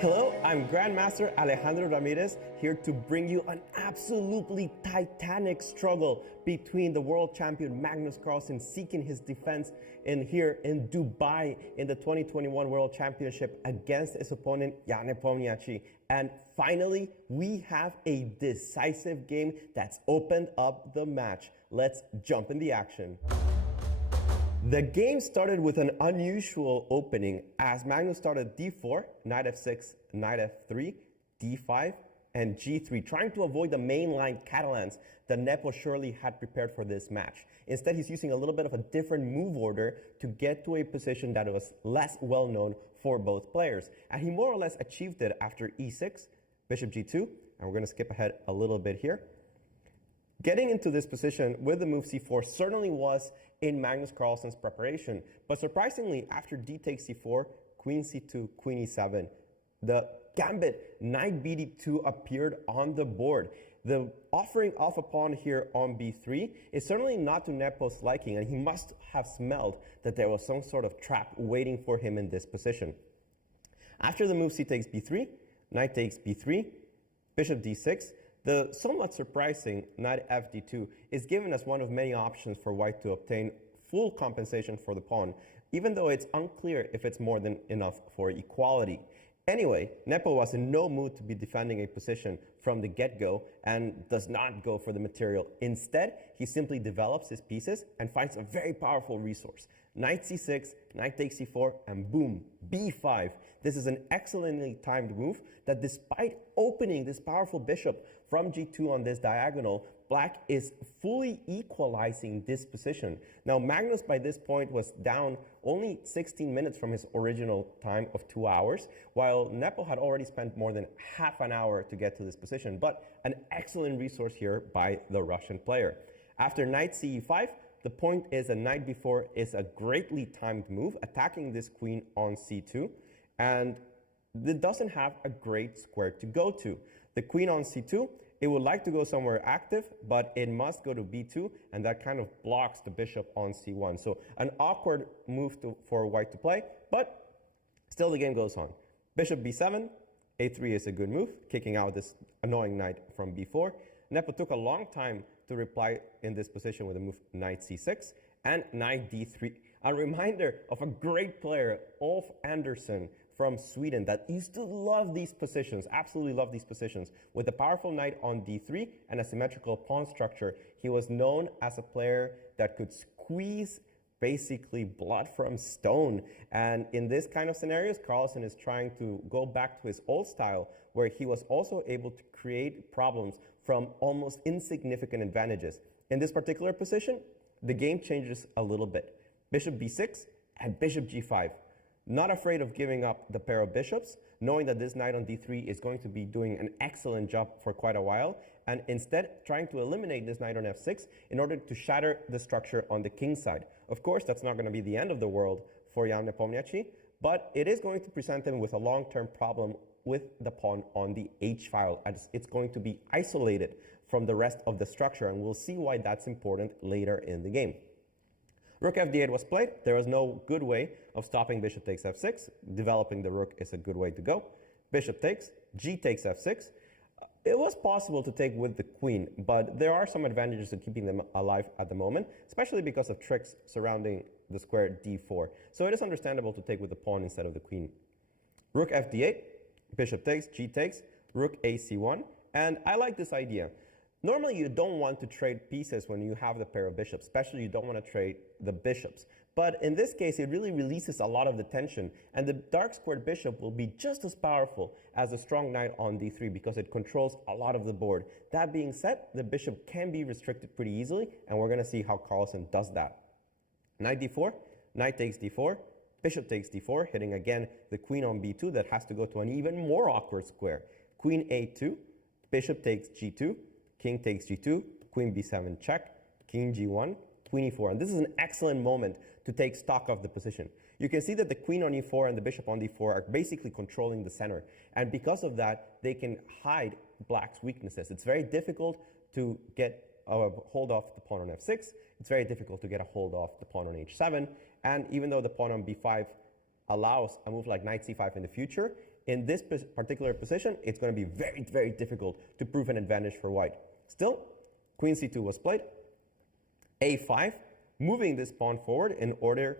Hello, I'm Grandmaster Alejandro Ramirez, here to bring you an absolutely titanic struggle between the world champion Magnus Carlsen seeking his defense here in Dubai in the 2021 World Championship against his opponent Jan Nepomniachtchi. And finally, we have a decisive game that's opened up the match. Let's jump in the action. The game started with an unusual opening as Magnus started d4, knight f6, knight f3, d5, and g3, trying to avoid the mainline Catalans that Nepo surely had prepared for this match. Instead, he's using a little bit of a different move order to get to a position that was less well known for both players. And he more or less achieved it after e6, bishop g2, and we're going to skip ahead a little bit here. Getting into this position with the move c4 certainly was in Magnus Carlsen's preparation, but surprisingly, after d takes c4, queen c2, queen e7, the gambit knight bd2 appeared on the board. The offering of a pawn here on b3 is certainly not to Nepo's liking, and he must have smelled that there was some sort of trap waiting for him in this position. After the move c takes b3, knight takes b3, bishop d6, the somewhat surprising knight fd2 is given as one of many options for white to obtain full compensation for the pawn, even though it's unclear if it's more than enough for equality. Anyway, Nepo was in no mood to be defending a position from the get-go and does not go for the material. Instead, he simply develops his pieces and finds a very powerful resource. Knight c6, knight takes c4, and boom, b5. This is an excellently timed move that despite opening this powerful bishop from g2 on this diagonal, Black is fully equalizing this position. Now, Magnus by this point was down only 16 minutes from his original time of 2 hours, while Nepo had already spent more than half an hour to get to this position, but an excellent resource here by the Russian player. After knight ce5, the point is that knight b4 is a greatly timed move, attacking this queen on c2, and it doesn't have a great square to go to. The queen on c2, it would like to go somewhere active, but it must go to b2, and that kind of blocks the bishop on c1. So an awkward move for white to play, but still the game goes on. Bishop b7, a3 is a good move, kicking out this annoying knight from b4. Nepo took a long time to reply in this position with the move knight c6 and knight d3. A reminder of a great player, Ulf Andersson from Sweden, that used to love these positions, absolutely love these positions. With a powerful knight on d3 and a symmetrical pawn structure, he was known as a player that could squeeze basically blood from stone. And in this kind of scenarios, Carlsen is trying to go back to his old style, where he was also able to create problems from almost insignificant advantages. In this particular position, the game changes a little bit. Bishop b6 and bishop g5. Not afraid of giving up the pair of bishops, knowing that this knight on d3 is going to be doing an excellent job for quite a while, and instead trying to eliminate this knight on f6 in order to shatter the structure on the king side. Of course, that's not going to be the end of the world for Jan Nepomniachtchi, but it is going to present him with a long-term problem with the pawn on the h-file, as it's going to be isolated from the rest of the structure, and we'll see why that's important later in the game. Rook fd8 was played. There was no good way of stopping bishop takes f6. Developing the rook is a good way to go. Bishop takes, g takes f6. It was possible to take with the queen, but there are some advantages to keeping them alive at the moment, especially because of tricks surrounding the square d4. So it is understandable to take with the pawn instead of the queen. Rook fd8, bishop takes, g takes, rook ac1, and I like this idea. Normally, you don't want to trade pieces when you have the pair of bishops, especially you don't want to trade the bishops. But in this case, it really releases a lot of the tension, and the dark squared bishop will be just as powerful as the strong knight on d3 because it controls a lot of the board. That being said, the bishop can be restricted pretty easily, and we're going to see how Carlsen does that. Knight d4, knight takes d4, bishop takes d4, hitting again the queen on b2 that has to go to an even more awkward square. Queen a2, bishop takes g2, king takes g2, queen b7 check, king g1, queen e4. And this is an excellent moment to take stock of the position. You can see that the queen on e4 and the bishop on d4 are basically controlling the center. And because of that, they can hide Black's weaknesses. It's very difficult to get a hold of the pawn on f6. It's very difficult to get a hold of the pawn on h7. And even though the pawn on b5 allows a move like knight c5 in the future, in this particular position, it's going to be very, very difficult to prove an advantage for white. Still, queen c2 was played. a5, moving this pawn forward in order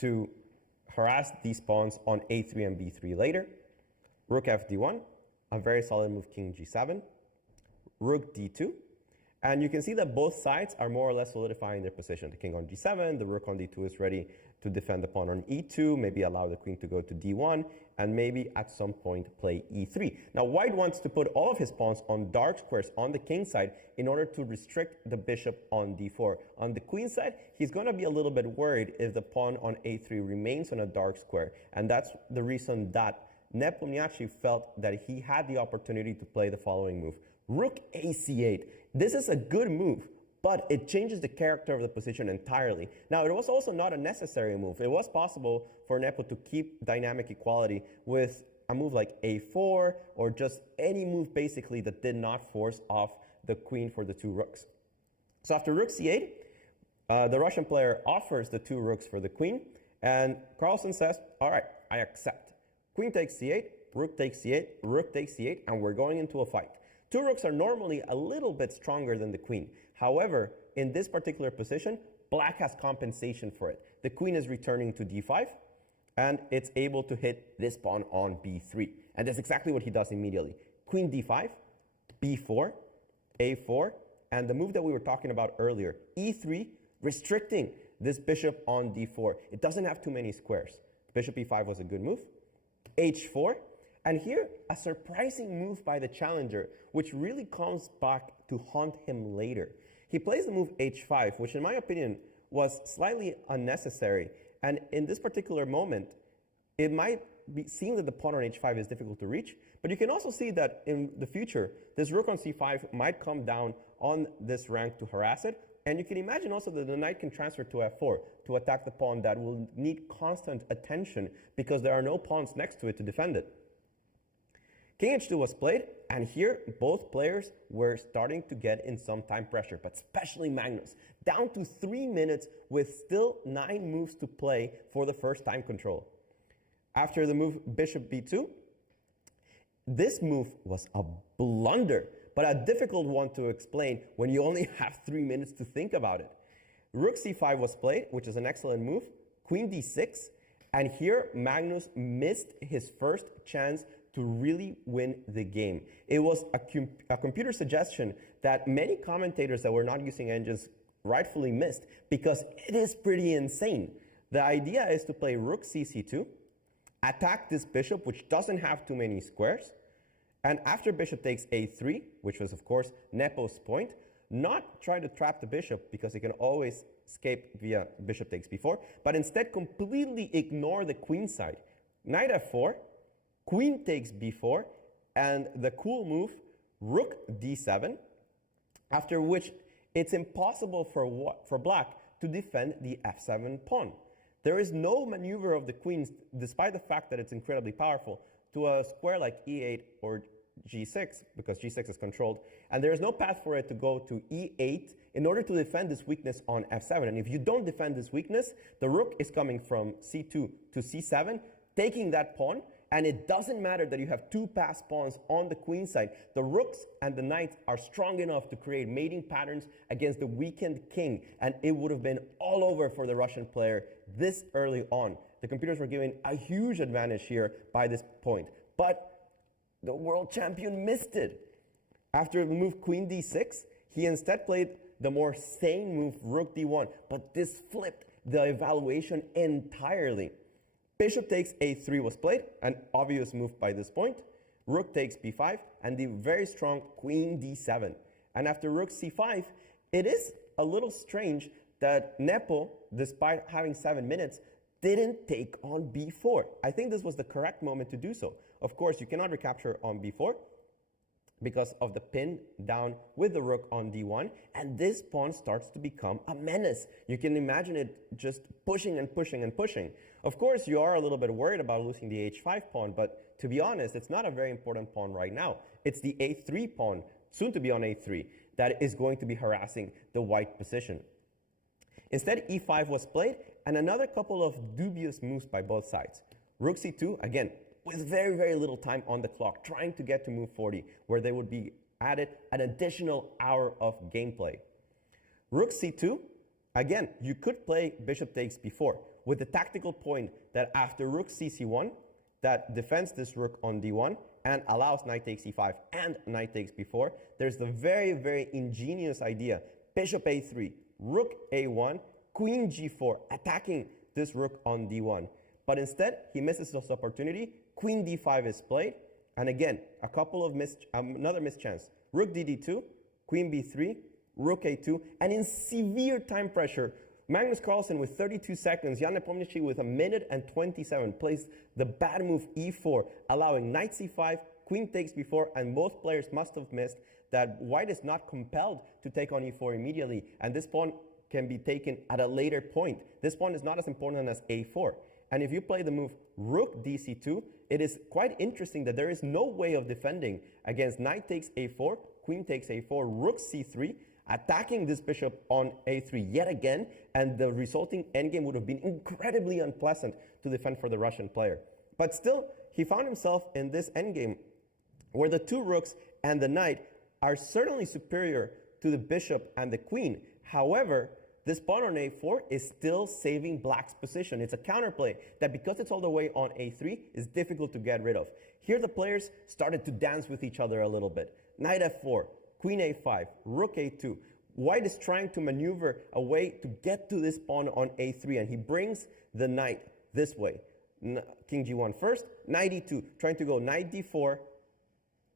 to harass these pawns on a3 and b3 later. Rook fd1, a very solid move, king g7. Rook d2. And you can see that both sides are more or less solidifying their position. The king on g7, the rook on d2 is ready to defend the pawn on e2, maybe allow the queen to go to d1, and maybe at some point play e3. Now, white wants to put all of his pawns on dark squares on the king side in order to restrict the bishop on d4. On the queen side, he's going to be a little bit worried if the pawn on a3 remains on a dark square, and that's the reason that Nepomniachtchi felt that he had the opportunity to play the following move. Rook ac8. This is a good move, but it changes the character of the position entirely. Now, it was also not a necessary move. It was possible for Nepo to keep dynamic equality with a move like a4 or just any move basically that did not force off the queen for the two rooks. So after rook c8, the Russian player offers the two rooks for the queen, and Carlsen says, all right, I accept. Queen takes c8, rook takes c8, rook takes c8, and we're going into a fight. Two rooks are normally a little bit stronger than the queen. However, in this particular position, black has compensation for it. The queen is returning to d5, and it's able to hit this pawn on b3. And that's exactly what he does immediately. Queen d5, b4, a4, and the move that we were talking about earlier, e3, restricting this bishop on d4. It doesn't have too many squares. Bishop e5 was a good move. h4, and here, a surprising move by the challenger, which really comes back to haunt him later. He plays the move h5, which in my opinion was slightly unnecessary. And in this particular moment, it might seem that the pawn on h5 is difficult to reach, but you can also see that in the future, this rook on c5 might come down on this rank to harass it. And you can imagine also that the knight can transfer to f4 to attack the pawn that will need constant attention because there are no pawns next to it to defend it. King h2 was played, and here both players were starting to get in some time pressure, but especially Magnus, down to 3 minutes with still 9 moves to play for the first time control. After the move bishop b2, this move was a blunder, but a difficult one to explain when you only have 3 minutes to think about it. Rook c5 was played, which is an excellent move, queen d6, and here Magnus missed his first chance to really win the game. It was a computer suggestion that many commentators that were not using engines rightfully missed because it is pretty insane. The idea is to play rook cc2, attack this bishop, which doesn't have too many squares, and after bishop takes a3, which was of course Nepo's point, not try to trap the bishop because he can always escape via bishop takes b4, but instead completely ignore the queen side. Knight f4, queen takes b4, and the cool move, rook d7, after which it's impossible for black to defend the f7 pawn. There is no maneuver of the queens, despite the fact that it's incredibly powerful, to a square like e8 or g6, because g6 is controlled, and there is no path for it to go to e8 in order to defend this weakness on f7. And if you don't defend this weakness, the rook is coming from c2 to c7, taking that pawn, and it doesn't matter that you have two passed pawns on the queen side. The rooks and the knights are strong enough to create mating patterns against the weakened king, and it would have been all over for the Russian player this early on. The computers were given a huge advantage here by this point, but the world champion missed it. After the move queen d6, he instead played the more sane move rook d1, but this flipped the evaluation entirely. Bishop takes a3 was played, an obvious move by this point. Rook takes b5, and the very strong queen d7. And after rook c5, it is a little strange that Nepo, despite having 7 minutes, didn't take on b4. I think this was the correct moment to do so. Of course, you cannot recapture on b4 because of the pin down with the rook on d1, and this pawn starts to become a menace. You can imagine it just pushing and pushing and pushing. Of course, you are a little bit worried about losing the h5 pawn, but to be honest, it's not a very important pawn right now. It's the a3 pawn, soon to be on a3, that is going to be harassing the white position. Instead, e5 was played, and another couple of dubious moves by both sides. Rook c2, again, with very, very little time on the clock, trying to get to move 40, where they would be added an additional hour of gameplay. Rook c2, again, you could play bishop takes b4, with the tactical point that after rook c1, that defends this rook on d1 and allows knight takes e5 and knight takes b4, there's the very, very ingenious idea, bishop a3, rook a1, queen g4, attacking this rook on d1. But instead, he misses this opportunity, queen d5 is played, and again, another mischance. Rook dd2, queen b3, rook a2, and in severe time pressure, Magnus Carlsen with 32 seconds, Jan Nepomniachtchi with 1:27 plays the bad move e4, allowing knight c5, queen takes b4, and both players must have missed that white is not compelled to take on e4 immediately, and this pawn can be taken at a later point. This pawn is not as important as a4. And if you play the move rook dc2, it is quite interesting that there is no way of defending against knight takes a4, queen takes a4, rook c3, attacking this bishop on a3 yet again, and the resulting endgame would have been incredibly unpleasant to defend for the Russian player. But still, he found himself in this endgame where the two rooks and the knight are certainly superior to the bishop and the queen. However, this pawn on a4 is still saving black's position. It's a counterplay that, because it's all the way on a3, is difficult to get rid of. Here the players started to dance with each other a little bit. Knight f4, queen a5, rook a2. White is trying to maneuver a way to get to this pawn on a3, and he brings the knight this way. King g1 first, knight e2, trying to go knight d4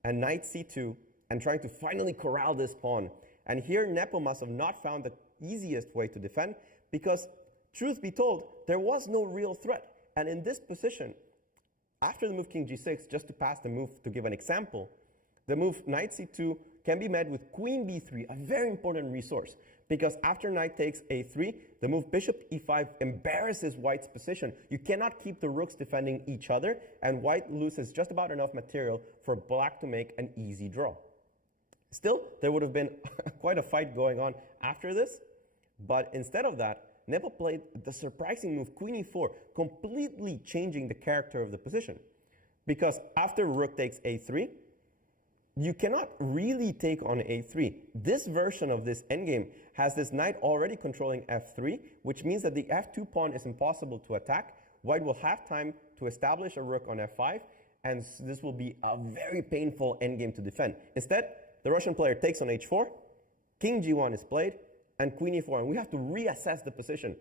and knight c2, and trying to finally corral this pawn. And here Nepo must have not found the easiest way to defend, because truth be told, there was no real threat. And in this position, after the move king g6, just to pass the move to give an example, the move knight c2 can be met with queen b3, a very important resource, because after knight takes a3, the move bishop e5 embarrasses white's position. You cannot keep the rooks defending each other, and white loses just about enough material for black to make an easy draw. Still, there would have been quite a fight going on after this, but instead of that, Nepo played the surprising move queen e4, completely changing the character of the position. Because after rook takes a3, you cannot really take on a3. This version of this endgame has this knight already controlling f3, which means that the f2 pawn is impossible to attack. White will have time to establish a rook on f5, and this will be a very painful endgame to defend. Instead, the Russian player takes on h4, king g1 is played, and queen e4, and we have to reassess the position.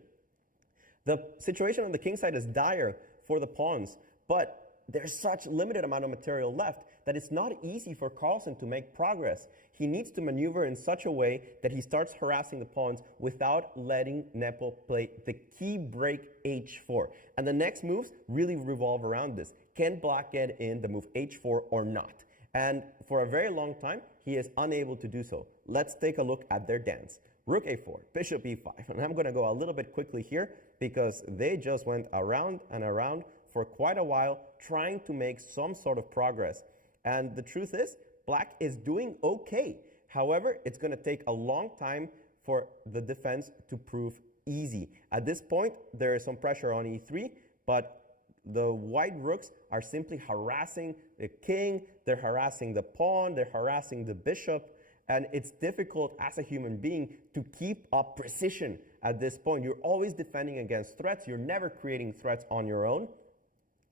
The situation on the king side is dire for the pawns, but there's such limited amount of material left that it's not easy for Carlsen to make progress. He needs to maneuver in such a way that he starts harassing the pawns without letting Nepo play the key break h4. And the next moves really revolve around this. Can black get in the move h4 or not? And for a very long time, he is unable to do so. Let's take a look at their dance. Rook a4, bishop e5. And I'm going to go a little bit quickly here because they just went around and around for quite a while trying to make some sort of progress. And the truth is, black is doing okay. However, it's going to take a long time for the defense to prove easy. At this point, there is some pressure on e3, but the white rooks are simply harassing the king, they're harassing the pawn, they're harassing the bishop, and it's difficult as a human being to keep up precision at this point. You're always defending against threats, you're never creating threats on your own.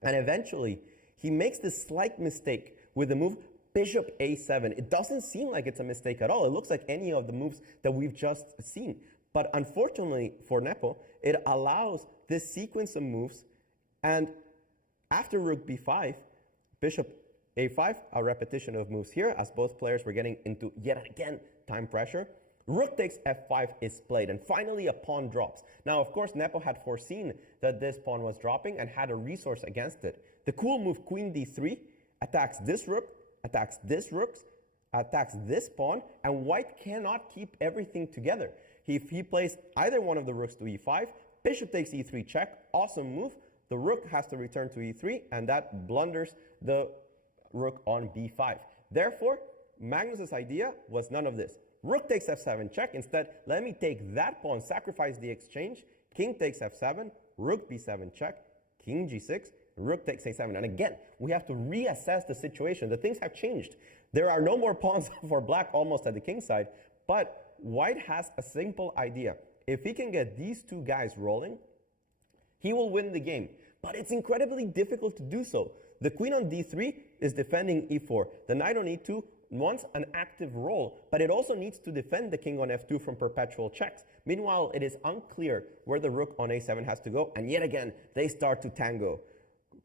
And eventually, he makes this slight mistake with the move bishop a7. It doesn't seem like it's a mistake at all. It looks like any of the moves that we've just seen. But unfortunately for Nepo, it allows this sequence of moves. And after rook b5, bishop a5, a repetition of moves here, as both players were getting into yet again time pressure. Rook takes f5 is played, and finally a pawn drops. Now, of course, Nepo had foreseen that this pawn was dropping and had a resource against it. The cool move queen d3 attacks this rook, attacks this rook, attacks this pawn, and white cannot keep everything together. If he plays either one of the rooks to e5, bishop takes e3 check, awesome move. The rook has to return to e3, and that blunders the rook on b5. Therefore, Magnus's idea was none of this. Rook takes f7 check. Instead, let me take that pawn, sacrifice the exchange. King takes f7, rook b7 check, king g6, Rook takes a7. And again, we have to reassess the situation. The things have changed. There are no more pawns for black almost at the king side, but white has a simple idea. If he can get these two guys rolling, he will win the game. But it's incredibly difficult to do so. The queen on d3 is defending e4. The knight on e2 wants an active role, but it also needs to defend the king on f2 from perpetual checks. Meanwhile, it is unclear where the rook on a7 has to go, and yet again, they start to tango.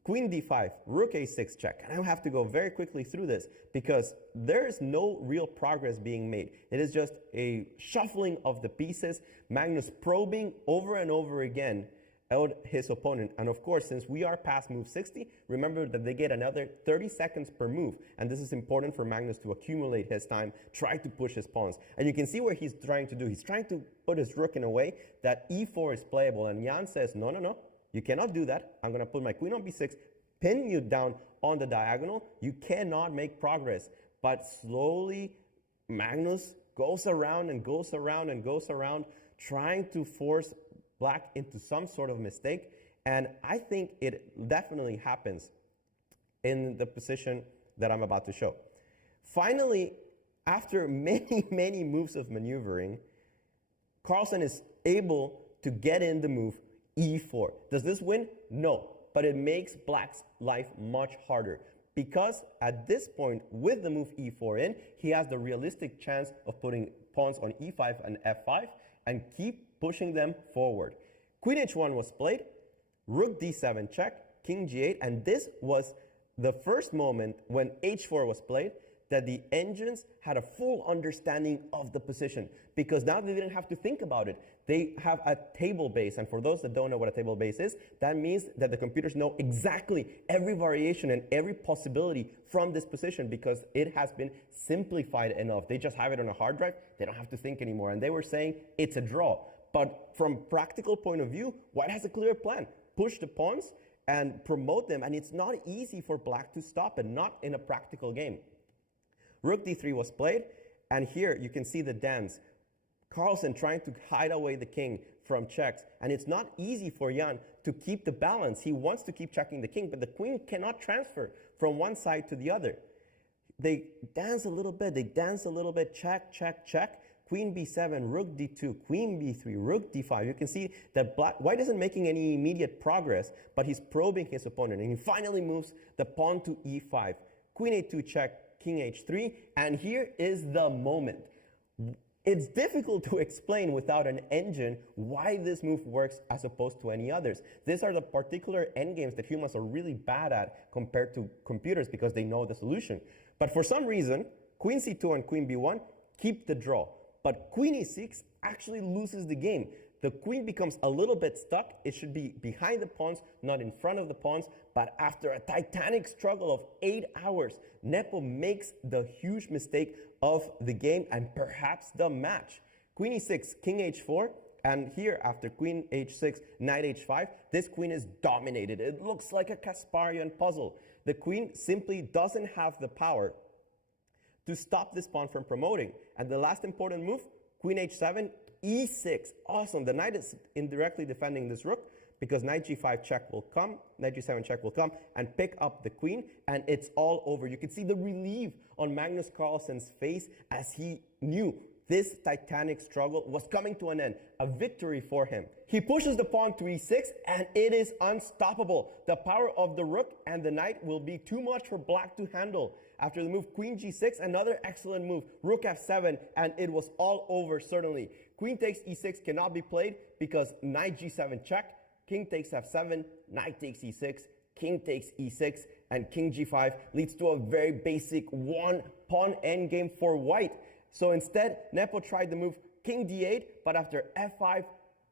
Queen d5, rook a6 check. And I have to go very quickly through this because there is no real progress being made. It is just a shuffling of the pieces, Magnus probing over and over again out his opponent. And of course, since we are past move 60, remember that they get another 30 seconds per move. And this is important for Magnus to accumulate his time, try to push his pawns. And you can see what he's trying to do. He's trying to put his rook in a way that e4 is playable. And Jan says, no, no, no, you cannot do that. I'm going to put my queen on b6, pin you down on the diagonal. You cannot make progress. But slowly, Magnus goes around and goes around and goes around, trying to force black into some sort of mistake, and I think it definitely happens in the position that I'm about to show. Finally, after many moves of maneuvering, Carlsen is able to get in the move e4. Does this win? No, but it makes black's life much harder because at this point, with the move e4 in, he has the realistic chance of putting pawns on e5 and f5 and keep pushing them forward. Queen h1 was played, rook d7 check, king g8, and this was the first moment when h4 was played that the engines had a full understanding of the position because now they didn't have to think about it. They have a table base, and for those that don't know what a table base is, that means that the computers know exactly every variation and every possibility from this position because it has been simplified enough. They just have it on a hard drive. They don't have to think anymore, and they were saying it's a draw. But from practical point of view, white has a clear plan. Push the pawns and promote them, and it's not easy for black to stop it, not in a practical game. Rook d3 was played, and here you can see the dance. Carlsen trying to hide away the king from checks, and it's not easy for Jan to keep the balance. He wants to keep checking the king, but the queen cannot transfer from one side to the other. They dance a little bit, check, check, check. Queen b7, rook d2, queen b3, rook d5. You can see that white isn't making any immediate progress, but he's probing his opponent, and he finally moves the pawn to e5. Queen a2 check, king h3, and here is the moment. It's difficult to explain without an engine why this move works as opposed to any others. These are the particular endgames that humans are really bad at compared to computers because they know the solution. But for some reason, queen c2 and queen b1 keep the draw. But queen e6 actually loses the game. The queen becomes a little bit stuck. It should be behind the pawns, not in front of the pawns. But after a titanic struggle of 8 hours, Nepo makes the huge mistake of the game and perhaps the match. Queen e6, king h4, and here after queen h6, knight h5, this queen is dominated. It looks like a Kasparian puzzle. The queen simply doesn't have the power to stop this pawn from promoting. And the last important move, queen h7, e6. Awesome. The knight is indirectly defending this rook because knight g5 check will come, knight g7 check will come and pick up the queen, and it's all over. You can see the relief on Magnus Carlsen's face as he knew this titanic struggle was coming to an end, a victory for him. He pushes the pawn to e6, and it is unstoppable. The power of the rook and the knight will be too much for black to handle. After the move queen g6, another excellent move, rook f7, and it was all over certainly. Queen takes e6 cannot be played because knight g7 check, king takes f7, knight takes e6, king takes e6, and king g5 leads to a very basic one pawn endgame for white. So instead, Nepo tried the move king d8, but after f5,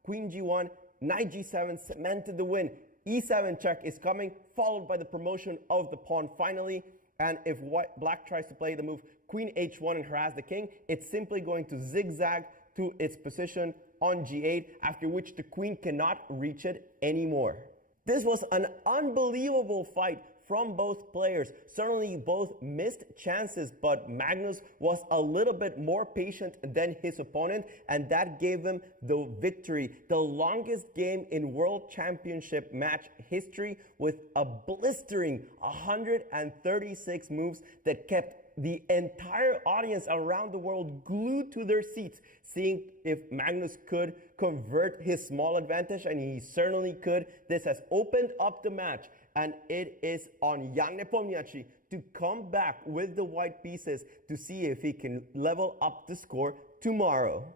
queen g1, knight g7 cemented the win. e7 check is coming, followed by the promotion of the pawn finally. And if black tries to play the move queen h1 and harass the king, it's simply going to zigzag to its position on g8, after which the queen cannot reach it anymore. This was an unbelievable fight from both players. Certainly both missed chances, but Magnus was a little bit more patient than his opponent, and that gave him the victory. The longest game in World Championship match history, with a blistering 136 moves that kept the entire audience around the world glued to their seats, seeing if Magnus could convert his small advantage, and he certainly could. This has opened up the match, and it is on young Nepomniachtchi to come back with the white pieces to see if he can level up the score tomorrow.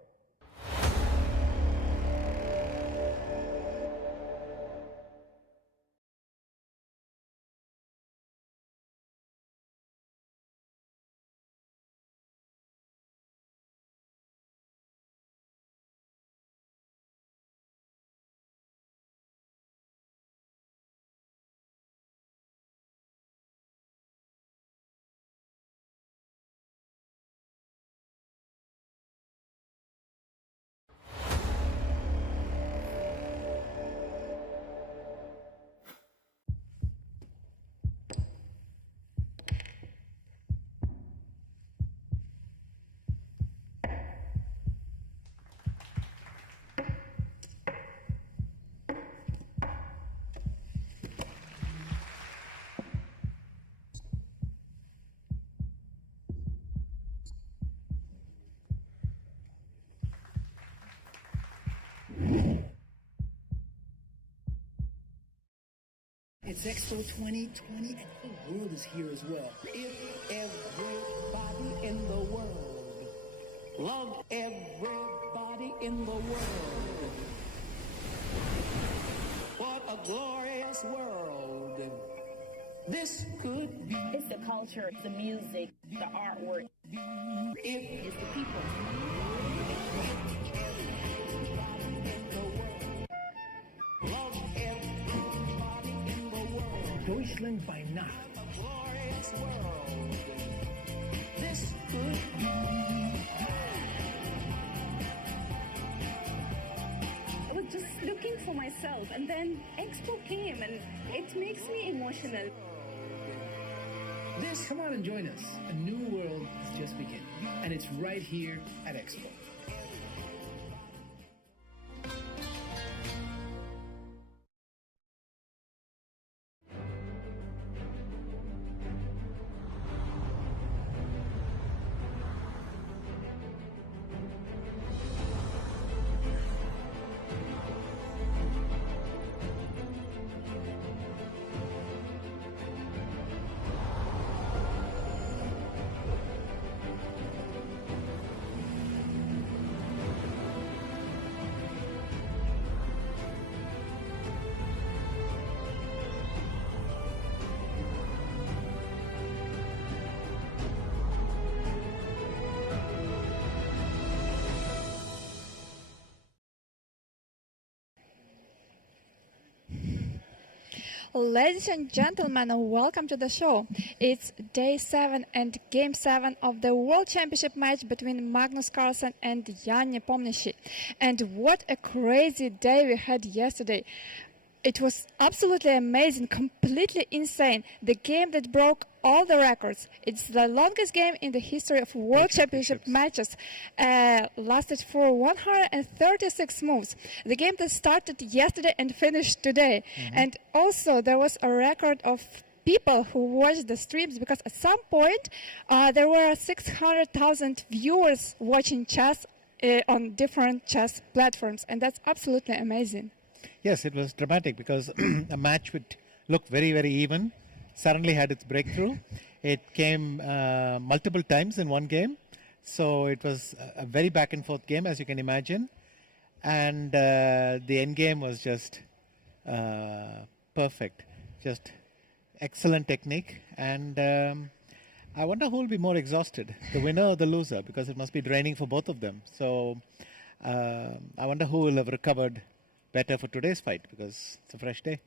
It's Expo 2020 and the world is here as well. If everybody in the world loved everybody in the world, what a glorious world this could be. It's the culture, the music, the artwork. It's the people. Deutschland by Nacht. Glorious world this could be. I was just looking for myself, and then Expo came, and it makes me emotional. Come on and join us. A new world has just begun, and it's right here at Expo. Ladies and gentlemen, welcome to the show. It's day 7 and game 7 of the World Championship match between Magnus Carlsen and Jan Nepomniachtchi. And what a crazy day we had yesterday. It was absolutely amazing, completely insane. The game that broke all the records. It's the longest game in the history of World Championship matches. Lasted for 136 moves. The game that started yesterday and finished today. And also there was a record of people who watched the streams, because at some point there were 600,000 viewers watching chess on different chess platforms. And that's absolutely amazing. Yes, it was dramatic because a match would look very, very even, suddenly had its breakthrough. It came multiple times in one game. So it was a very back and forth game, as you can imagine. And the end game was just perfect, just excellent technique. And I wonder who will be more exhausted, the winner or the loser, because it must be draining for both of them. So I wonder who will have recovered better for today's fight, because it's a fresh day.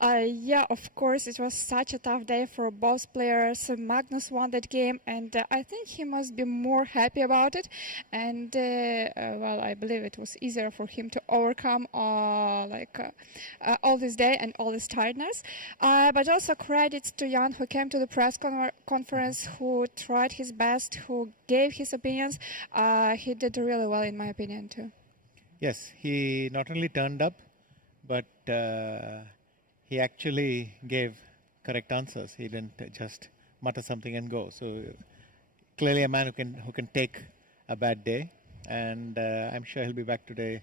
Yeah, of course, it was such a tough day for both players. Magnus won that game, and I think he must be more happy about it. And well, I believe it was easier for him to overcome all this day and all this tiredness. But also credits to Jan, who came to the press conference, who tried his best, who gave his opinions. He did really well, in my opinion, too. Yes, he not only turned up, but he actually gave correct answers. He didn't just mutter something and go. So clearly a man who can take a bad day, and I'm sure he'll be back today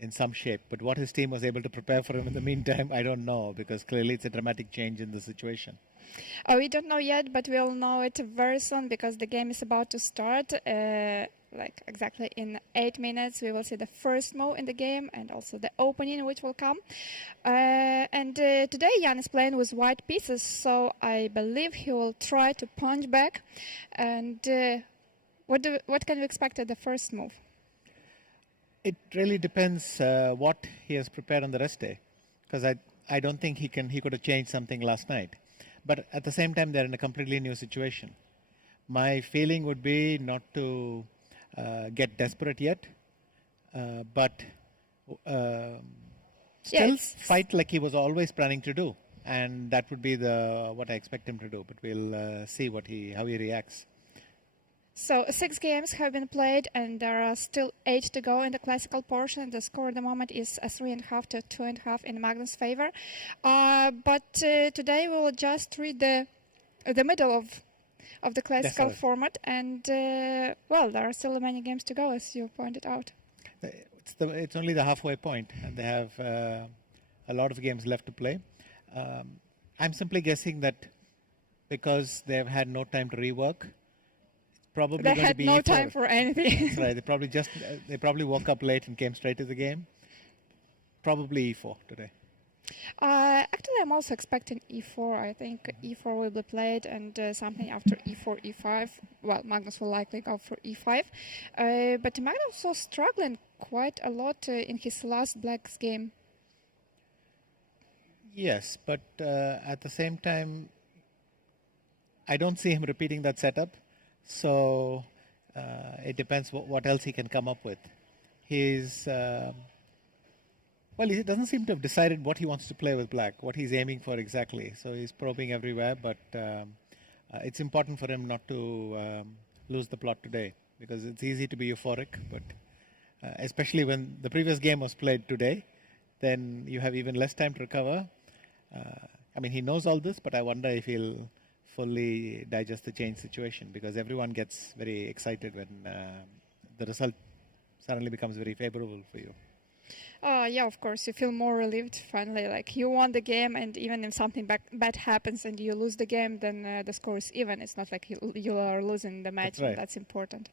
in some shape. But what his team was able to prepare for him in the meantime, I don't know, because clearly it's a dramatic change in the situation. We don't know yet, but we'll know it very soon because the game is about to start. Exactly in 8 minutes, we will see the first move in the game and also the opening which will come. And today Jan is playing with white pieces, so I believe he will try to punch back. And what can we expect at the first move? It really depends what he has prepared on the rest day, because I don't think he could have changed something last night. But at the same time, they're in a completely new situation. My feeling would be not to get desperate yet, but still fight like he was always planning to do, and that would be what I expect him to do. But we'll see how he reacts. So 6 games have been played, and there are still 8 to go in the classical portion. The score at the moment is 3.5 to 2.5 in Magnus' favor. But today we will just read the middle of the classical format, and well, there are still many games to go, as you pointed out. It's only the halfway point, and they have a lot of games left to play. I'm simply guessing that because they've had no time to rework, probably they had no time for anything. That's right. They probably woke up late and came straight to the game. Probably E4 today. Actually, I'm also expecting E4. I think E4 will be played, and something after E4, E5. Well, Magnus will likely go for E5. But Magnus was struggling quite a lot in his last Blacks game. Yes, but at the same time, I don't see him repeating that setup. So it depends what else he can come up with. He doesn't seem to have decided what he wants to play with black, what he's aiming for exactly. So he's probing everywhere, but it's important for him not to lose the plot today, because it's easy to be euphoric, but especially when the previous game was played today, then you have even less time to recover. He knows all this, but I wonder if he'll fully digest the change situation, because everyone gets very excited when the result suddenly becomes very favorable for you. Yeah, of course, you feel more relieved finally. Like, you won the game, and even if something bad happens and you lose the game, then the score is even. It's not like you are losing the match. That's right. And that's important.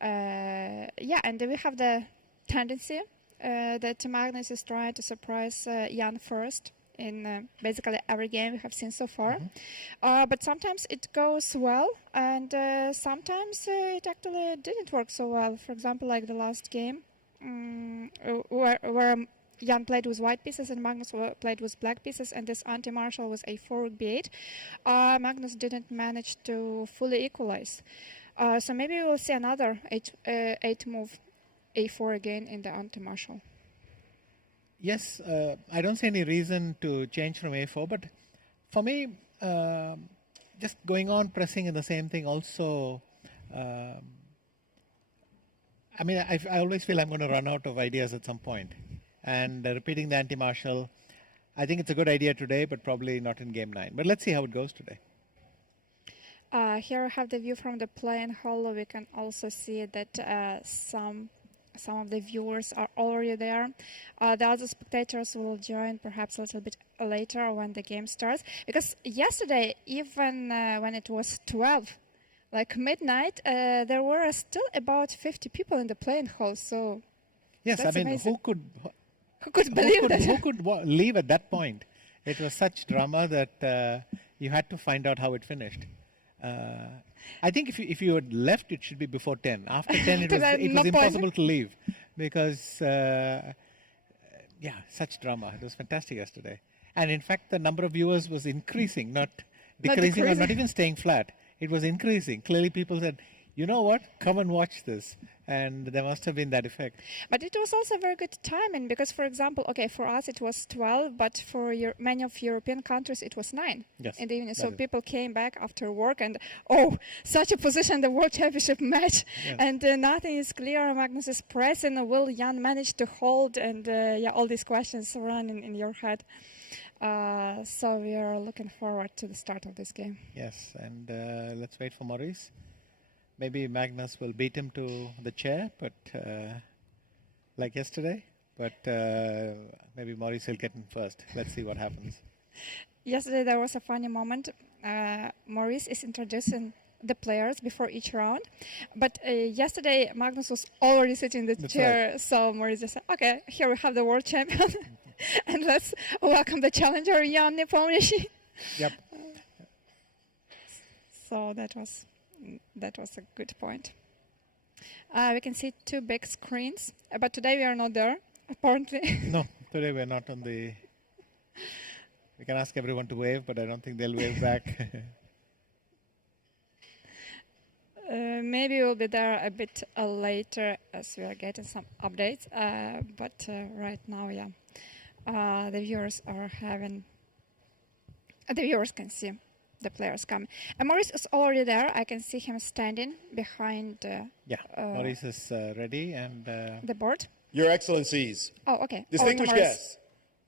Yeah, and we have the tendency that Magnus is trying to surprise Jan first in basically every game we have seen so far. But sometimes it goes well, and sometimes it actually didn't work so well. For example, like the last game, where Jan played with white pieces and Magnus played with black pieces, and this anti-marshal was a 4 b8. Magnus didn't manage to fully equalize. So maybe we will see another 8 move a4 again in the anti-marshal. Yes, I don't see any reason to change from A4, but for me, just going on pressing in the same thing also, I always feel I'm going to run out of ideas at some point. And repeating the anti-marshal, I think it's a good idea today, but probably not in game 9. But let's see how it goes today. Here I have the view from the playing hall. We can also see that some of the viewers are already there. The other spectators will join perhaps a little bit later when the game starts. Because yesterday, even when it was 12, like midnight, there were still about 50 people in the playing hall. So yes, that's amazing. who could believe that? Who could leave at that point? It was such drama that you had to find out how it finished. I think if you had left, it should be before 10. After 10, it was impossible to leave, because Yeah, such drama. It was fantastic yesterday. And in fact, the number of viewers was increasing, not decreasing or not even staying flat. It was increasing. Clearly people said, you know what, come and watch this. And there must have been that effect. But it was also very good timing because, for example, okay, for us it was 12, but for many of European countries it was 9 in the evening. So people came back after work and, oh, such a position, the World Championship match. Yes. And nothing is clear. Magnus is pressing. Will Jan manage to hold? And all these questions run in your head. So we are looking forward to the start of this game. Yes, and let's wait for Maurice. Maybe Magnus will beat him to the chair, but like yesterday. But maybe Maurice will get in first. Let's see what happens. Yesterday there was a funny moment. Maurice is introducing the players before each round. But yesterday Magnus was already sitting in the chair. Right. So Maurice just said, okay, here we have the world champion. And let's welcome the challenger, Jan Nepomniachtchi. Yep. So that was a good point. We can see 2 big screens, but today we are not there, apparently. No, today we are not on the... We can ask everyone to wave, but I don't think they'll wave back. Maybe we'll be there a bit later as we are getting some updates, but right now, the viewers are having... the viewers can see the players coming. And Maurice is already there. I can see him standing behind Maurice is ready and... the board. Your Excellencies. Oh, okay. Distinguished guests,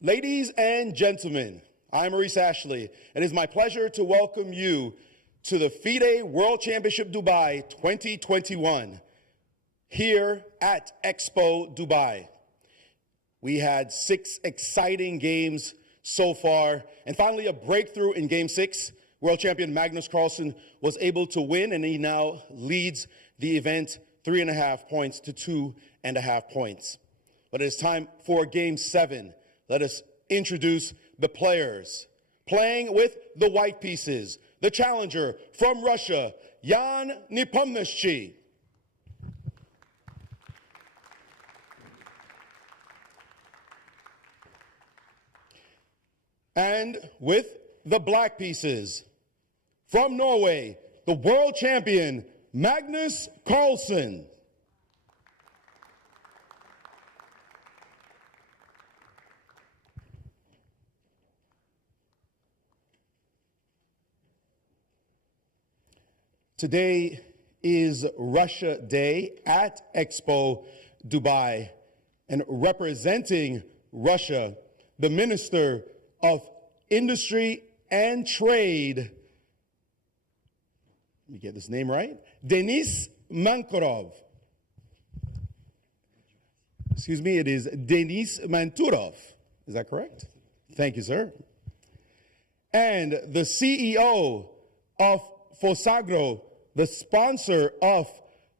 ladies and gentlemen, I'm Maurice Ashley, and it is my pleasure to welcome you to the FIDE World Championship Dubai 2021 here at Expo Dubai. We had 6 exciting games so far, and finally a breakthrough in Game 6. World champion Magnus Carlsen was able to win, and he now leads the event 3.5 points to 2.5 points. But it is time for Game 7. Let us introduce the players. Playing with the white pieces, the challenger from Russia, Jan Nepomniachtchi. And with the black pieces, from Norway, the world champion, Magnus Carlsen. Today is Russia Day at Expo Dubai, and representing Russia, the Minister of Industry and Trade, let me get this name right, Denis Mankurov. Excuse me, it is Denis Manturov. Is that correct? Thank you, sir. And the CEO of Fosagro, the sponsor of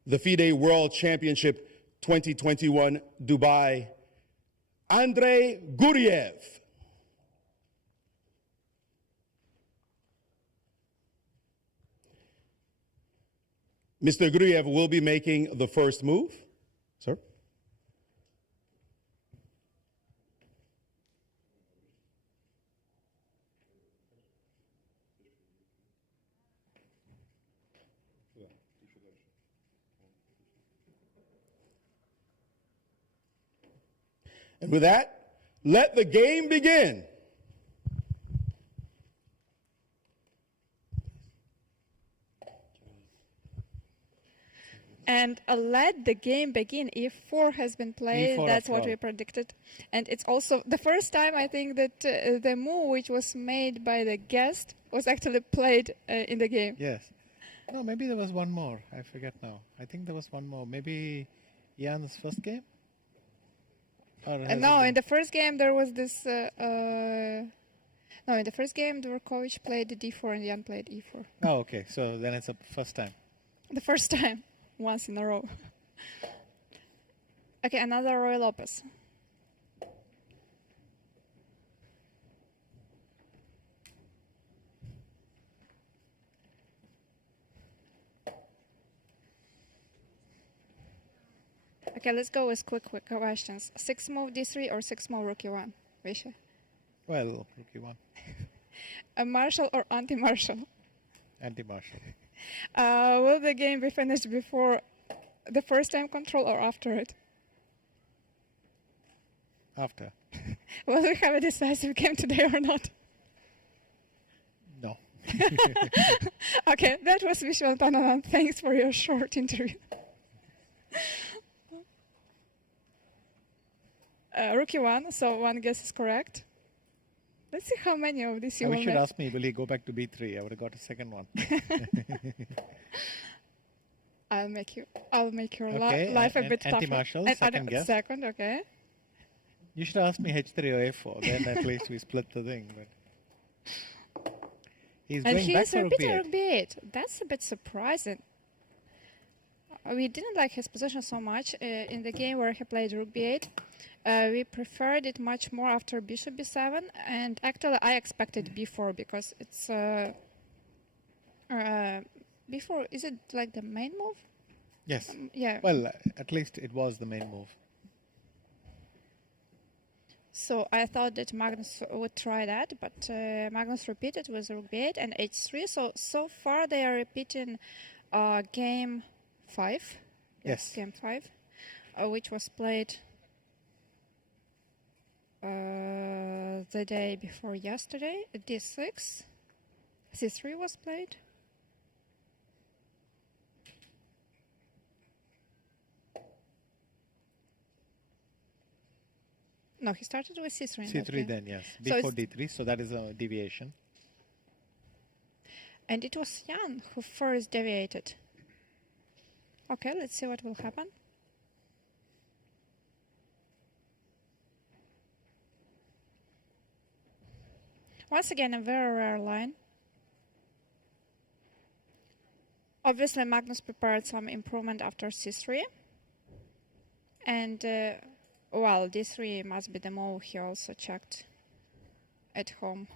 the FIDE World Championship 2021 Dubai, Andrei Guriev. Mr. Guriev will be making the first move. Sir? And with that, let the game begin. And let the game begin. E4 has been played. E4 That's what we predicted. And it's also the first time, I think, that the move which was made by the guest was actually played in the game. Yes. No, maybe there was one more. I forget now. I think there was one more. Maybe Jan's first game? No, in the first game there was this... no, in the first game Dvorkovich played d4 and Jan played e4. Oh, okay. So then it's the first time. The first time. Once in a row. Okay, another Roy Lopez. Okay, let's go with quick questions. 6 move d3 or 6 move rook e1? Visha? Well, rook e1. A marshal or anti-marshal? Anti-marshal. Will the game be finished before the first time control or after it? After. Will we have a decisive game today or not? No. Okay, that was Viswanathan Anand. Thanks for your short interview. Rook e1, so one guess is correct. Let's see how many of these you will You should make. ask me, will he go back to b3? I would have got a second one. I'll make your Okay, life a bit tougher. anti-marshal, second guess. Second, okay. You should ask me h3 or f4. Then at least we split the thing. But he's And going he back is for rook repeating b8. rook b8. That's a bit surprising. We didn't like his position so much in the game where he played rook b8. We preferred it much more after bishop b7, and actually I expected b4 because it's b4. Is it like the main move? Yes. Yeah. Well, at least it was the main move. So I thought that Magnus would try that, but Magnus repeated with rook b8 and h3. So far they are repeating game 5. Yes. Game 5, which was played the day before yesterday. d6. c3 was played. No, he started with c3. in that c3 game. then, yes. So b4, d3, so that is a deviation. And it was Jan who first deviated. Okay, let's see what will happen. Once again, a very rare line. Obviously, Magnus prepared some improvement after c3. And, well, d3 must be the move he also checked at home.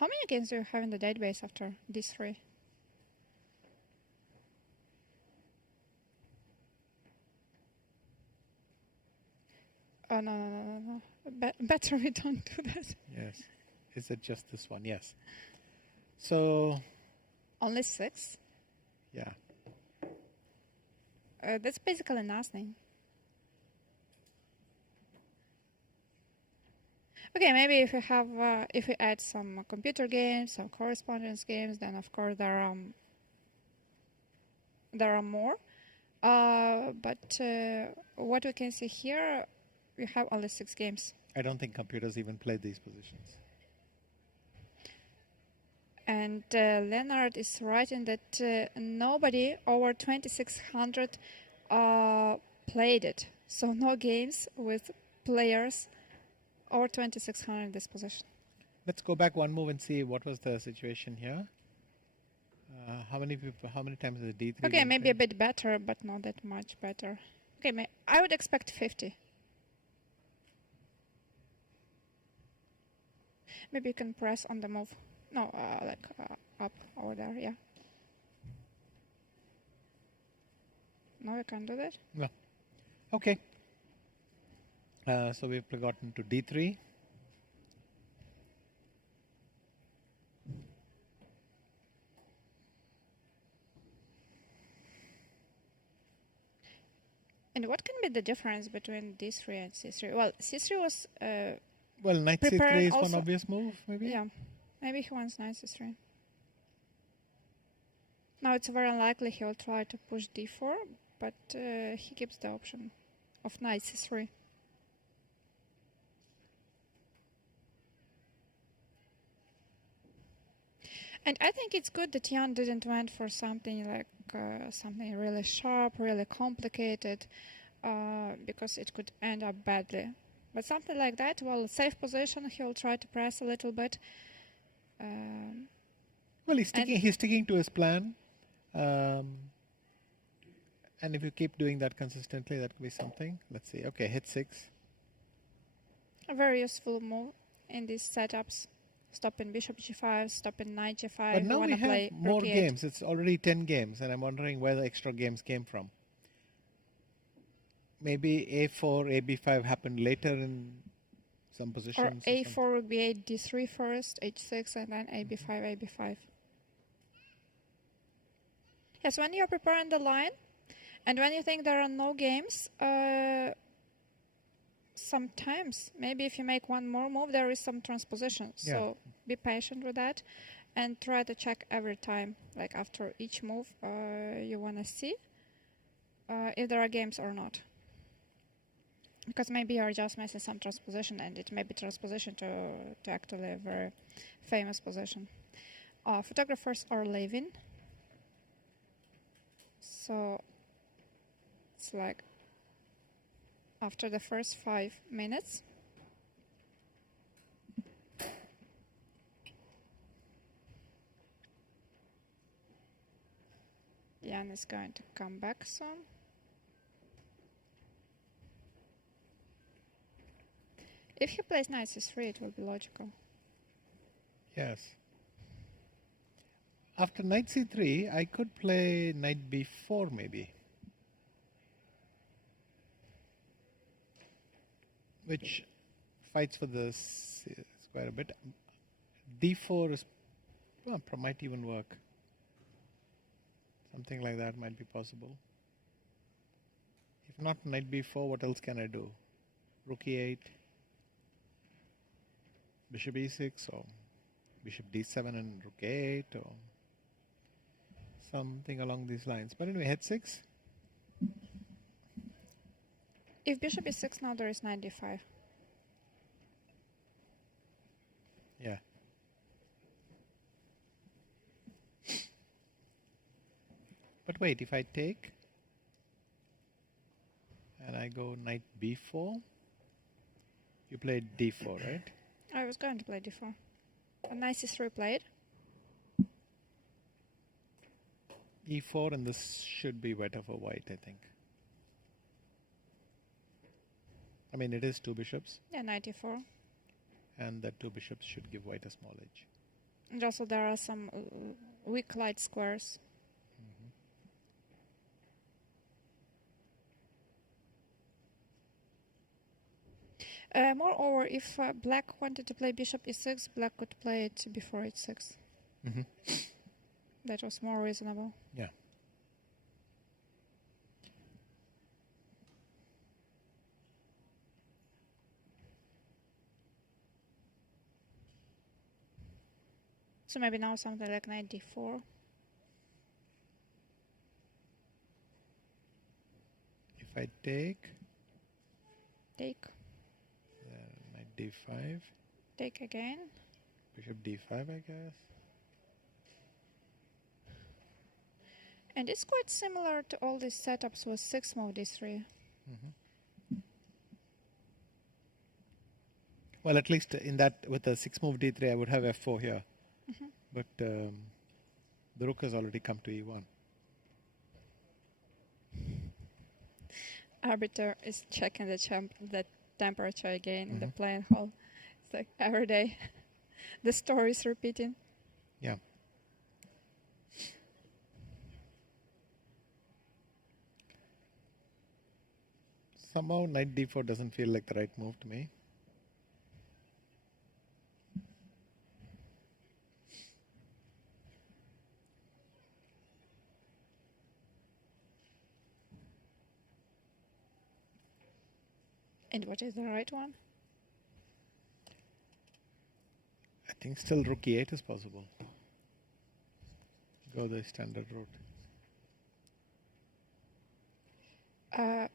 How many games do you have in the database after d3? Oh, no. Better we don't do that. Yes. Is it just this one? Yes. So, Only 6? yeah. That's basically nothing. Okay, maybe if we have, if we add some computer games, some correspondence games, then of course there are more. But what we can see here, we have only 6 games. I don't think computers even play these positions. And Leonard is writing that nobody over 2600 played it. So no games with players over 2600 in this position. Let's go back one move and see what was the situation here. How many people? How many times is d3? Okay, maybe a bit better, but not that much better. Okay, I would expect 50. Maybe you can press on the move. No, up over there, yeah. No, you can't do that? No. Okay. So we've gotten to d3. And what can be the difference between d3 and c3? Well, c3 was... well, knight prepared c3 is also- one obvious move, maybe? Yeah, maybe he wants knight c3. Now it's very unlikely he will try to push d4, but he keeps the option of knight c3. And I think it's good that Jan didn't went for something like something really sharp, really complicated, because it could end up badly. But something like that, well, safe position, he'll try to press a little bit. Well, he's sticking to his plan. And if you keep doing that consistently, that could be something. Let's see. Okay, hit 6. A very useful move in these setups. Stopping bishop g5, stopping knight g5. But now wanna we have play more rook e8. games. It's already 10 games, and I'm wondering where the extra games came from. maybe a4, ab5 happened later in some Or positions. a4 would be d3 first, h6, and then ab5, ab5. Yes, when you're preparing the line, and when you think there are no games, sometimes, maybe if you make one more move, there is some transposition. Yeah. So be patient with that, and try to check every time, like after each move, you want to see if there are games or not. Because maybe you're just missing some transposition, and it may be transposition to actually a very famous position. Photographers are leaving. So it's like after the first 5 minutes. Jan is going to come back soon. If he plays knight c3, it will be logical. Yes. After knight c3, I could play knight b4 maybe. Which fights for the square a bit. d4 is, well, might even work. Something like that might be possible. If not knight b4, what else can I do? Rook e8, bishop e6, or bishop d7 and rook a8, or something along these lines. But anyway, head 6. If bishop e6, now there is knight d5. Yeah. But wait, if I take and I go knight b4, you played d4, right? I was going to play d4. A knight c3 played. e4, and this should be better for white, I think. I mean, it is 2 bishops, Yeah, knight e4. and the 2 bishops should give white a small edge. And also there are some weak light squares. Moreover, if black wanted to play bishop e6, black could play it before h6. That was more reasonable. Yeah. So maybe now something like knight d4. If I take Take. knight d5, Take again. bishop d5, I guess. And it's quite similar to all these setups with 6 move d3. Well, at least in that, with the 6 move d3, I would have f4 here. But the rook has already come to e1. Arbiter is checking the temperature again in the playing hall. It's like every day. The story is repeating. Yeah. Somehow knight d4 doesn't feel like the right move to me. And what is the right one? I think still rook e8 is possible. Go the standard route.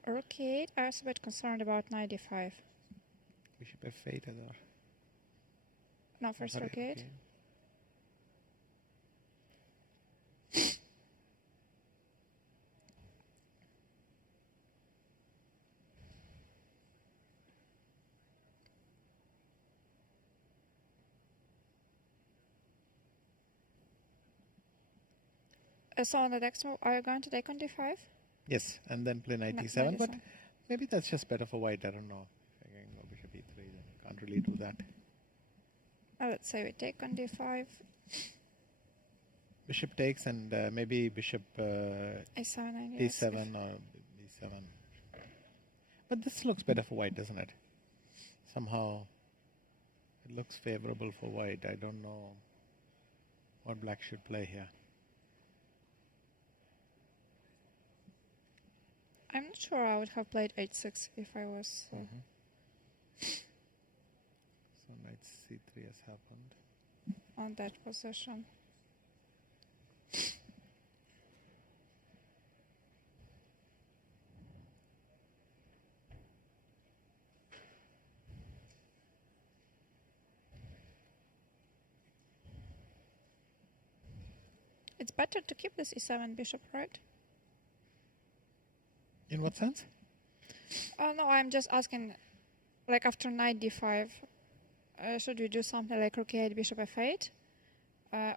Rook e8, I was a bit concerned about knight d5. Bishop f8 or No, first rook e8. So on the next move, are you going to take on d5? Yes, and then play knight Knight e7. But e7. maybe that's just better for white. I don't know. If I can go bishop e3, then I can't really do that. Let's say we take on d5. Bishop takes, and maybe bishop a7 d7 or b7. But this looks better for white, doesn't it? Somehow it looks favorable for white. I don't know what black should play here. I'm not sure I would have played h6 if I was... So knight c3 has happened. on that position. It's better to keep this e7 bishop, right? In what sense? Oh no, I'm just asking, like after knight d5, should we do something like rook e8, bishop f8,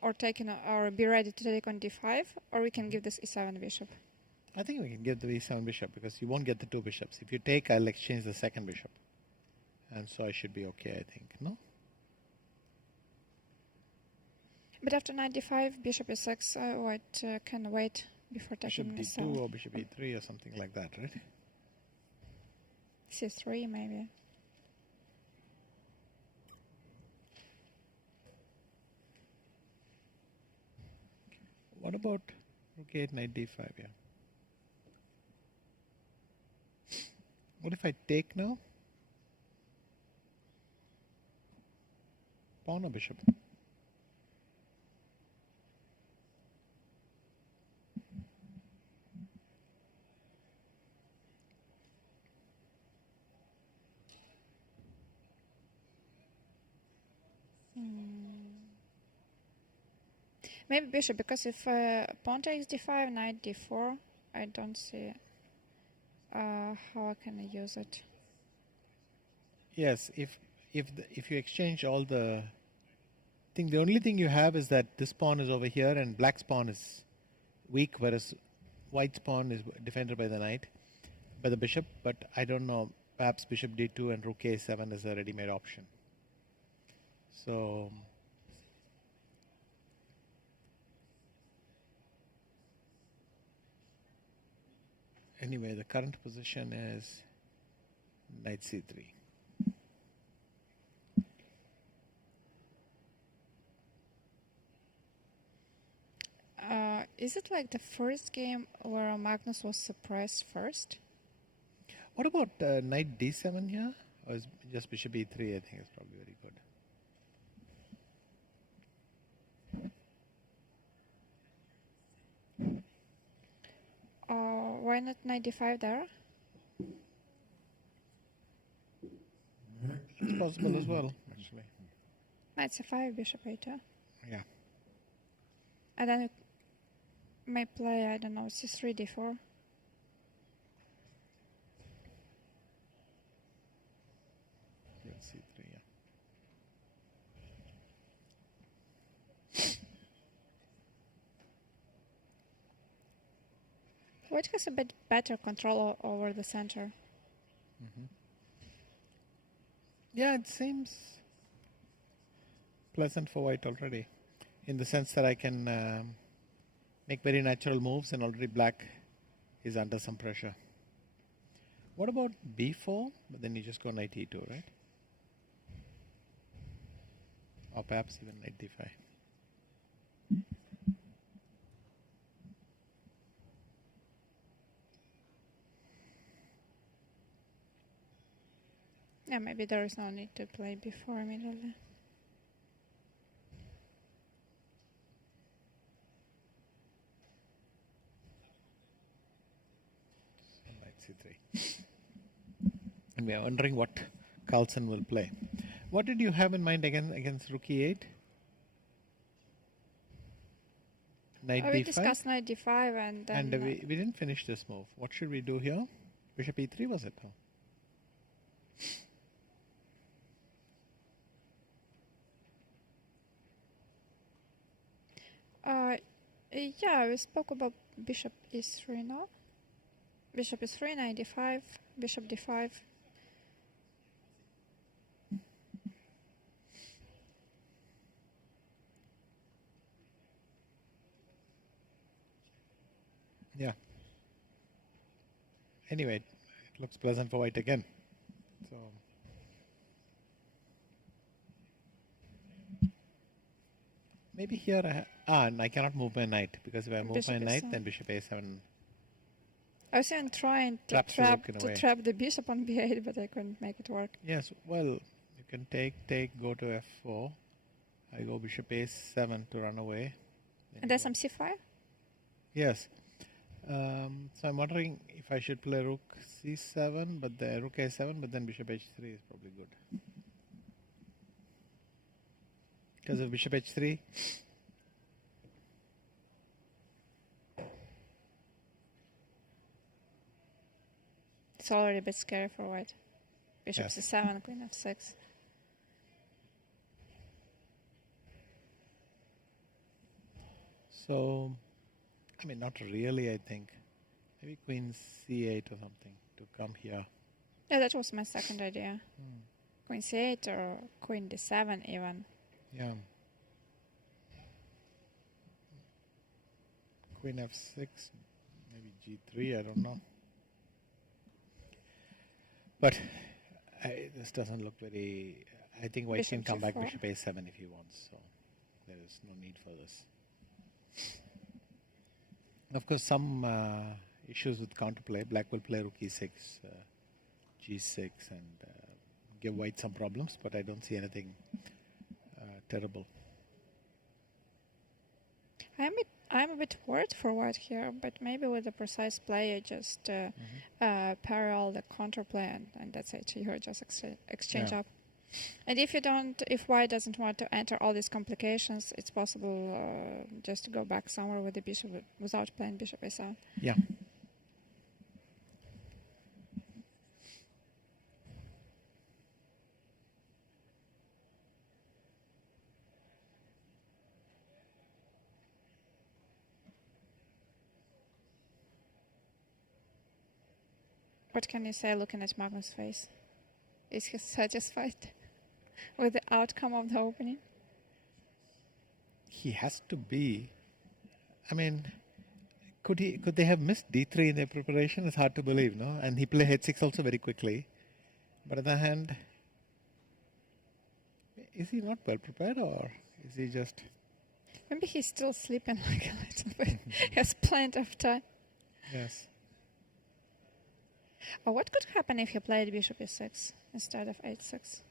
or be ready to take on d5, or we can give this e7 bishop? I think we can give the e7 bishop because you won't get the two bishops. If you take, I'll exchange the second bishop. And so I should be okay, I think, no? But after knight d5, bishop e6, white can wait before Bishop taking d2 or bishop e3 or something like that, right? c3 maybe. What about rook 8, knight d5, yeah? What if I take now? Pawn or bishop? Maybe bishop, because if pawn takes d5, knight d4, I don't see how I can use it. Yes, if you exchange all the thing, the only thing you have is that this pawn is over here and black's pawn is weak, whereas white's pawn is defended by the knight, by the bishop. But I don't know, perhaps bishop d2 and rook a7 is a ready-made option. So anyway, the current position is knight c3. Is it like the first game where Magnus was surprised first? What about knight d7 here? Or is just bishop e3? I think is probably very good. Why not knight d5 there? It's possible as well, actually. Knight c5, bishop a2. Yeah. And then we may play, I don't know, c3, d4. c3, yeah. White has a bit better control over the center. Yeah, it seems pleasant for white already, in the sense that I can make very natural moves and already black is under some pressure. What about b4? But then you just go knight e2, right? Or perhaps even knight d5. Yeah, maybe there is no need to play before immediately. Knight c3. And we are wondering what Carlsen will play. What did you have in mind against rook e8? Knight We d5? discussed knight d5 and then... And we didn't finish this move. What should we do here? Bishop e3 was it? Oh. Yeah, we spoke about bishop e3 now. Bishop e3, knight d5, bishop d5. Yeah. Anyway, it looks pleasant for white again. So maybe here and I cannot move my knight, because if I move Bishop my knight, A7. then bishop a7. I was even trying to Traps the rook in a way. trap the bishop on b8, but I couldn't make it work. Yes, well, you can take, go to f4. I go bishop a7 to run away. And there's some c5? Yes. So I'm wondering if I should play rook c7, but the rook a7, but then bishop h3 is probably good. Because of bishop h3. It's already a bit scary for white. Bishop Yes. c7, queen f6. So, I mean, not really, I think. Maybe queen c8 or something to come here. Yeah, that was my second idea. Queen c8 or queen d7 even. Yeah. Queen f6, maybe g3, I don't know. But this doesn't look very... I think white Bishop can come back g4. bishop a7 if he wants, so there is no need for this. Of course, some issues with counterplay. Black will play rook e6, g6, and give white some problems, but I don't see anything terrible. I'm a bit worried for white here, but maybe with a precise play, you just parallel the counterplay, and that's it. You just exchange Yeah. up. And if white doesn't want to enter all these complications, it's possible just to go back somewhere with the bishop without playing bishop a7. Yeah. What can you say looking at Magnus' face? Is he satisfied with the outcome of the opening? He has to be. I mean, could they have missed d3 in their preparation? It's hard to believe, no? And he played h6 also very quickly. But on the other hand, is he not well prepared, or is he just... Maybe he's still sleeping like a little bit. He has plenty of time. Yes. Or what could happen if he played bishop e6 instead of h6?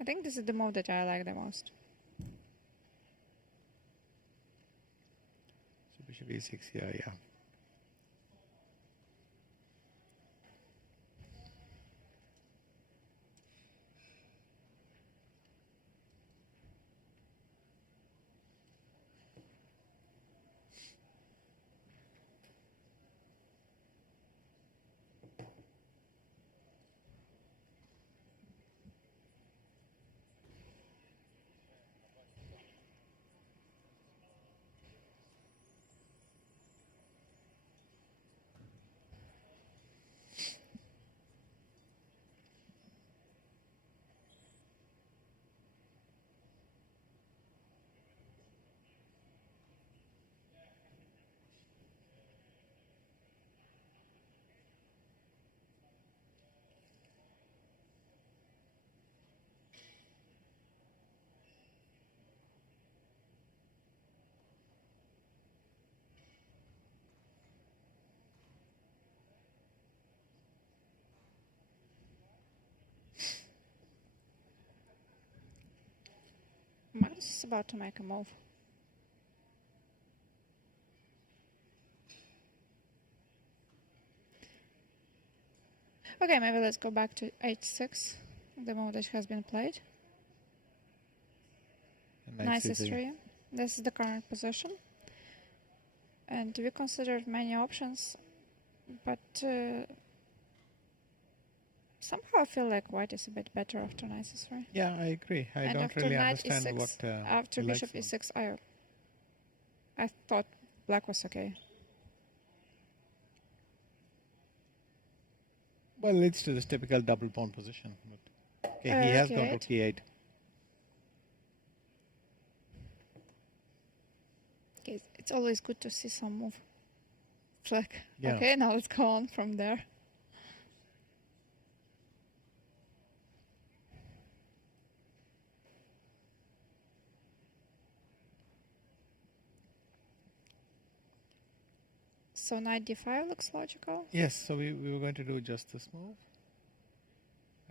I think this is the move that I like the most. So bishop e6 here, yeah. Magnus is about to make a move. Okay, maybe let's go back to h6, the move that has been played. And Nice is history. This is the current position. And we considered many options, but somehow I feel like white is a bit better after knight e3. Yeah, I agree. I And don't after really knight understand e6, what after he likes bishop about it. e6, I thought black was okay. Well, it leads to this typical double pawn position. But okay, he has gone Okay. rook e8. Okay, it's always good to see some move. It's like, Yeah. okay, now let's go on from there. So knight d5 looks logical. Yes, so we were going to do just this move.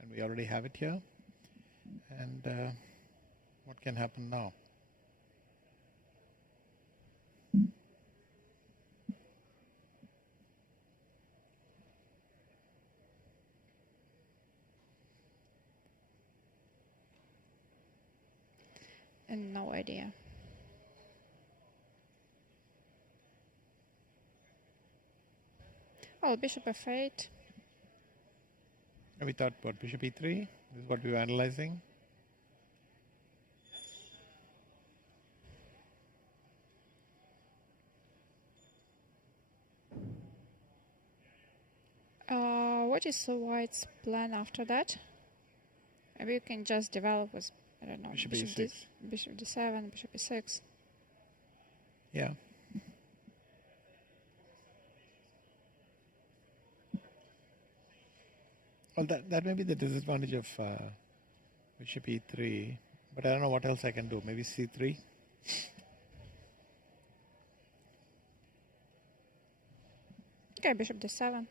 And we already have it here. And what can happen now? And no idea. Well, bishop f8. And we thought, what, bishop e3? This is what we were analyzing. What is the white's plan after that? Maybe you can just develop with, I don't know, Bishop e6. bishop d7, bishop e6. Yeah. Well, that may be the disadvantage of bishop e3, but I don't know what else I can do. Maybe c3. Okay, bishop d7.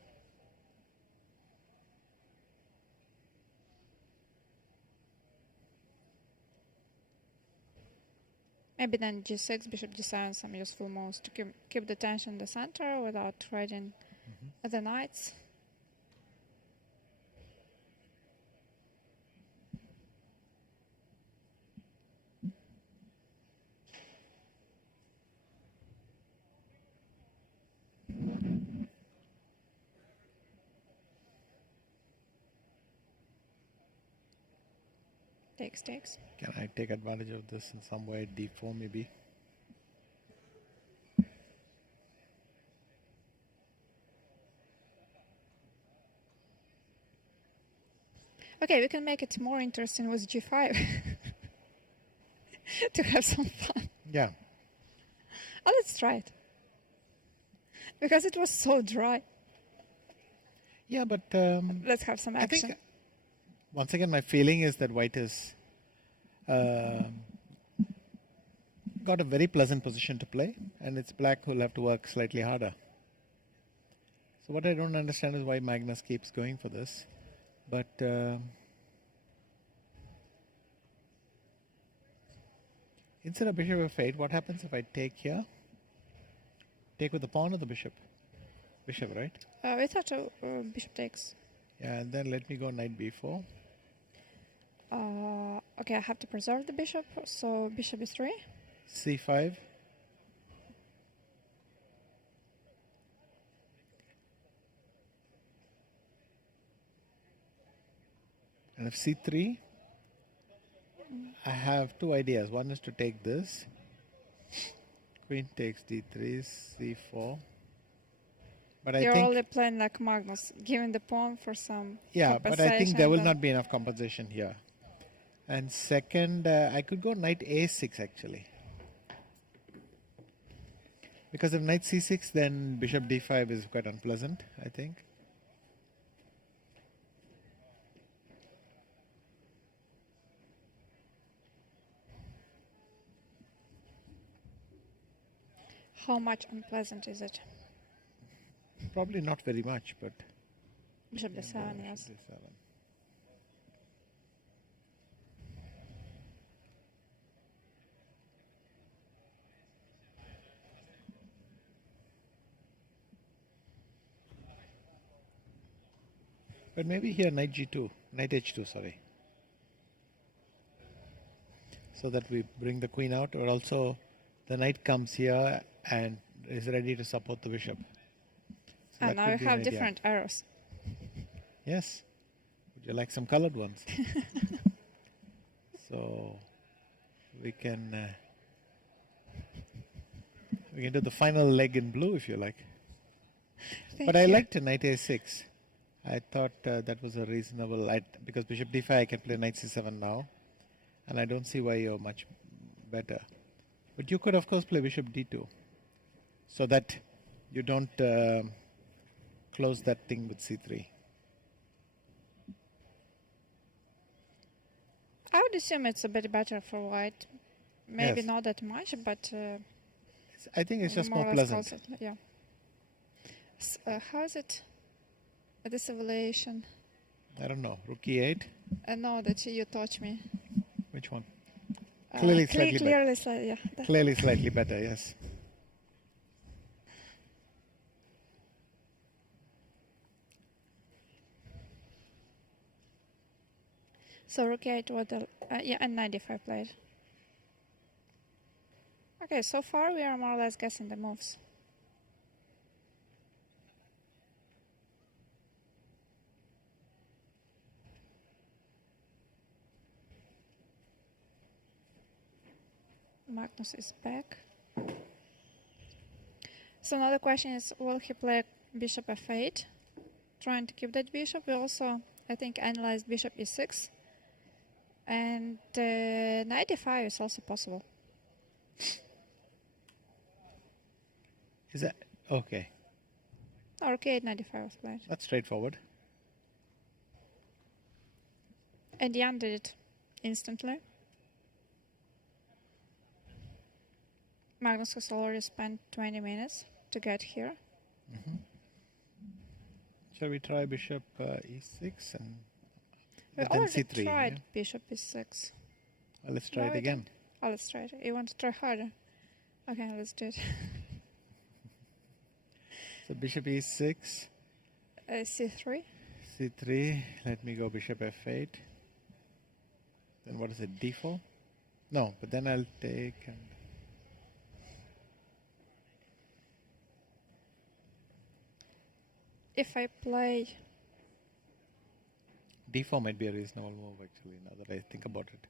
Maybe then g6, bishop d7, some useful moves to keep the tension in the center without trading the knights. Takes. Can I take advantage of this in some way? d4 maybe. Okay, we can make it more interesting with g5 to have some fun. Yeah. Oh, let's try it. Because it was so dry. Yeah, but Let's have some I action. think, once again, my feeling is that white has got a very pleasant position to play, and it's black who will have to work slightly harder. So what I don't understand is why Magnus keeps going for this. But instead of bishop f8, what happens if I take here? Take with the pawn or the bishop? Bishop, right? We thought bishop takes. Yeah, and then let me go knight b4. Okay, I have to preserve the bishop, so bishop e3. c5. And if c3, I have two ideas. One is to take this. Queen takes d3, c4. But You're I think, only playing like Magnus, giving the pawn for some yeah, but I think there will compensation, not be enough compensation here. And second, I could go knight a6 actually. Because if knight c6, then bishop d5 is quite unpleasant, I think. How much unpleasant is it? Probably not very much, but Bishop d7, yes. bishop d7. But maybe here knight g2, knight h2, sorry. So that we bring the queen out, or also the knight comes here and is ready to support the bishop. So And that now could we be an have idea. different arrows. Yes. Would you like some colored ones? So we can do the final leg in blue if you like. But I liked knight a6. I thought that was a reasonable, because bishop d5 I can play knight c7 now, and I don't see why you're much better. But you could of course play bishop d2, so that You don't close that thing with c3. I would assume it's a bit better for white. Maybe Yes. not that much, but I think it's just more or less pleasant. closer, yeah. How is it? This evaluation. I don't know. Rook e8. No, that you taught me. Which one? Clearly slightly better. Clearly, yeah. Clearly slightly better, yes. So rook 8 was the yeah, and 95 played. Okay, so far we are more or less guessing the moves. Magnus is back. So now the question is, will he play bishop f8, trying to keep that bishop? We also, I think, analyzed bishop e6. And knight e5 is also possible. Is that okay? Or k8, knight e5 was played. That's straightforward. And Jan did it instantly. Magnus has already spent 20 minutes to get here. Shall we try bishop e6 and We then already c3? tried Yeah? bishop e6. Well, let's try No, it we again. didn't. Oh, let's try it. You want to try harder? Okay, let's do it. So bishop e6, c3. c3. Let me go bishop f8. Then what is it? d4? No, but then I'll take. And If I play, d4 might be a reasonable move actually. Now that I think about it,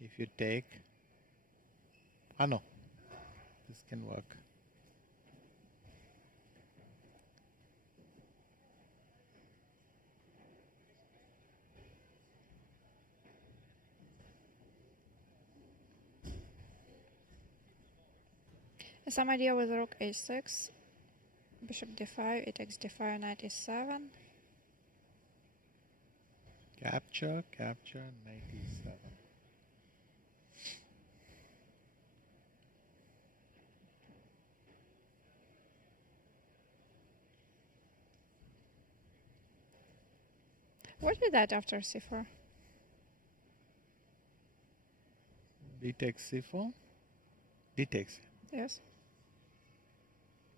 if you take. Ah no, this can work. some idea with rook a6, bishop d5, it takes d5, knight e7. Capture, capture, knight e7. What did that after c4? D takes c4. D takes. Yes.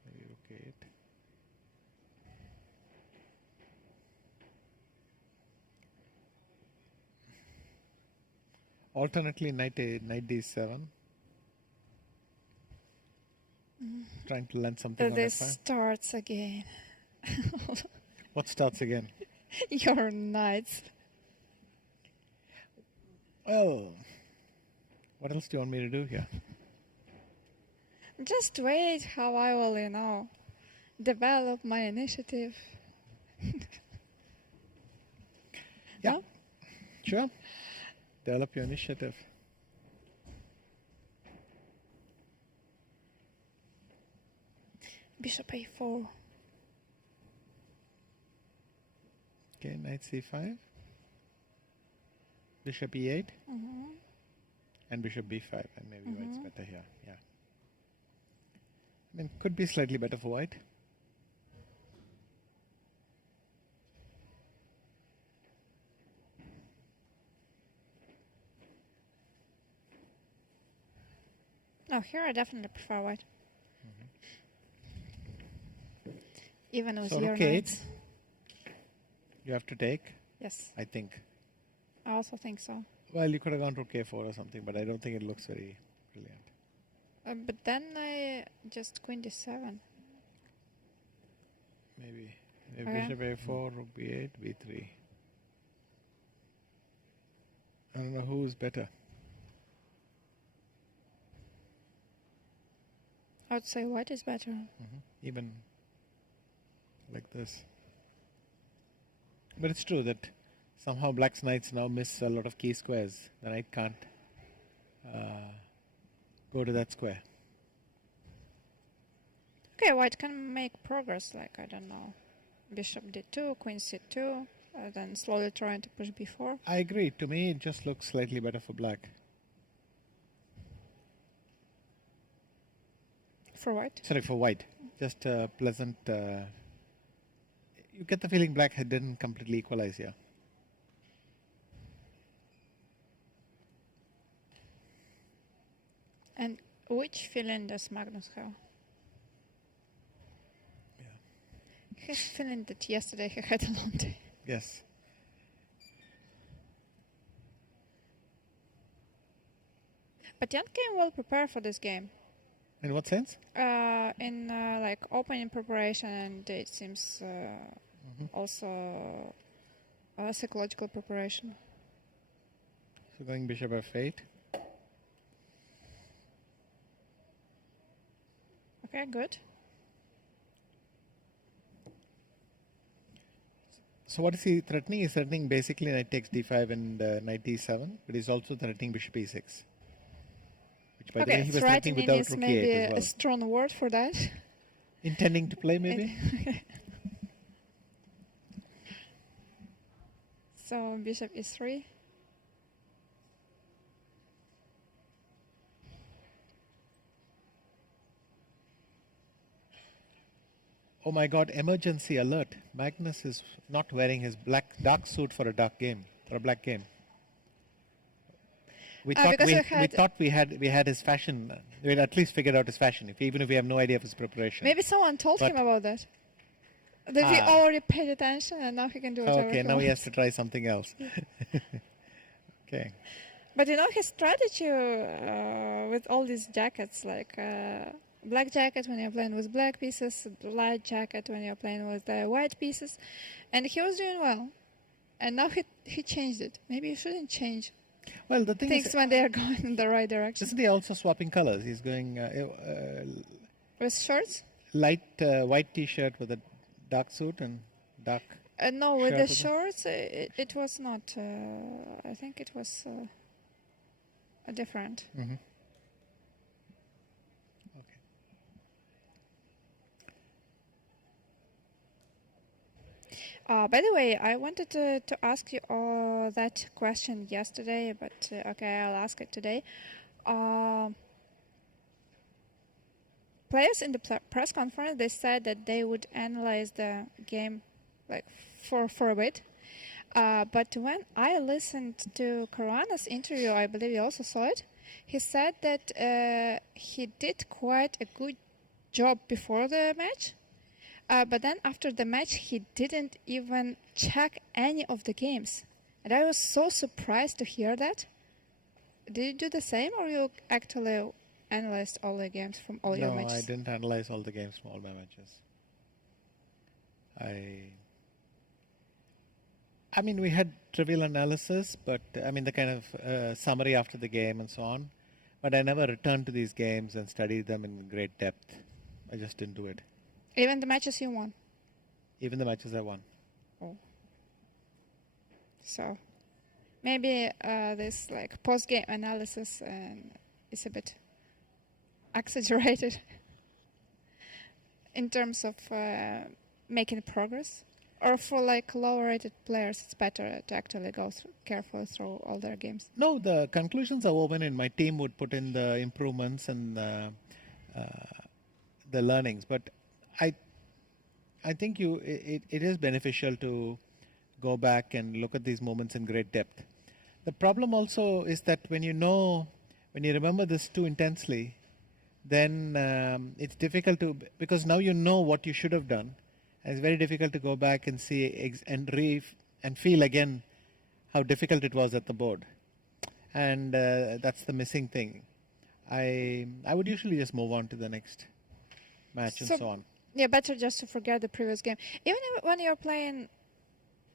Maybe rook 8. Alternately, knight d7. Trying to land something on This f5. starts again. What starts again? Your knights. Well, what else do you want me to do here? Just wait how I will, develop my initiative. Yeah, No? sure. Develop your initiative. Bishop a4. Okay, knight c5. Bishop e8. And bishop b5. And maybe white's better here. Yeah. I mean, could be slightly better for white. No, here I definitely prefer white. Even with So your rook 8. knights. You have to take, Yes, I think. I also think so. Well, you could have gone rook a4 or something, but I don't think it looks very brilliant. But then I just queen d7. Maybe. Okay. Bishop a4, rook b8, b3. I don't know who is better. I would say white is better. Even like this. But it's true that somehow black's knights now miss a lot of key squares. The knight can't go to that square. okay, white can make progress, like, I don't know, bishop d2, queen c2, then slowly trying to push b4. I agree. To me, it just looks slightly better for black. For white? Sorry, for white. Just a pleasant... you get the feeling black didn't completely equalize here. And which feeling does Magnus have? Yeah. He's feeling that yesterday he had a long day. Yes. But Jan came well prepared for this game. In what sense? In like opening preparation, and it seems also psychological preparation. So going bishop f8. Okay, good. So what is he threatening? He's threatening basically knight takes d5 and knight e7, but he's also threatening bishop e6. Which, by the way, he was threatening without is rook maybe e8 as well. a strong word for that. Intending to play, maybe? So bishop e3. Oh my God, emergency alert. Magnus is not wearing his dark suit for a dark game, for a black game. We thought we had his fashion. We had at least figured out his fashion, even if we have no idea of his preparation. Maybe someone told him about that. That he already paid attention and now he can do whatever Okay, now he has to try something else. Okay. But you know his strategy with all these jackets, like black jacket when you're playing with black pieces, light jacket when you're playing with the white pieces, and he was doing well. And now he changed it. Maybe he shouldn't change. Well, the thing things is, when they are going in the right direction. Isn't he also swapping colors? He's going with shorts? Light white T-shirt with a dark suit and dark. No, with the shorts, it was not. I think it was different. Mm-hmm. By the way, I wanted to ask you that question yesterday, but okay, I'll ask it today. Players in the press conference, they said that they would analyze the game like for a bit. But when I listened to Caruana's interview, I believe you also saw it, he said that he did quite a good job before the match. But then after the match, he didn't even check any of the games. And I was so surprised to hear that. Did you do the same, or you actually analyzed all the games from all your matches? No, I didn't analyze all the games from all my matches. I mean, we had trivial analysis, but I mean the kind of summary after the game and so on. But I never returned to these games and studied them in great depth. I just didn't do it. Even the matches you won? Even the matches I won. Oh. So, maybe this like post-game analysis is a bit exaggerated in terms of making progress. Or for like lower-rated players, it's better to actually go carefully through all their games. No, the conclusions are woven in. My team would put in the improvements and the learnings, but I think it is beneficial to go back and look at these moments in great depth. The problem also is that when you remember this too intensely, then it's difficult to, because now you know what you should have done. And it's very difficult to go back and see and feel again how difficult it was at the board. And that's the missing thing. I would usually just move on to the next match and so on. Yeah, better just to forget the previous game. Even when you're playing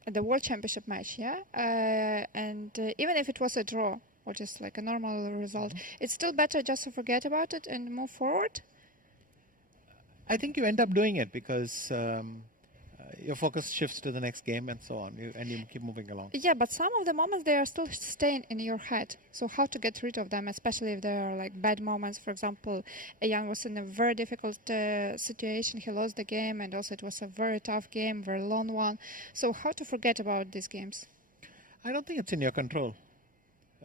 the World Championship match, yeah? And even if it was a draw, or just like a normal result, it's still better just to forget about it and move forward? I think you end up doing it because your focus shifts to the next game and so on, and you keep moving along. Yeah, but some of the moments, they are still staying in your head. So how to get rid of them, especially if they are like bad moments. For example, Jan was in a very difficult situation. He lost the game, and also it was a very tough game, very long one. So how to forget about these games? I don't think it's in your control.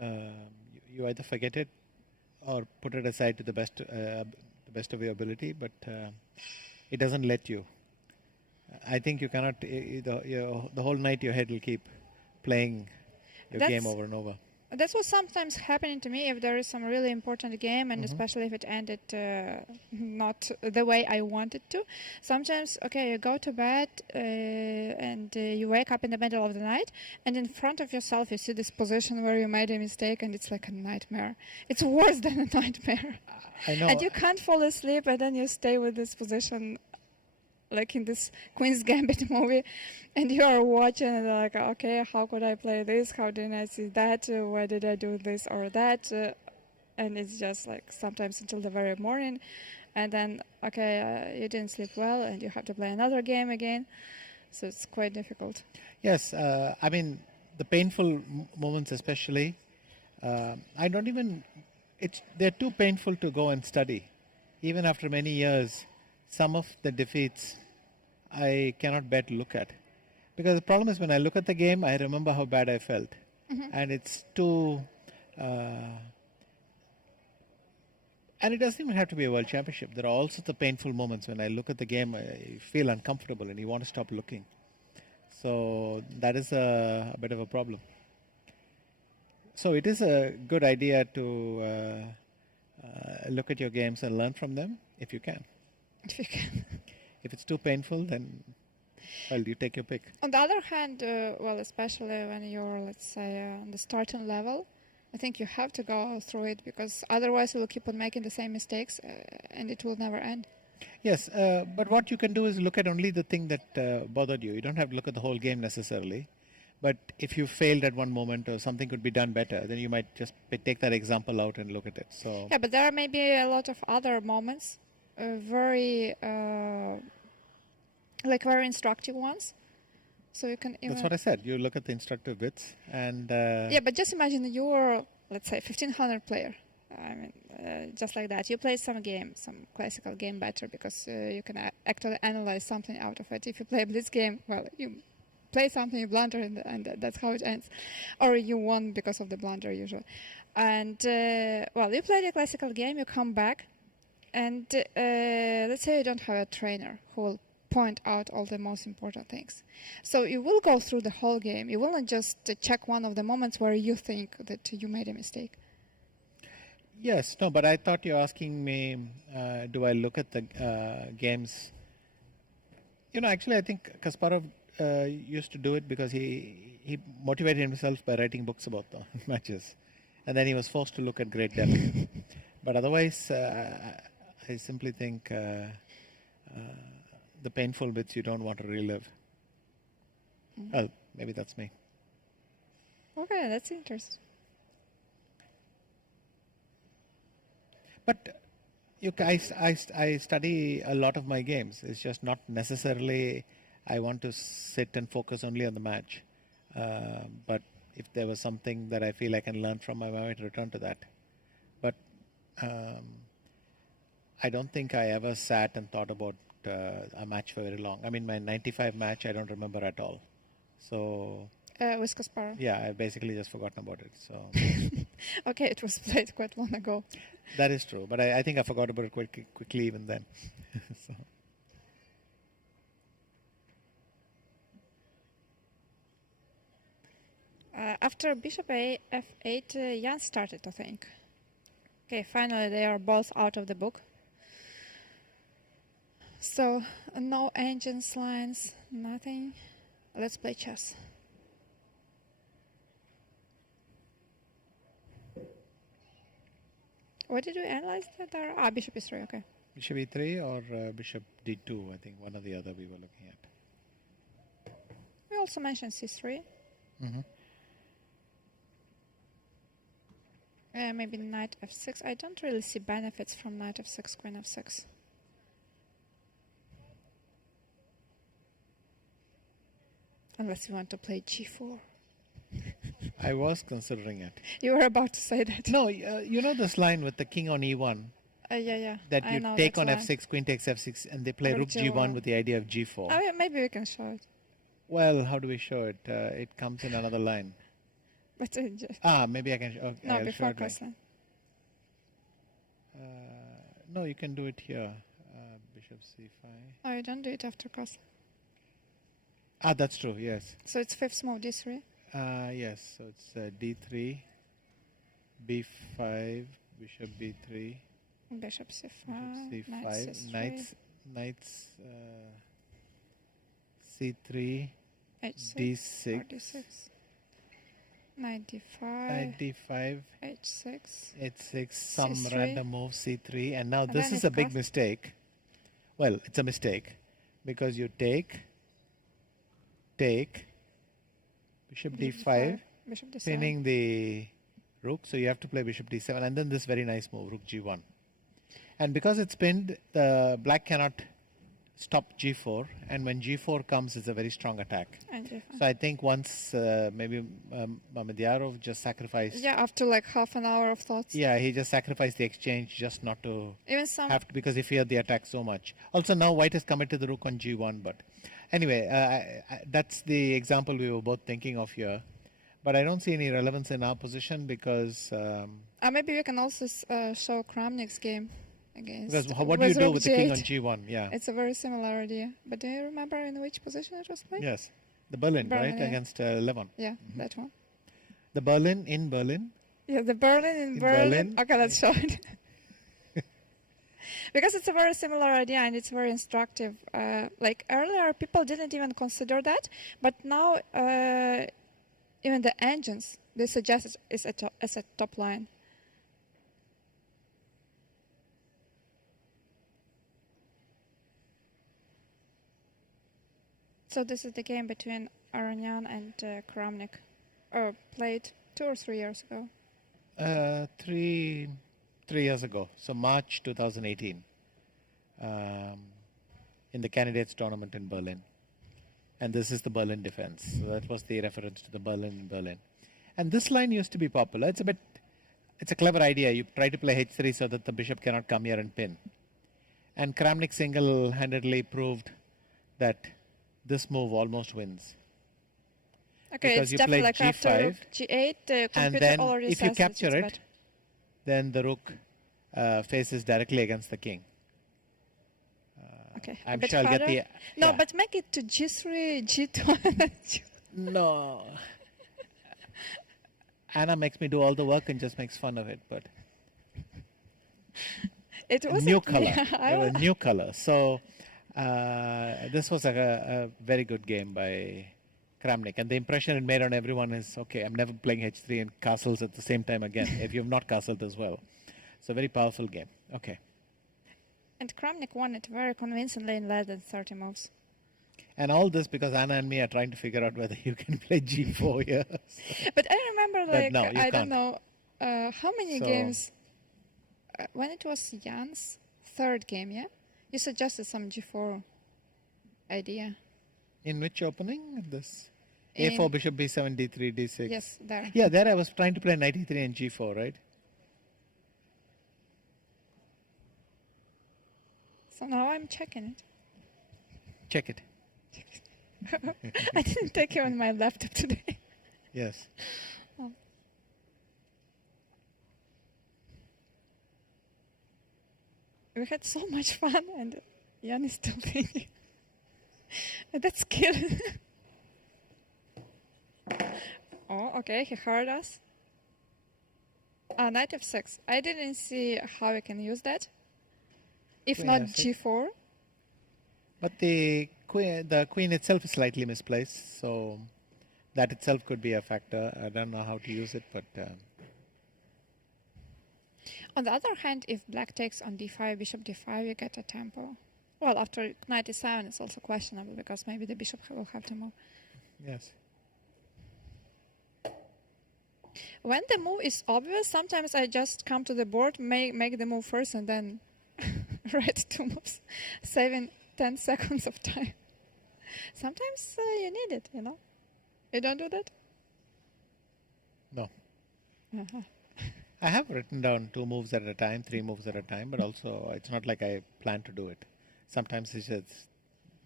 You either forget it or put it aside to the best of your ability, but it doesn't let you. I think you cannot, the whole night your head will keep playing your game over and over. That's what sometimes happening to me if there is some really important game, and especially if it ended not the way I wanted to. Sometimes, okay, you go to bed and you wake up in the middle of the night, and in front of yourself you see this position where you made a mistake, and it's like a nightmare. It's worse than a nightmare. I know. And you can't fall asleep, and then you stay with this position like in this Queen's Gambit movie, and you are watching and like, okay, how could I play this? How did I see that? Why did I do this or that? And it's just like sometimes until the very morning, and then, okay, you didn't sleep well, and you have to play another game again. So it's quite difficult. Yes, I mean, the painful moments especially, they're too painful to go and study. Even after many years, some of the defeats I cannot bear to look at. Because the problem is when I look at the game, I remember how bad I felt. And it's too... and it doesn't even have to be a world championship. There are also the painful moments when I look at the game, I feel uncomfortable and you want to stop looking. So that is a bit of a problem. So it is a good idea to look at your games and learn from them if you can. If you can. If it's too painful, then, well, you take your pick. On the other hand, well, especially when you're, let's say, on the starting level, I think you have to go through it, because otherwise you will keep on making the same mistakes and it will never end. Yes, but what you can do is look at only the thing that bothered you. You don't have to look at the whole game necessarily. But if you failed at one moment or something could be done better, then you might just take that example out and look at it. So yeah, but there are maybe a lot of other moments, very instructive ones. So you can even... That's what I said. You look at the instructive bits and... yeah, but just imagine you're, let's say, 1500 player. I mean, just like that. You play some game, some classical game better, because you can actually analyze something out of it. If you play a blitz game, well, you play something, you blunder, and that's how it ends. Or you won because of the blunder, usually. And, well, you play the classical game, you come back, and let's say you don't have a trainer who will point out all the most important things. So you will go through the whole game. You will not just check one of the moments where you think that you made a mistake. Yes, no, but I thought you were asking me, do I look at the games? You know, actually, I think Kasparov used to do it because he motivated himself by writing books about the matches. And then he was forced to look at great depth. But otherwise, I simply think the painful bits you don't want to relive. Well, maybe that's me. Okay, that's interesting. But I study a lot of my games. It's just not necessarily I want to sit and focus only on the match. But if there was something that I feel I can learn from, I might return to that. But I don't think I ever sat and thought about a match for very long. I mean, my 95 match, I don't remember at all. So... with Kasparov? Yeah, I basically just forgotten about it. So okay, it was played quite long ago. That is true, but I think I forgot about it quite quickly even then. So. After Bishop A, F8, Jan started, I think. Okay, finally they are both out of the book. So, no engines, lines, nothing. Let's play chess. What did we analyze that? Bishop E3, okay. Bishop E3 or Bishop D2, I think one or the other we were looking at. We also mentioned C3. Maybe knight F6. I don't really see benefits from knight F6, queen F6. Unless you want to play g4. I was considering it. You were about to say that. No, you know this line with the king on e1? Yeah. That I you know take that on line. f6, queen takes f6, and they play Rook rook g1 g1. with the idea of g4. Oh, yeah, maybe we can show it. Well, how do we show it? It comes in another line. But just, Maybe I can. Okay, no, I'll show before it. crossline. No, you can do it here. Bishop c5. Oh, you don't do it after crossline. That's true. Yes. So it's fifth move, d3. Yes. So it's d3, b5, bishop d3, Bishop c5. bishop Knight c5, c3, knights c3, h6, d6, or d6. Knight d5, knight d5, h6. h6, some C3. random move c3, and now And this then is it a big goes- mistake. Well, it's a mistake because you take bishop d5, Bishop d7. pinning the rook, so you have to play bishop d7, and then this very nice move, rook g1. And because it's pinned, the black cannot stop g4, and when g4 comes, it's a very strong attack. And g5. So I think once maybe Mamedyarov just sacrificed. Yeah, after like half an hour of thoughts. Yeah, he just sacrificed the exchange just not to Even some. have to, because he feared the attack so much. Also, now white has committed the rook on g1, but anyway, that's the example we were both thinking of here. But I don't see any relevance in our position because Maybe we can also show Kramnik's game against. what do you do rook with the king on g8. g1? Yeah. It's a very similar idea. But do you remember in which position it was played? Yes. The Berlin, Berlin, right? yeah. Against Levon. Yeah, that one. The Berlin in Berlin. Yeah, the Berlin in Berlin. Okay, let's show it. Because it's a very similar idea and it's very instructive. Like earlier, people didn't even consider that, but now even the engines they suggest it as a top line. So this is the game between Aranyan and Kramnik, played 2 or 3 years ago. 3 years ago, so March 2018, in the candidates tournament in Berlin. And this is the Berlin defense. So that was the reference to the Berlin in Berlin. And this line used to be popular. It's a clever idea. You try to play h3 so that the bishop cannot come here and pin. And Kramnik single-handedly proved that this move almost wins. Okay, Because it's you play definitely like after g5, rook g8, the and computer then already if you says capture it's it, better. then the rook faces directly against the king. Okay, I'm a bit sure I'll get harder. the... No, yeah. but make it to g3, g2. No. Anna makes me do all the work and just makes fun of it, but It was new color. Yeah, It was new color. So this was a very good game by Kramnik, and the impression it made on everyone is, okay, I'm never playing h3 and castles at the same time again, if you've not castled as well. So very powerful game. Okay. And Kramnik won it very convincingly in less than 30 moves. And all this because Anna and me are trying to figure out whether you can play g4 here. But I remember, But like, no, you I don't can't. know how many So- games, when it was Jan's third game, yeah? You suggested some g4 idea. In which opening? This In- a4, bishop b7, d3, d6. Yes, there. Yeah, there I was trying to play knight e3 and g4, right? So now I'm checking it. Check it. I didn't take you on my laptop today. Yes. We had so much fun, and Jan is still thinking. That's killing. Oh, okay, he heard us. Knight f6. I didn't see how we can use that. If Queen not f6. g4. But the queen itself is slightly misplaced, so that itself could be a factor. I don't know how to use it, but On the other hand, if black takes on d5, bishop d5, you get a tempo. Well, after knight e7, it's also questionable because maybe the bishop will have to move. yes. When the move is obvious, sometimes I just come to the board, make the move first, and then write 2 moves, saving 10 seconds of time. Sometimes you need it, you know. You don't do that? No. Uh-huh. I have written down 2 moves at a time, 3 moves at a time, but also it's not like I plan to do it. Sometimes it's just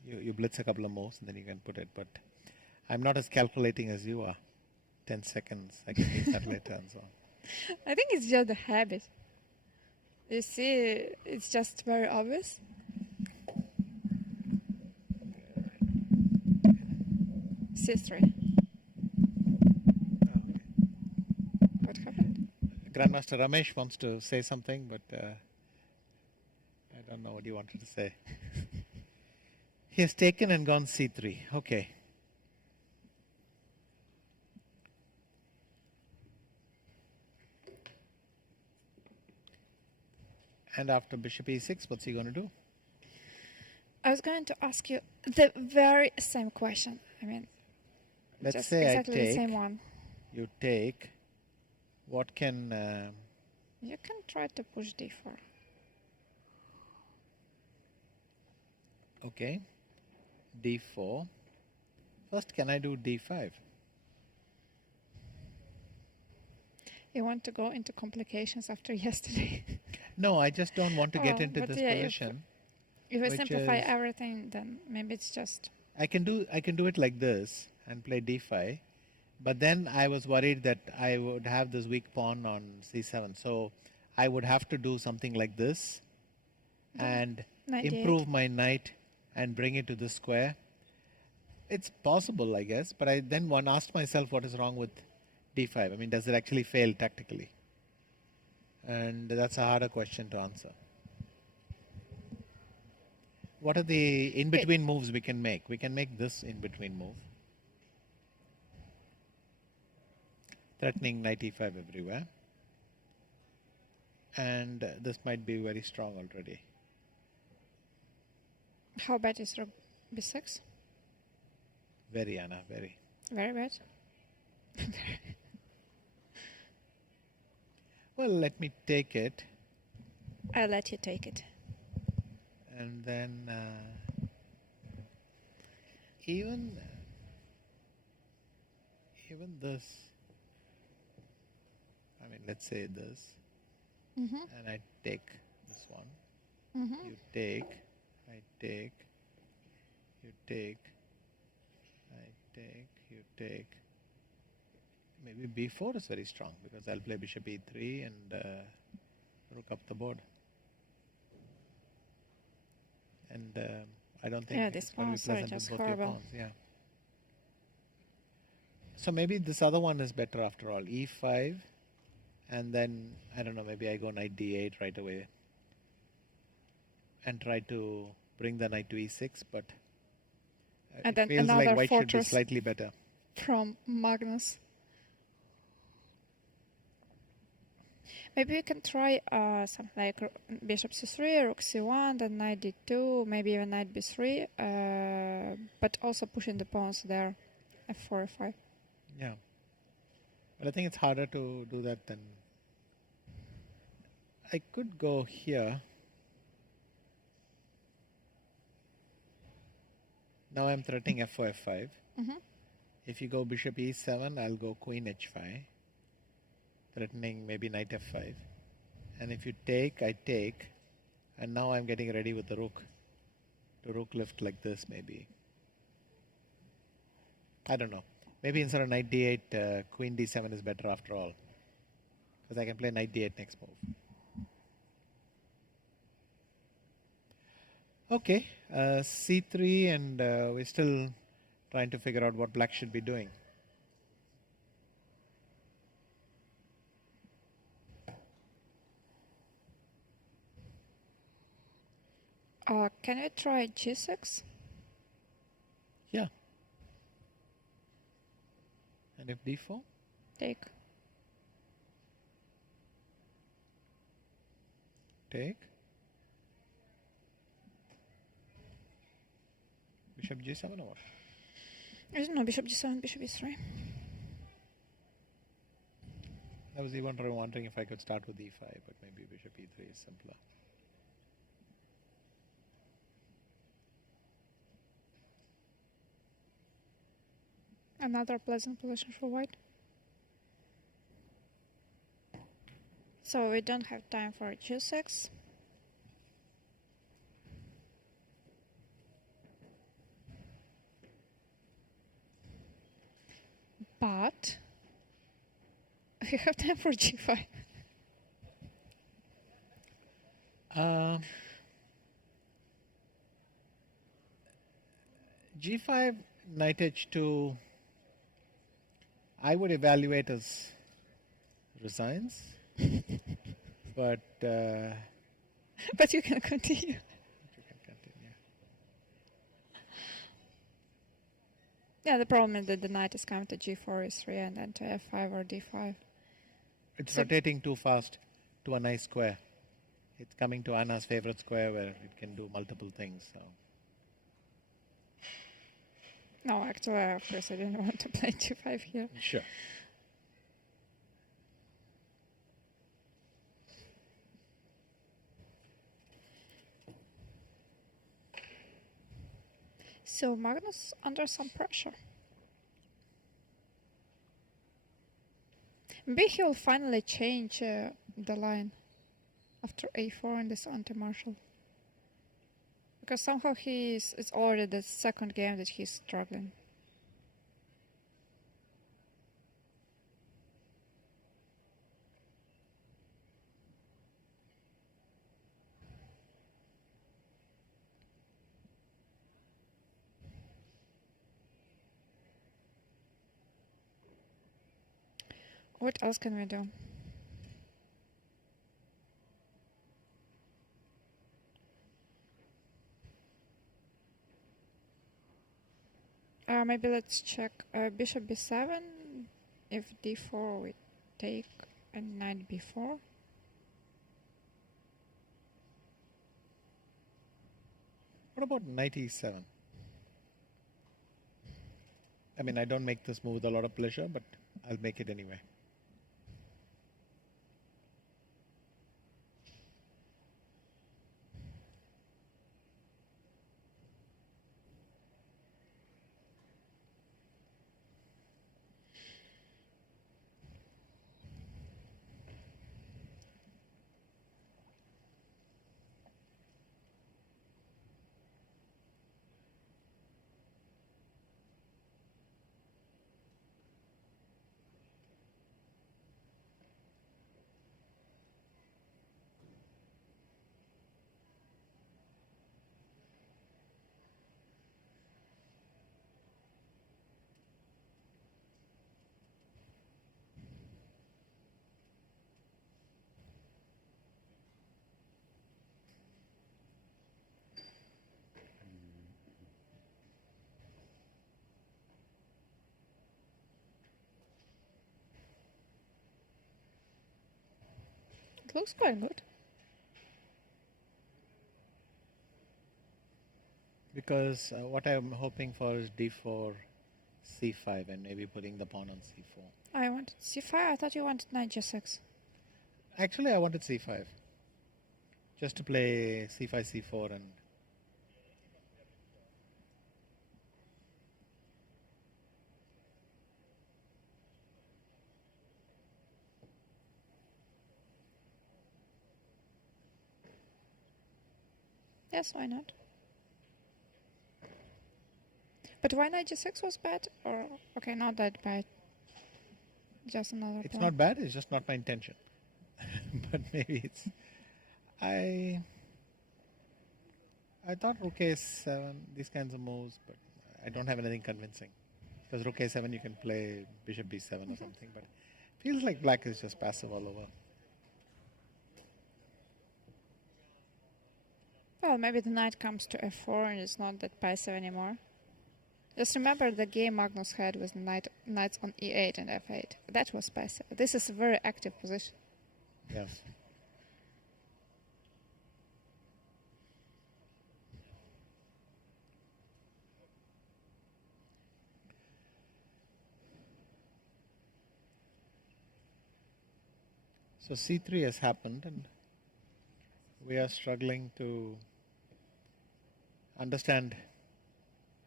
you blitz a couple of moves and then you can put it, but I'm not as calculating as you are. 10 seconds, I can use that later and so on. I think it's just a habit. You see, it's just very obvious. C3. What happened? Grandmaster Ramesh wants to say something, but I don't know what he wanted to say. He has taken and gone C3. Okay. And after bishop e6, what's he going to do? I was going to ask you the very same question. I mean, Let's just say exactly I take, the same one. You take, what can... You can try to push d4. Okay, d4. First, can I do d5? You want to go into complications after yesterday? No, I just don't want to get Oh, into but this yeah, position. If we Which simplify is- everything, then maybe it's just... I can do it like this and play d5, but then I was worried that I would have this weak pawn on c7. So I would have to do something like this and Knight d8. improve my knight and bring it to this square. It's possible, I guess, but I then asked myself what is wrong with d5. I mean, does it actually fail tactically? And that's a harder question to answer. What are the in-between moves we can make? We can make this in-between move. Threatening knight e5 everywhere. And this might be very strong already. How bad is rook b6? Very, Anna, very. Very bad. Well, let me take it. I'll let you take it. And then even this, I mean, let's say this, and I take this one. You take, I take, you take, I take, you take. Maybe b4 is very strong because I'll play bishop e3 and rook up the board. And I don't think this it's going pawn, to be sorry, pleasant just with both your horrible. pawns. Yeah. So maybe this other one is better after all. e5, and then I don't know. Maybe I go knight d8 right away, and try to bring the knight to e6. But And it then feels another like white should be fortress. slightly better. From Magnus. Maybe we can try something like bishop c3, rook c1, then knight d2, maybe even knight b3, but also pushing the pawns there, f4, f5. Yeah. But I think it's harder to do that than... I could go here. Now I'm threatening f4, f5. If you go bishop e7, I'll go queen h5. Threatening maybe knight f5. And if you take, I take. And now I'm getting ready with the rook. To rook lift like this maybe. I don't know. Maybe instead of knight d8, queen d7 is better after all. Because I can play knight d8 next move. Okay, c3, and we're still trying to figure out what black should be doing. Can we try g6? Yeah. And if d4? Take. Take. Bishop g7 or what? I don't know, bishop g7, bishop e3. I was even wondering if I could start with e5, but maybe bishop e3 is simpler. Another pleasant position for white. So we don't have time for g6. But we have time for g5. G5, knight h2, I would evaluate as resigns, but But you can continue. you can continue. Yeah, the problem is that the knight is coming to g4, e3, and then to f5 or d5. It's So- rotating too fast to a nice square. It's coming to Anna's favorite square where it can do multiple things. So No, actually, of course, I didn't want to play g5 here. sure. So Magnus under some pressure. Maybe he'll finally change the line after a4 in this anti-martial. Because somehow it's already the second game that he's struggling. What else can we do? Maybe let's check bishop b7. If d4 we take and knight b4. What about knight e7? I mean, I don't make this move with a lot of pleasure, but I'll make it anyway. It looks quite good. Because what I'm hoping for is d4, c5, and maybe putting the pawn on c4. I wanted c5. I thought you wanted knight g6. Actually, I wanted c5. Just to play c5, c4, and Yes, why not? But why knight g6 was bad? Or okay, not that bad. Just another it's pawn. not bad. It's just not my intention. But maybe it's. I thought rook a7, these kinds of moves, but I don't have anything convincing. Because rook a7, you can play bishop b7 or something, but it feels like black is just passive all over. Well, maybe the knight comes to f4 and it's not that passive anymore. Just remember the game Magnus had with knights on e8 and f8. That was passive. This is a very active position. Yes. So c3 has happened, and we are struggling to understand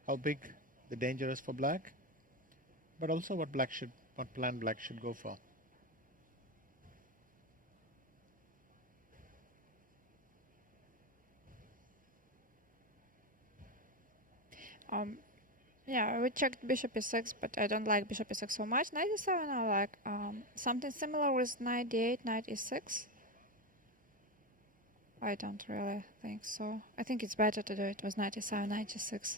how big the danger is for black. but also what plan black should go for. Yeah, we checked bishop e6, but I don't like bishop e6 so much. Knight e7 I like. Something similar with knight d8, knight e6. I don't really think so. I think it's better to do it with knight e7, knight e6.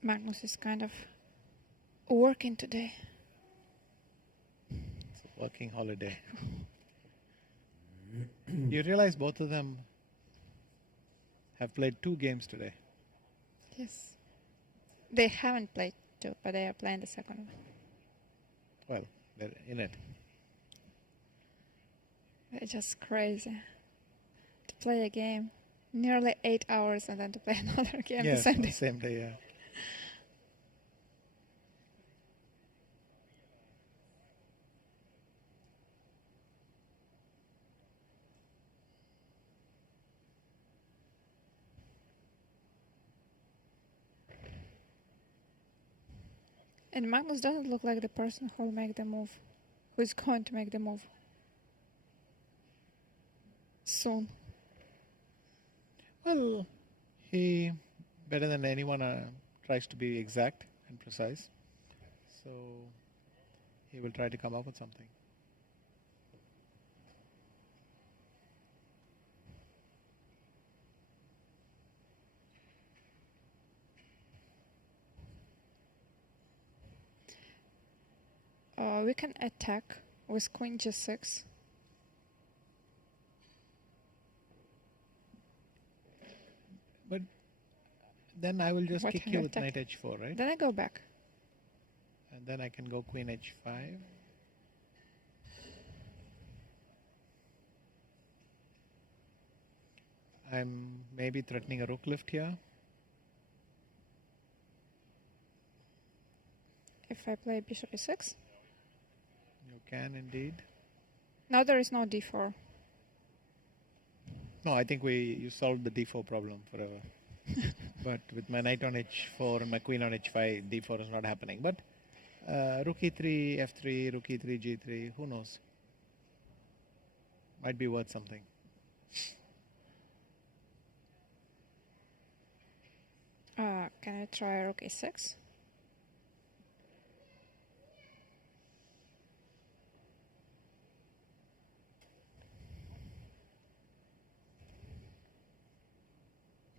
Magnus is kind of working today. It's a working holiday. You realize both of them have played 2 games today. Yes. They haven't played 2, but they are playing the second one. Well, they're in it. It's just crazy to play a game nearly 8 hours and then to play another game the Yes, same day. same day, yeah. And Magnus doesn't look like the person who will make the move, who is going to make the move soon. Well, he, better than anyone, tries to be exact and precise. So he will try to come up with something. We can attack with queen g6. But then I will just What kick kind you of with attack? knight h4, right? Then I go back. And then I can go queen h5. I'm maybe threatening a rook lift here. If I play bishop e6. You can indeed. Now there is no d4. No, I think you solved the d4 problem forever. But with my knight on h4 and my queen on h5, d4 is not happening. But rook e3, f3, rook e3, g3, who knows? Might be worth something. Can I try rook e6?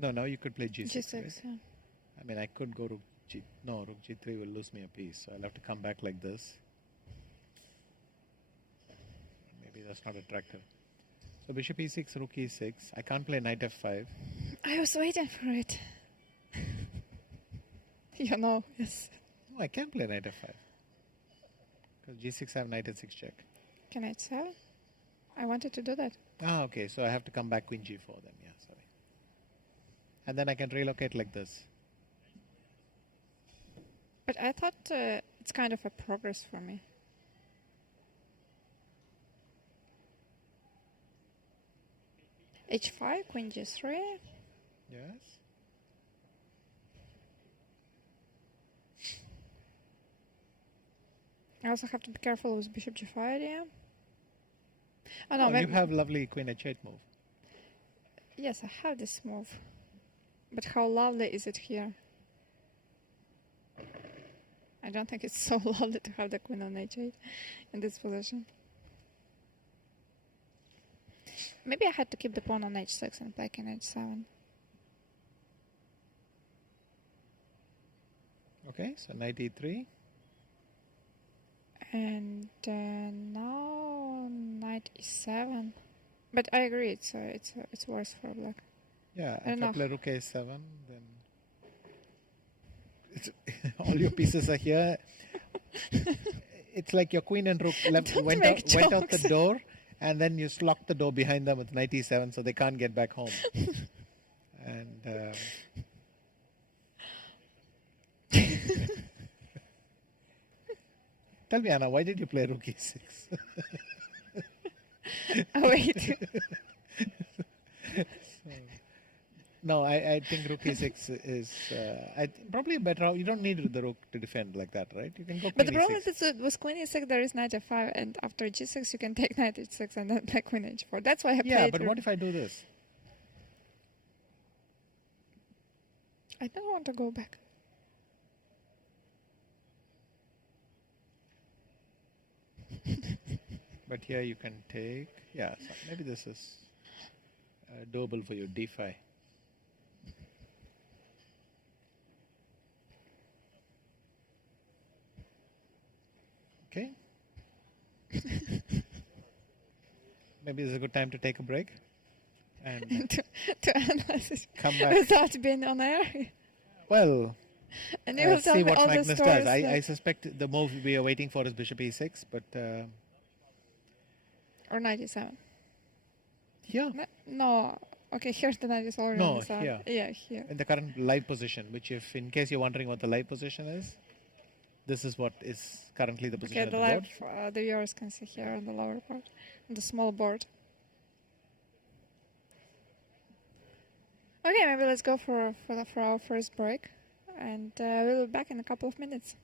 No, now you could play g6. g6, Right? yeah. I mean, I could go rook g. No, rook g3 will lose me a piece, so I'll have to come back like this. Maybe that's not attractive. So bishop e6, rook e6. I can't play knight f5. I was waiting for it. You know, yes. No, I can play knight f5. Because g6 I have knight h6 check. Can I tell? I wanted to do that. Ah, okay. So I have to come back queen g4 then. Yeah, sorry. And then I can relocate like this. But I thought it's kind of a progress for me. h5, queen g3. Yes. I also have to be careful with bishop g5 idea. Oh no, Oh, you maybe. have lovely queen h8 move. Yes, I have this move. But how lovely is it here? I don't think it's so lovely to have the queen on h8 in this position. Maybe I had to keep the pawn on h6 and play king h7. Okay, so knight e3. And now knight e7. But I agree, it's worse for black. Yeah, I if don't I know. play rook a7, then it's all your pieces are here. It's like your queen and rook Don't went make out the jokes. door, And then you lock the door behind them with knight e7, so they can't get back home. And tell me, Anna, why did you play rook e6? Oh, wait. No, I think rook e6 is probably better. You don't need the rook to defend like that, right? You can go But the queen problem e6. is that with queen e6 there is knight f5, and after g6 you can take knight h6 and then play queen h4. That's why I Yeah, played. but what if I do this? I don't want to go back. But here you can take. Yeah, so maybe this is doable for you. d5. Okay. Maybe this is a good time to take a break and to analyze it come back. without being on air. Well, And you will tell see me what all the Magnus stories. does. I suspect the move we are waiting for is bishop e6, but Or knight e7. yeah, No. Okay, here's the knight is already No, on the side. here. Yeah, here. in the current live position, which if in case you're wondering what the live position is, this is what is currently the position Okay, of the the board. live, the viewers can see here on the lower part, on the small board. Okay, maybe let's go for our first break, and we'll be back in a couple of minutes.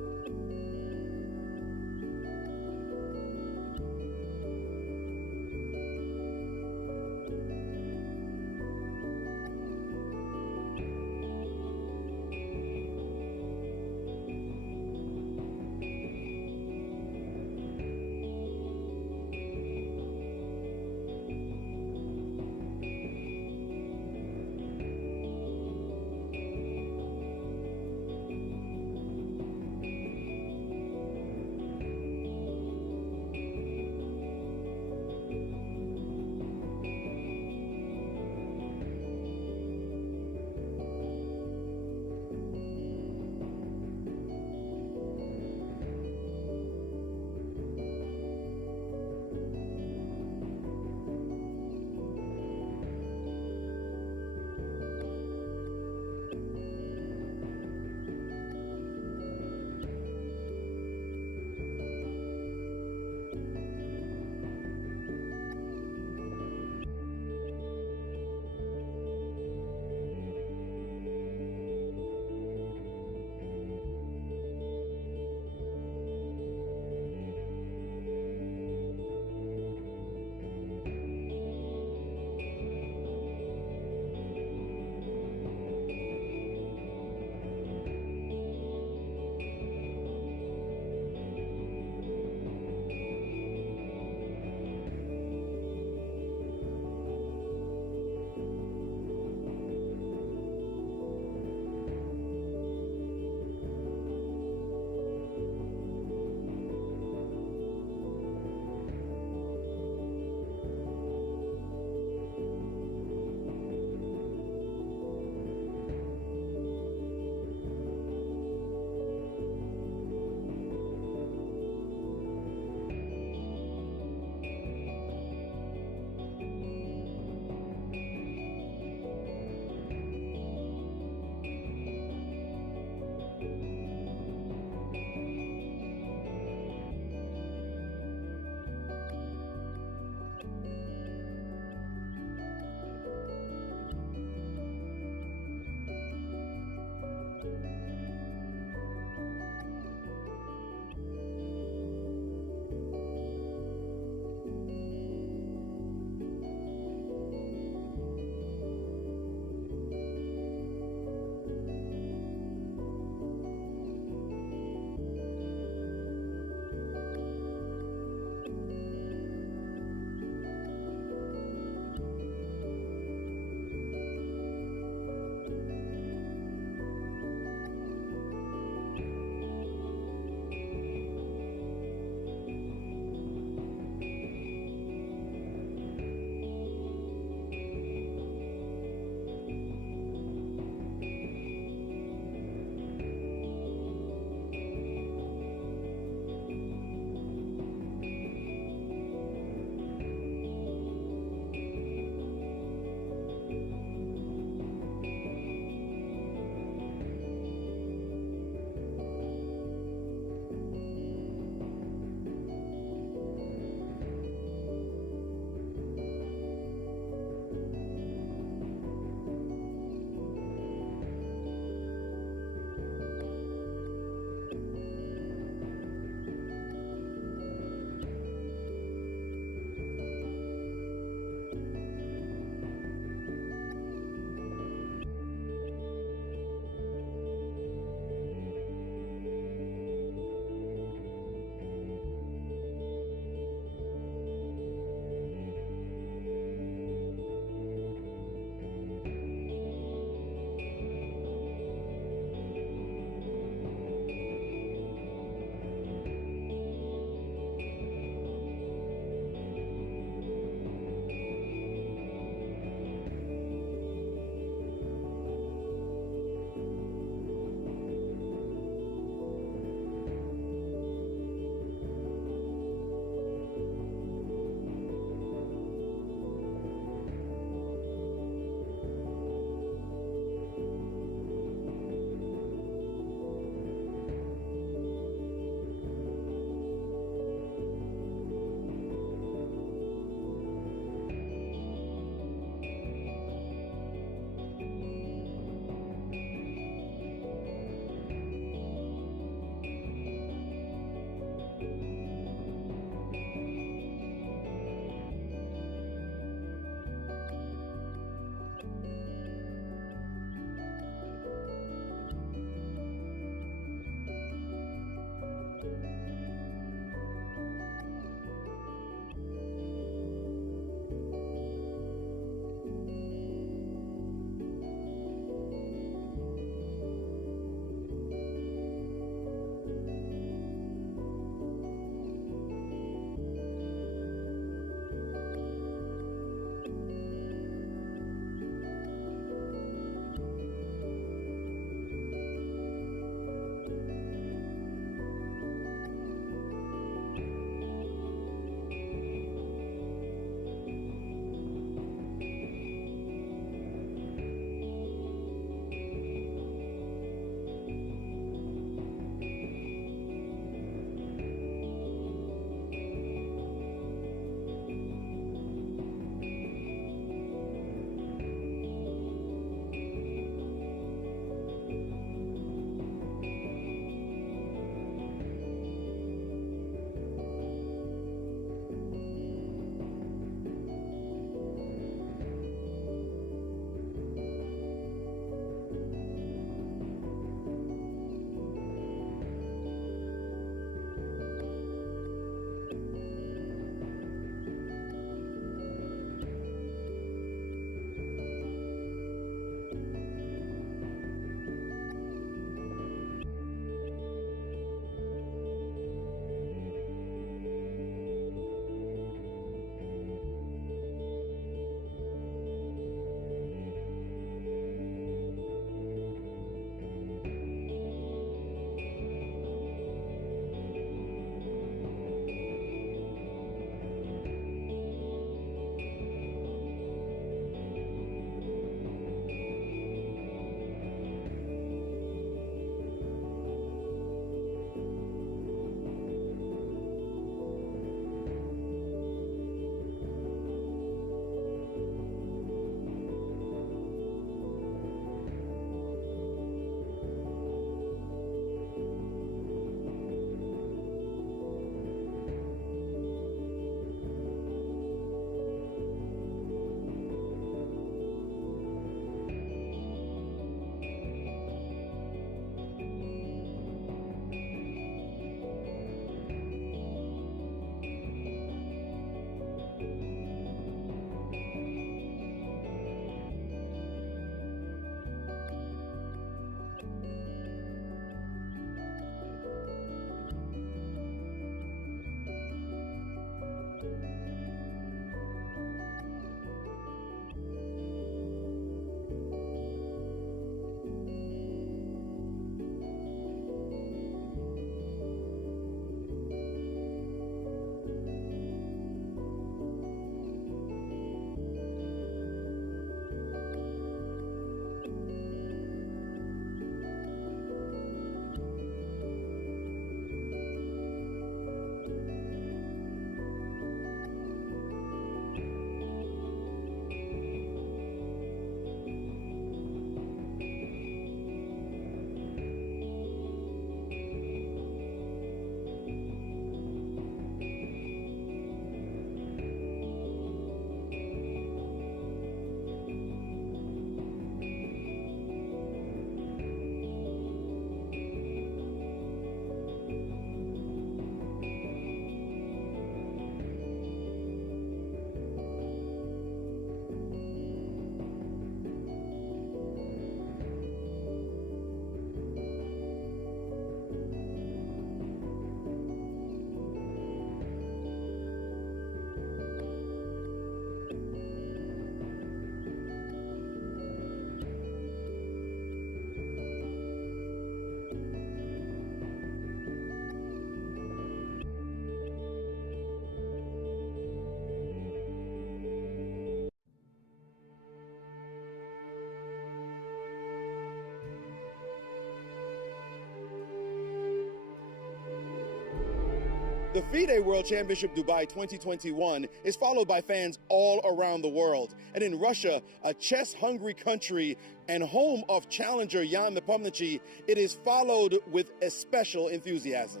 The FIDE World Championship Dubai 2021 is followed by fans all around the world. And in Russia, a chess-hungry country and home of challenger Jan Nepomniachtchi, it is followed with a special enthusiasm.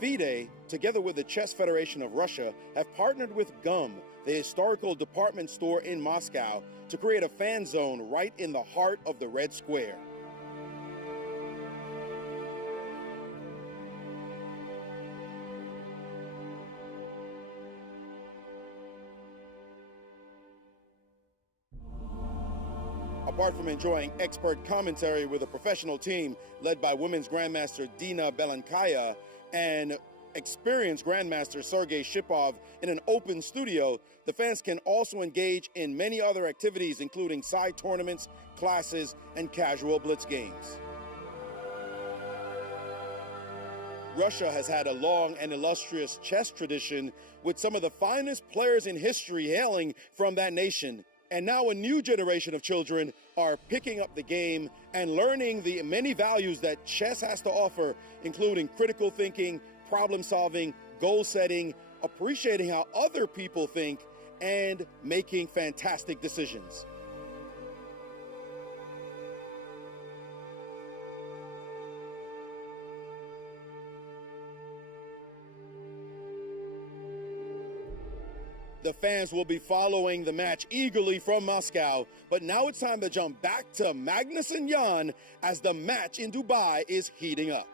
FIDE, together with the Chess Federation of Russia, have partnered with GUM, the historical department store in Moscow, to create a fan zone right in the heart of the Red Square. apart from enjoying expert commentary with a professional team led by women's Grandmaster Dina Belankaya and experienced Grandmaster Sergei Shipov in an open studio, the fans can also engage in many other activities, including side tournaments, classes, and casual blitz games. Russia has had a long and illustrious chess tradition with some of the finest players in history hailing from that nation. And now a new generation of children are picking up the game and learning the many values that chess has to offer, including critical thinking, problem solving, goal setting, appreciating how other people think, and making fantastic decisions. The fans will be following the match eagerly from Moscow, but now it's time to jump back to Magnus and Jan as the match in Dubai is heating up.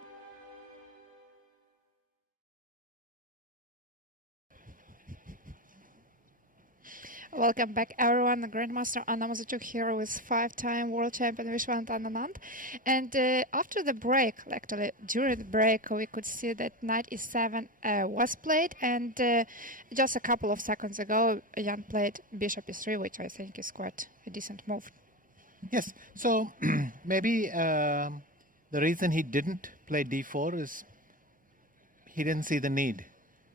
Welcome back, everyone. Grandmaster Muzychuk here with five-time world champion Viswanathan Anand. And after the break, actually during the break, we could see that knight e7 was played, and just a couple of seconds ago, Jan played bishop e3, which I think is quite a decent move. Yes, so maybe the reason he didn't play d4 is he didn't see the need.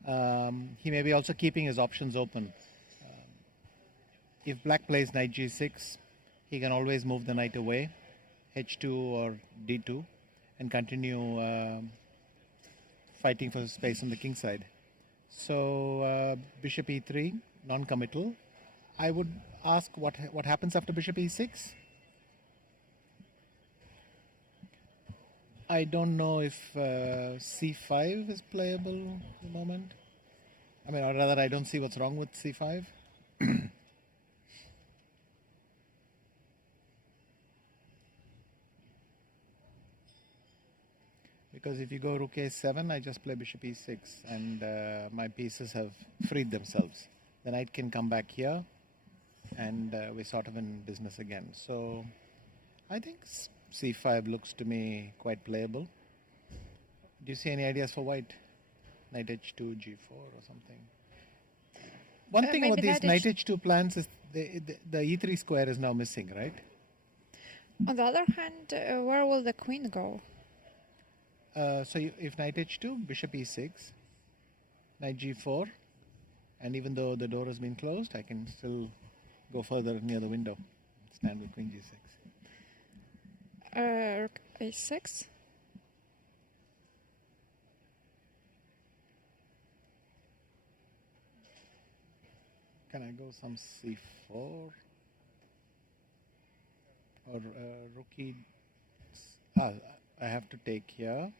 He may be also keeping his options open. If black plays knight g6, he can always move the knight away, h2 or d2, and continue fighting for space on the king side. So bishop e3, non-committal. I would ask what happens after bishop e6. I don't know if c5 is playable at the moment. I mean, or rather, I don't see what's wrong with c5. Because if you go rook a7, I just play bishop e6, and my pieces have freed themselves. The knight can come back here, and we're sort of in business again. So I think c5 looks to me quite playable. Do you see any ideas for white? Knight h2, g4 or something. One thing about these knight h2 plans is the e3 square is now missing, right? On the other hand, where will the queen go? So if knight h2, bishop e6, knight g4, and even though the door has been closed, I can still go further near the window, stand with queen g6. Rook a6. Can I go some c4? Or rook e... I have to take here.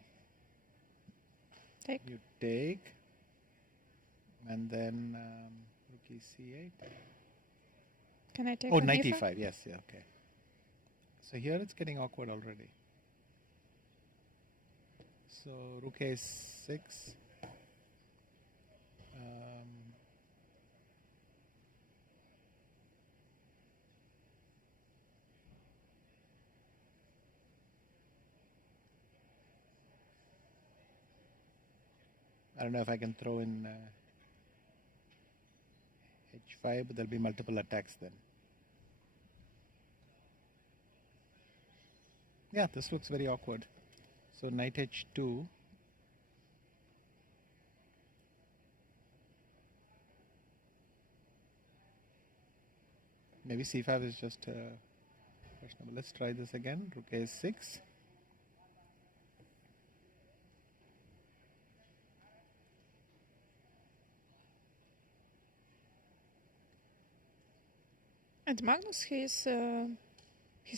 Take. You take. And then rook e c8. Can I take? Oh, knight e5. Yes, yeah, okay. So here it's getting awkward already. So rook a6. I don't know if I can throw in h5, but there'll be multiple attacks then. Yeah, this looks very awkward. So knight h2. Maybe c5 is just questionable. Let's try this again. Rook a6. And Magnus, he's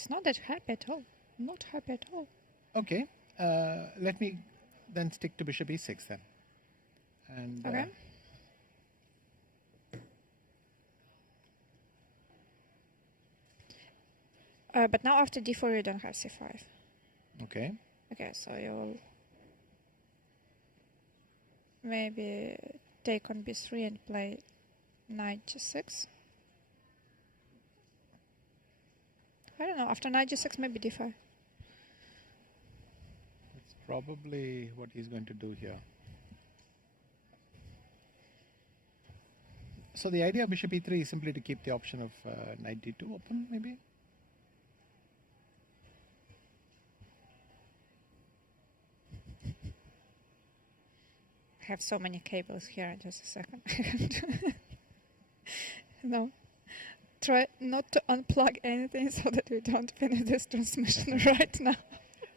not that happy at all. Not happy at all. Okay, let me then stick to bishop e6 then. And okay. But now after d4 you don't have c5. Okay. Okay, so you'll maybe take on b3 and play knight g6. I don't know. After knight g6, maybe d5. That's probably what he's going to do here. So the idea of bishop e3 is simply to keep the option of knight d2 open, maybe? I have so many cables here. Just a second. No. Try not to unplug anything so that we don't finish this transmission right now.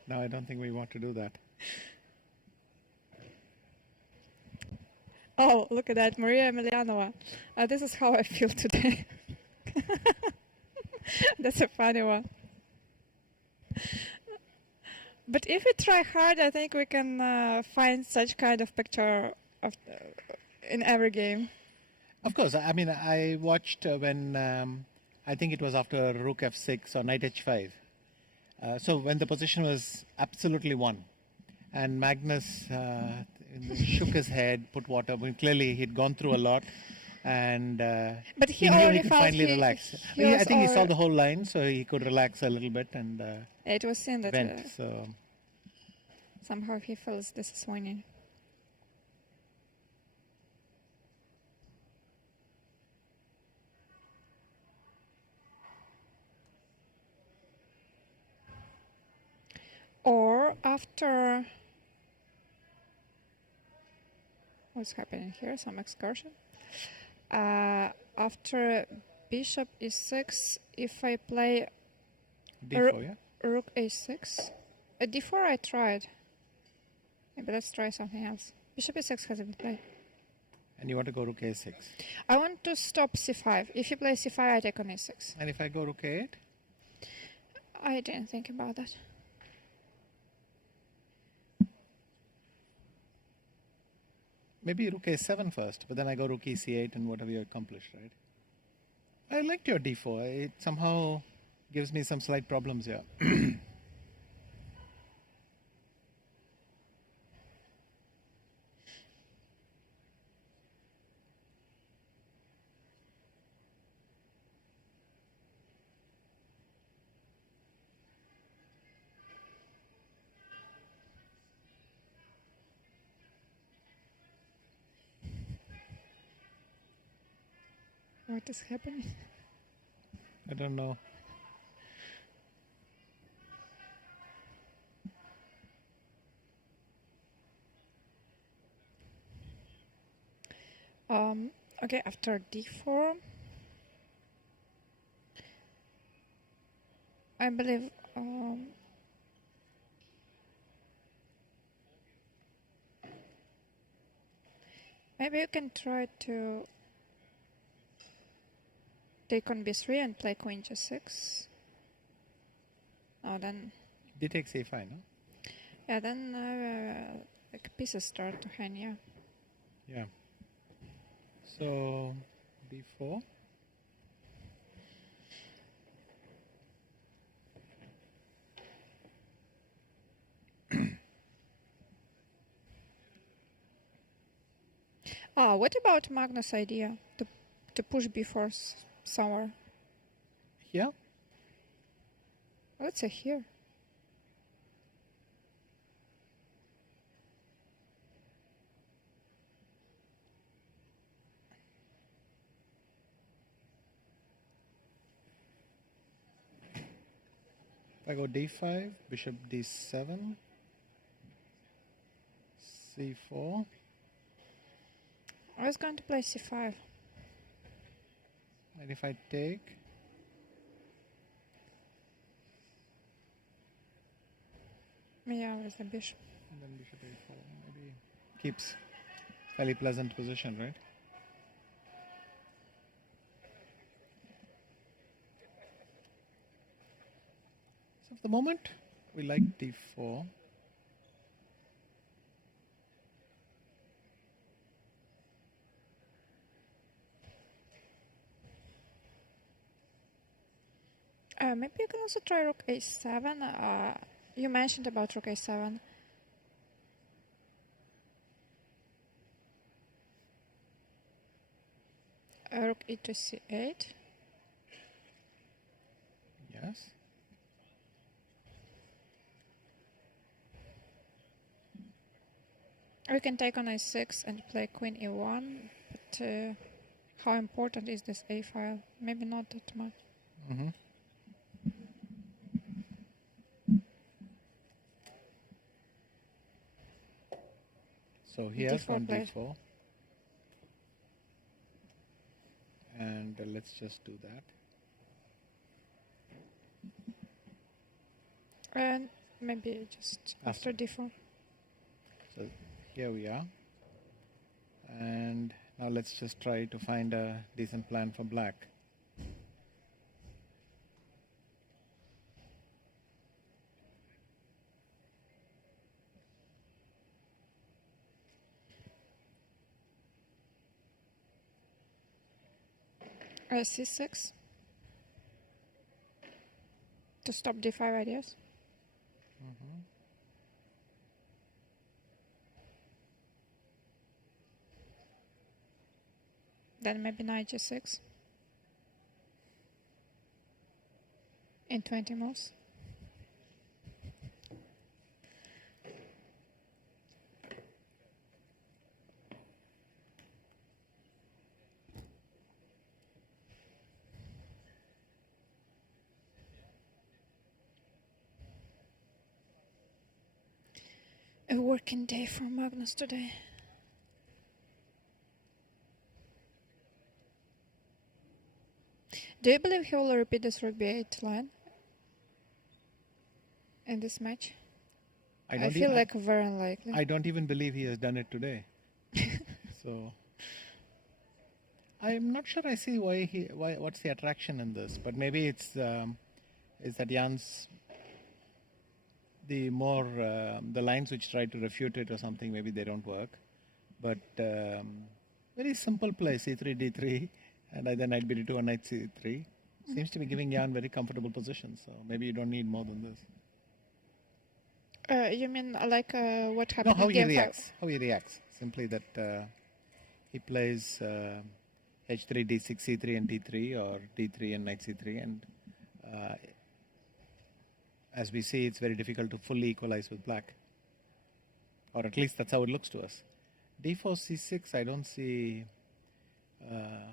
No, I don't think we want to do that. Oh, look at that, Maria Emelianova. This is how I feel today. That's a funny one. But if we try hard, I think we can find such kind of picture of in every game. Of course. I mean, I watched when, I think it was after rook f6 or knight h5. So when the position was absolutely won. And Magnus shook his head, put water. I mean, clearly, he'd gone through a lot. And but he knew already he could felt finally relax. I think he saw the whole line, so he could relax a little bit and it was seen that went. So somehow he feels this is winning. Or after, what's happening here? Some excursion. After bishop e6, if I play d4, yeah? rook a6, d4 I tried. Maybe let's try something else. Bishop e6 hasn't been played. And you want to go rook a6. I want to stop c5. If you play c5, I take on a6. And if I go rook a8? I didn't think about that. Maybe rook a7 first, but then I go rook ec8 and whatever you accomplish, right? I liked your d4. It somehow gives me some slight problems here. What is happening? I don't know. Okay, after d4, I believe maybe you can try to take on b3 and play queen g6. Oh, then. D takes a5, no? Yeah, then like pieces start to hang. Yeah. Yeah. So d4. What about Magnus' idea to push b4 somewhere? Here? Let's say here. If I go d5, bishop d7, c4. I was going to play c5. And if I take, Yeah, with the bishop. and then bishop a4, maybe keeps fairly pleasant position, right? So at the moment, we like d4. Maybe you can also try rook a7. You mentioned about rook a7. Rook e to c8. Yes. We can take on a6 and play queen e1, but how important is this a file? Maybe not that much. Mm-hmm. So he has D4 on played. d4. And let's just do that. And maybe just after d4. So here we are. And now let's just try to find a decent plan for black. C6 to stop d5 ideas. Then maybe knight g6 in 20 moves. A working day for Magnus today. Do you believe he will repeat this rook b8 line in this match? I feel like very unlikely. I don't even believe he has done it today. So I'm not sure I see what's the attraction in this, but maybe it's is that Jan's the lines which try to refute it or something, maybe they don't work. But very simple play, c3, d3, and then knight b2 or knight c3. Seems to be giving Jan very comfortable position, so maybe you don't need more than this. You mean like what happened No, how in he game reacts. 5? How he reacts. Simply that he plays h3, d6, c3 and d3, or d3 and knight c3, and as we see, it's very difficult to fully equalize with black. Or at least that's how it looks to us. d4, c6, I don't see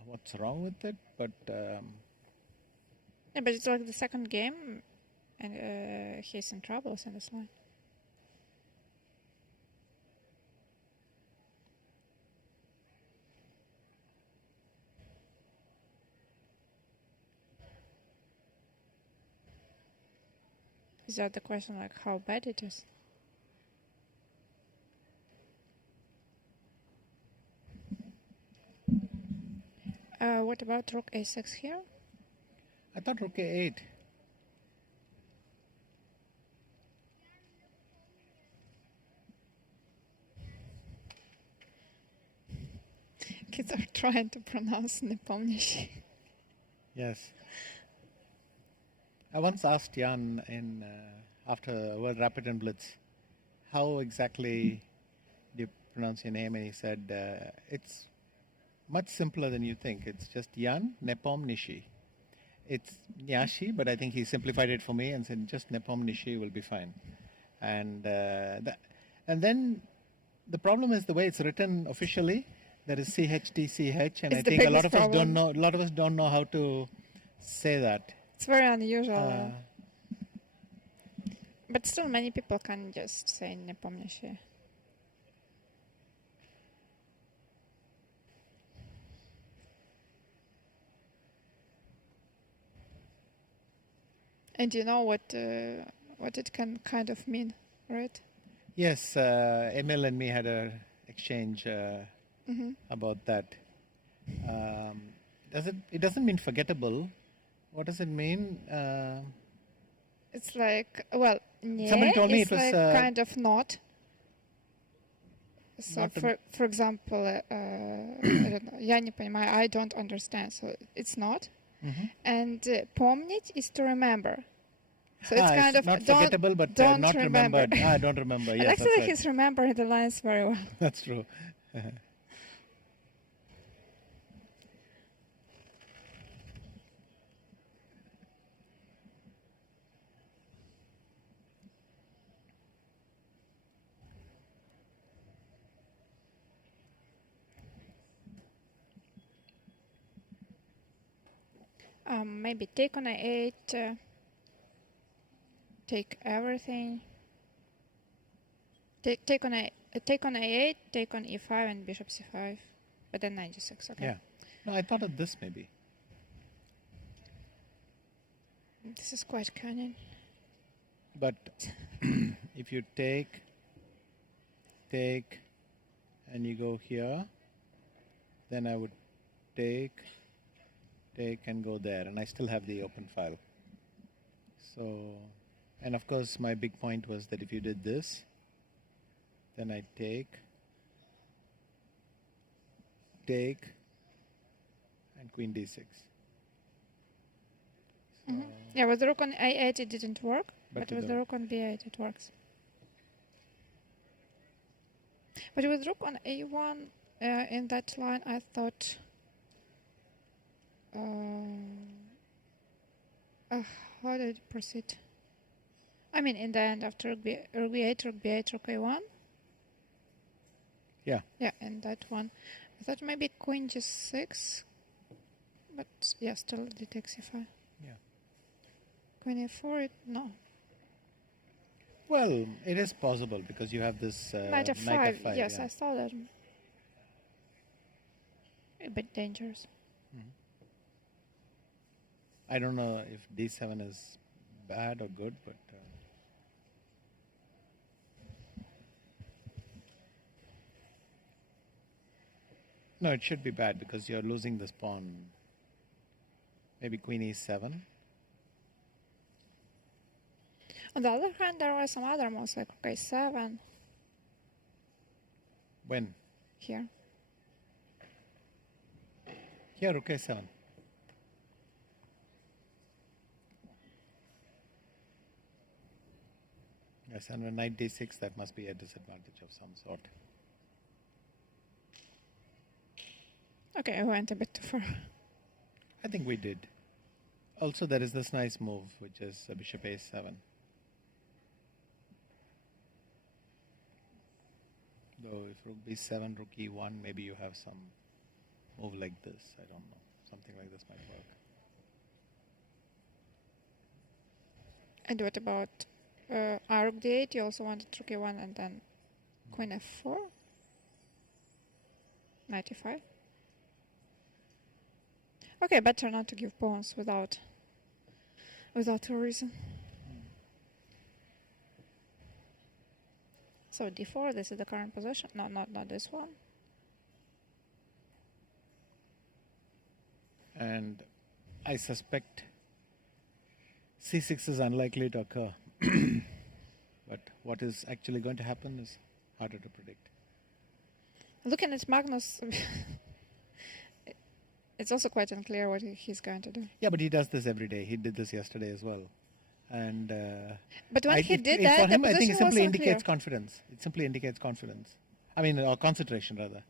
what's wrong with it, but... Yeah, but it's like the second game, and he's in troubles in this line. Is that the question, like how bad it is? What about rook a6 here? I thought rook a8. Kids are trying to pronounce Nepomniachtchi. Yes. I once asked Jan after World Rapid and Blitz, how exactly do you pronounce your name? And he said, it's much simpler than you think. It's just Jan Nepomniachtchi. It's Nyashi, but I think he simplified it for me and said just Nepomniachtchi will be fine. And then the problem is the way it's written officially. There is CHTCH, and I think a lot of us don't know. A lot of us don't know how to say that. It's very unusual. But still, many people can just say Nepomniachtchi. And you know what it can kind of mean, right? Yes, Emil and me had an exchange about that. It doesn't mean forgettable. What does it mean? It's like, well, somebody told me it's it was like kind of not. So, for example, I don't know, я не понимаю, I don't understand. So it's not. And помнить is to remember. So it's kind it's of not forgettable, but don't not remember. remembered. I don't remember. And Yes, actually, that's right. he's remembering the lines very well. That's true. Maybe take on a8, take everything. Take on a8, take on e5 and bishop c5, but then knight g6. Okay. Yeah. No, I thought of this maybe. This is quite cunning. But if you take, and you go here, then I would take, and go there, and I still have the open file. So, and of course my big point was that if you did this, then I take, and queen d6. So Yeah, with the rook on a8 it didn't work, But but with with the- the rook on b8 it works. But with rook on a1 in that line, I thought, how did it proceed? I mean, in the end, after rook b8, rook b8, rook a1. yeah, Yeah, and that one, I thought maybe queen g6, but yeah, still d takes e5. yeah. Queen e4, no. Well, it is possible because you have this Knight f5, knight f5. yes, yeah. I saw that. A bit dangerous. I don't know if d7 is bad or good, but no, it should be bad because you're losing this pawn. Maybe queen e7. On the other hand, there were some other moves like rook a7 When? here. Here, rook a7. Yes, and with knight d6, that must be a disadvantage of some sort. Okay, I went a bit too far. I think we did. Also, there is this nice move, which is bishop a7. Though if rook b7, rook e1, maybe you have some move like this. I don't know. Something like this might work. And what about rook d8? You also wanted rook a1 and then queen f4? Knight e5? Okay, better not to give pawns without a reason. So d4, this is the current position. No, not this one. And I suspect c6 is unlikely to occur. But what is actually going to happen is harder to predict. Looking at Magnus, it's also quite unclear what he's going to do. Yeah, but he does this every day. He did this yesterday as well. And But when he did for that, him, the I think position it simply was indicates unclear. confidence. It simply indicates confidence. I mean, or concentration rather.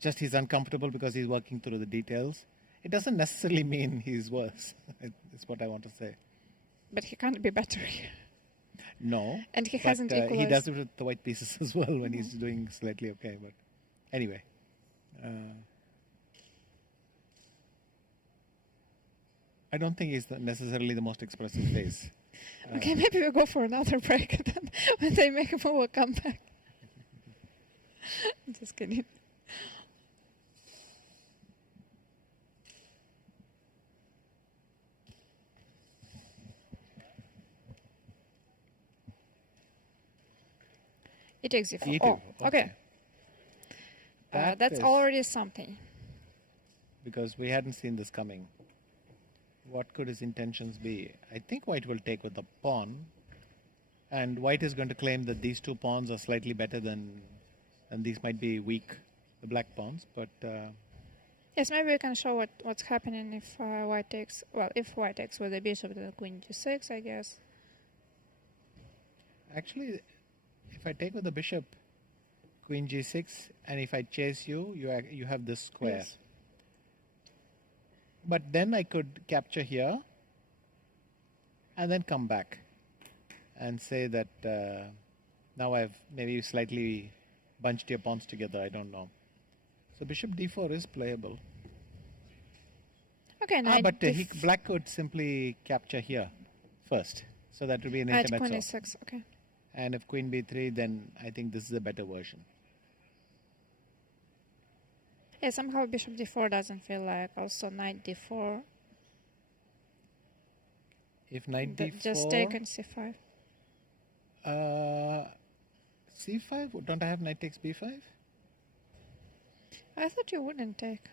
Just he's uncomfortable because he's working through the details. It doesn't necessarily mean he's worse. It's what I want to say. But he can't be better here. No. And he but, hasn't he equalized. does it with the white pieces as well when he's doing slightly okay. But anyway. I don't think he's necessarily the most expressive face. Okay, maybe we'll go for another break and then when they make a move, we'll come back. Just kidding. It takes you E2, Oh, okay. okay. That That's is- already something. Because we hadn't seen this coming. What could his intentions be? I think white will take with the pawn. And white is going to claim that these two pawns are slightly better than, and these might be weak, the black pawns. But Yes, maybe we can show what's happening if white takes. Well, if white takes with the bishop, then queen g6, I guess. actually, if I take with the bishop, queen g6, and if I chase you, you have this square. Yes. But then I could capture here and then come back and say that now I've maybe slightly bunched your pawns together. I don't know. So bishop d4 is playable. Okay, knight But black could simply capture here first. So that would be an at intermezzo. queen e6, okay. And if queen b3, then I think this is a better version. Yeah, somehow bishop d4 doesn't feel like. Also knight d4. If knight d4... Just take on c5. c5? Don't I have knight takes b5? I thought you wouldn't take.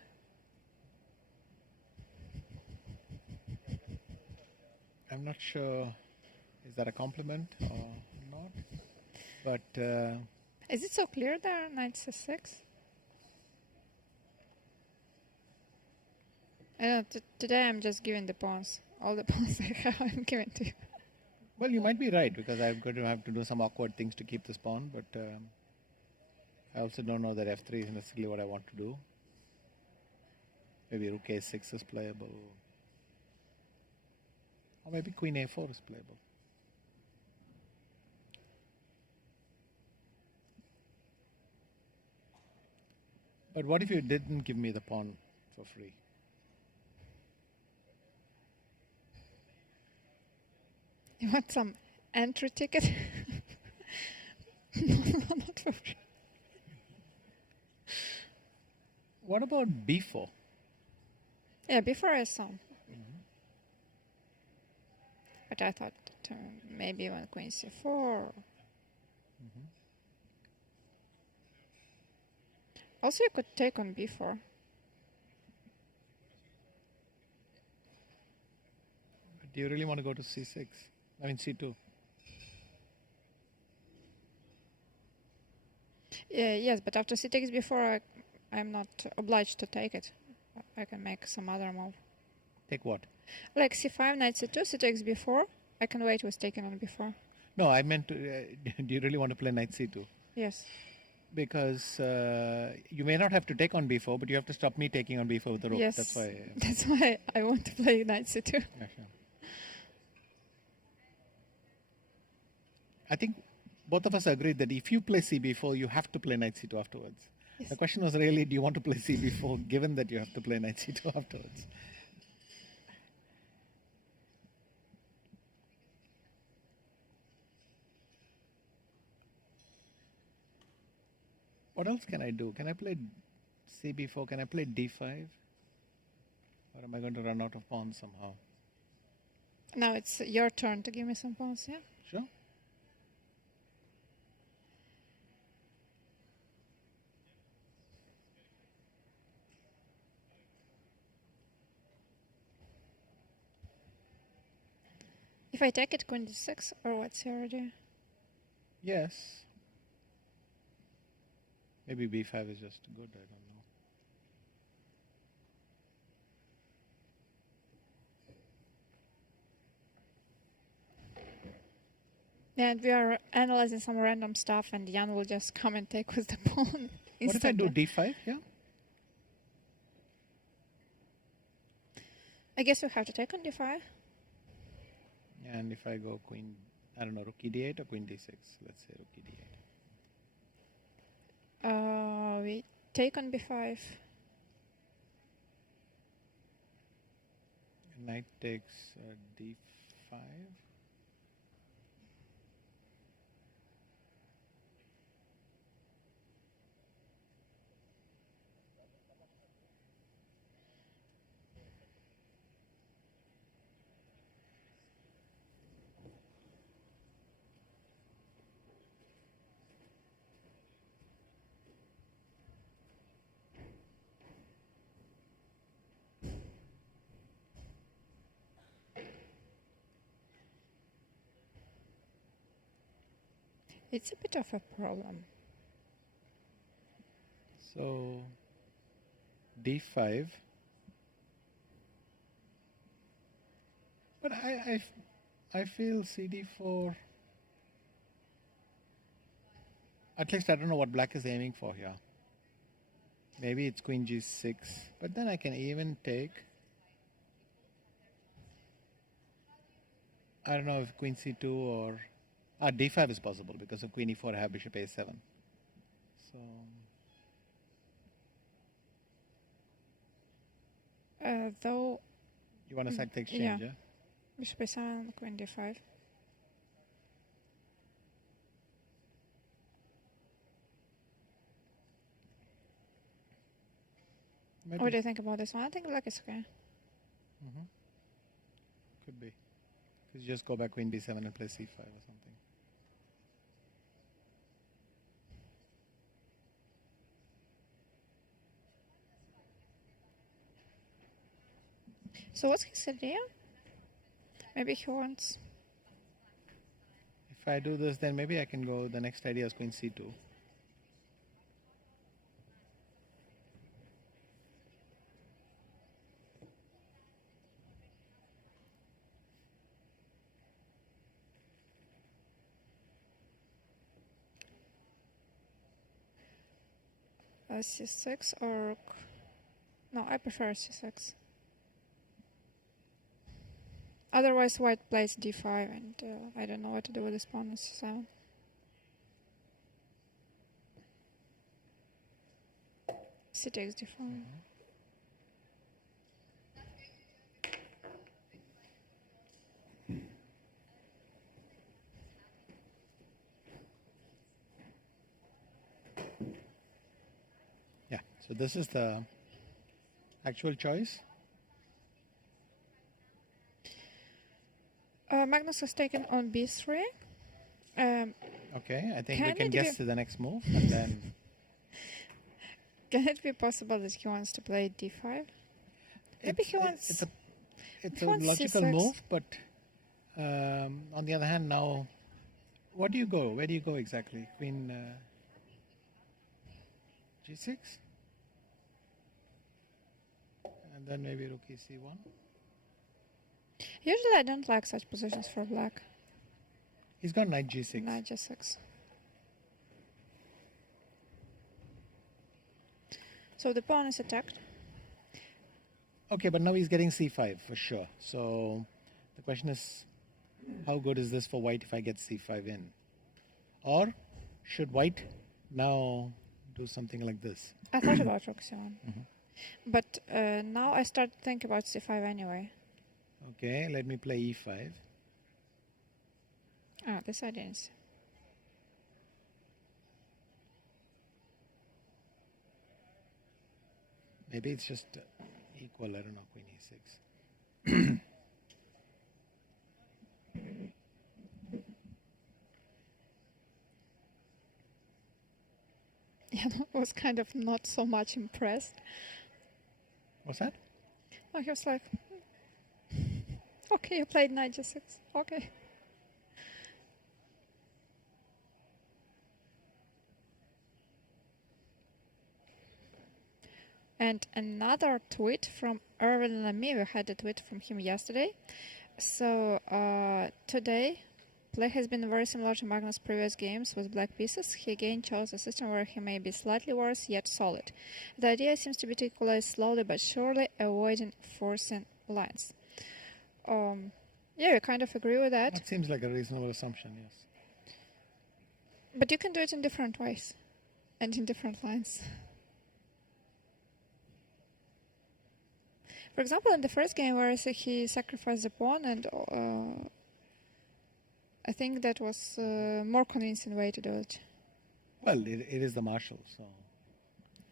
I'm not sure. Is that a compliment or not? But... Is it so clear there, knight c6? Today I'm just giving the pawns. All the pawns I have, I'm giving to you. Well, you might be right, because I'm going to have to do some awkward things to keep this pawn, but I also don't know that f3 is necessarily what I want to do. Maybe rook a6 is playable. Or maybe queen a4 is playable. But what if you didn't give me the pawn for free? You want some entry ticket? No, not for free. What about b4? Yeah, before I saw. But I thought maybe on queen c4. Also, you could take on b4. Do you really want to go to c6? I mean c2. Yeah, yes, but after c takes b4, I'm not obliged to take it. I can make some other move. Take what? Like c5, knight c2, c takes b4. I can wait with taking on b4. No, I meant to, do you really want to play knight c2? Yes. Because you may not have to take on b4, but you have to stop me taking on b4 with the rook. Yes. That's why. That's why I want to play knight c2. Yeah, sure. I think both of us agreed that if you play cb4, you have to play knight c2 afterwards. Yes. The question was really, do you want to play cb4 given that you have to play knight c2 afterwards? What else can I do? Can I play cb4? Can I play d5? Or am I going to run out of pawns somehow? Now it's your turn to give me some pawns, yeah? Sure. If I take it, queen d6, or what's your idea? Yes. Maybe b5 is just good, I don't know. Yeah, and we are analyzing some random stuff, and Jan will just come and take with the pawn. What if I do d5? Yeah. I guess you have to take on d5. Yeah, and if I go queen, I don't know, rook e d8 or queen d6? Let's say rook e d8. We take on b5. Knight takes d5. It's a bit of a problem. So d5. But I feel cd4. At least I don't know what black is aiming for here. Maybe it's queen g6. But then I can even take. I don't know if queen c2 or. D5 is possible because of queen e4 I have bishop a7. So. Though You want to sack the exchange, yeah? Bishop a7, queen d5. Maybe. What do you think about this one? I think black is okay. Could be. Because you just go back queen b7 and play c5 or something. So what's his idea? Maybe he wants... If I do this, then maybe I can go, the next idea is queen c2. C6 or... No, I prefer c6. Otherwise, white plays d5, and I don't know what to do with this pawn on c7. C takes d4. Yeah, so this is the actual choice. Magnus has taken on b3. Okay, I think we Can can it guess be- to the next move, and then Can it be possible that he wants to play d5? Maybe he wants... it's he a wants logical C6. move, but on the other hand, now, what do you go? Where do you go exactly? Queen g6, and then maybe rook c1. Usually I don't like such positions for black. He's got knight g6. Knight g6. So the pawn is attacked. Okay, but now he's getting c5 for sure. So the question is, how good is this for white if I get c5 in? Or should white now do something like this? I thought about rook c1. But now I start to think about c5 anyway. Okay, let me play e5. Ah, this I didn't see. Maybe it's just equal, I don't know, queen e6. Yeah, I was kind of not so much impressed. What's that? Oh, he was like, okay, you played knight g6. Okay. And another tweet from Erwin Lamy. We had a tweet from him yesterday. So today, play has been very similar to Magnus' previous games with black pieces. He again chose a system where he may be slightly worse yet solid. The idea seems to be to equalize slowly but surely, avoiding forcing lines. Yeah, we kind of agree with that. That seems like a reasonable assumption, yes. But you can do it in different ways and in different lines. For example, in the first game where he sacrificed the pawn, and I think that was a more convincing way to do it. Well, it is the marshal, so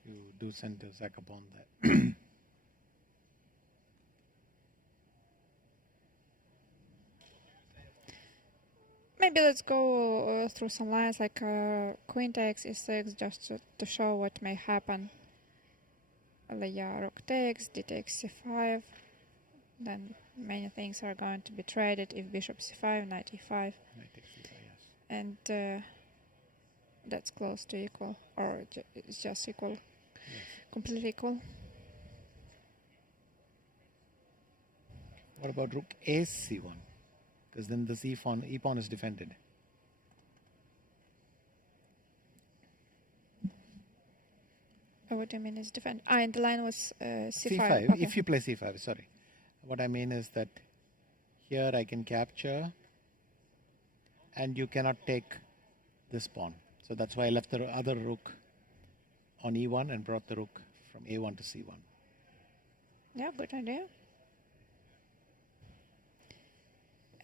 you do send to sack a pawn there. Maybe let's go through some lines like queen takes e6 just to show what may happen. Yeah, rook takes, d takes c5. Then many things are going to be traded if bishop c5, knight e5. Knight takes c5, yes. And that's close to equal, or it's just equal, Yes. completely equal. What about rook a c1? Because then this e-pawn is defended. Oh, what do you mean is defend? Ah, and the line was c5. c5, Okay. if you play c5, sorry. What I mean is that here I can capture and you cannot take this pawn. So that's why I left the other rook on e1 and brought the rook from a1 to c1. Yeah, good idea.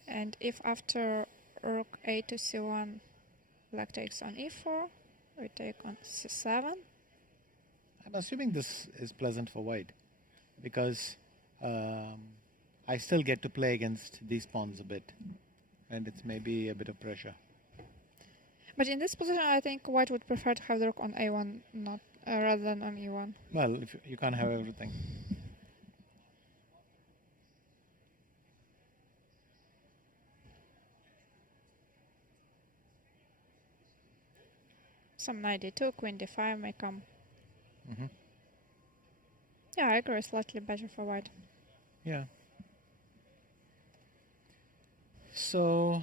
And if after rook a to c1, black takes on e4, we take on c7. I'm assuming this is pleasant for white because I still get to play against these pawns a bit, and it's maybe a bit of pressure. But in this position, I think white would prefer to have the rook on a1 not rather than on e1. Well, if you can't have everything. Some knight d2, queen d5 may come. Mm-hmm. Yeah, I agree, slightly better for white. Yeah. So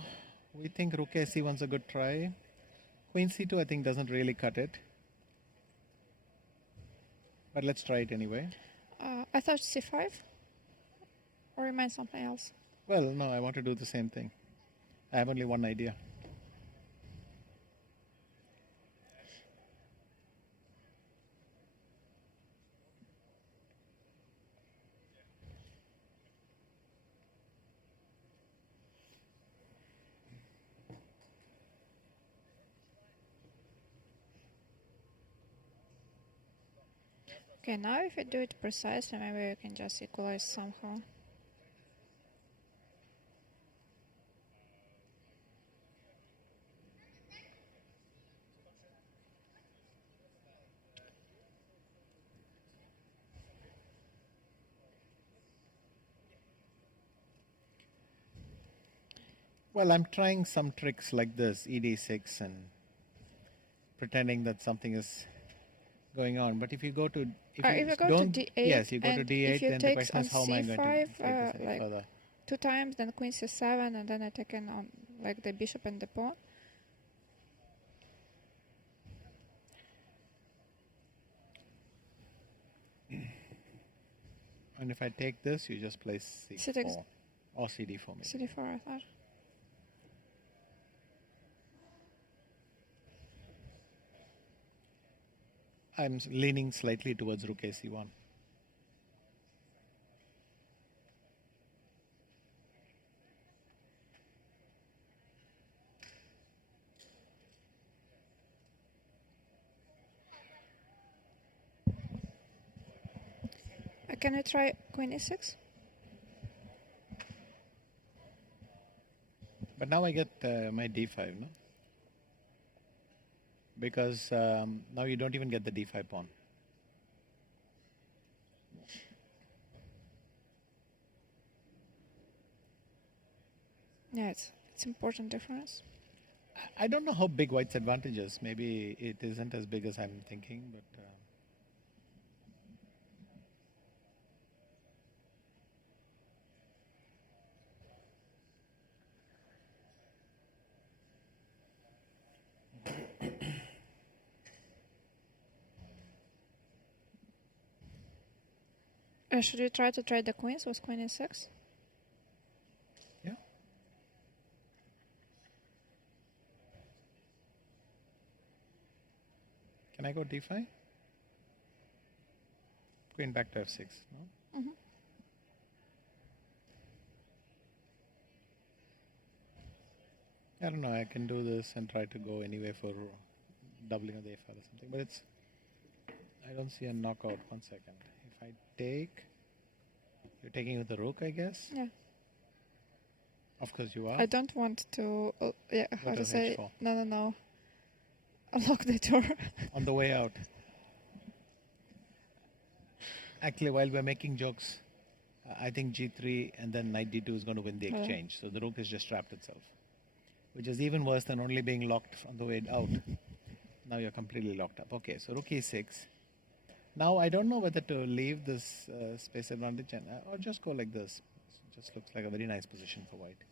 we think rook a c1's a good try. Queen c2 I think doesn't really cut it. But let's try it anyway. I thought c5? Or you meant something else? Well, no, I want to do the same thing. I have only one idea. Okay, now if you do it precisely, maybe you can just equalize somehow. Well, I'm trying some tricks like this, ed6, and pretending that something is going on. But if you go to if you go to d8, yes, you go to and d8, if you then the take question is on how am I going to c5, take this any like further? 2 times, then queen c7, and then I take in on like the bishop and the pawn. And if I take this, you just play c4 or cd4 maybe. cd4, I thought. I'm leaning slightly towards rook a c1. Can we try queen e6? But now I get my d5, no? Because now you don't even get the d5 pawn. Yeah, it's important difference. I don't know how big white's advantage is. Maybe it isn't as big as I'm thinking, but... Should we try to trade the queens with queen e6? Yeah. Can I go d5? Queen back to f6, no? Mm-hmm. I don't know, I can do this and try to go anyway for doubling of the a-file or something, but it's... I don't see a knockout. 1 second. If I take... You're taking with the rook, I guess? Yeah. Of course you are. I don't want to, how What to is say, h4? no. Unlock the door. On the way out. Actually, while we're making jokes, I think g3 and then knight d2 is going to win the exchange. So the rook is just trapped itself. Which is even worse than only being locked on the way out. Now you're completely locked up. Okay, so rook e6. Now I don't know whether to leave this space advantage or just go like this. It just looks like a very nice position for white.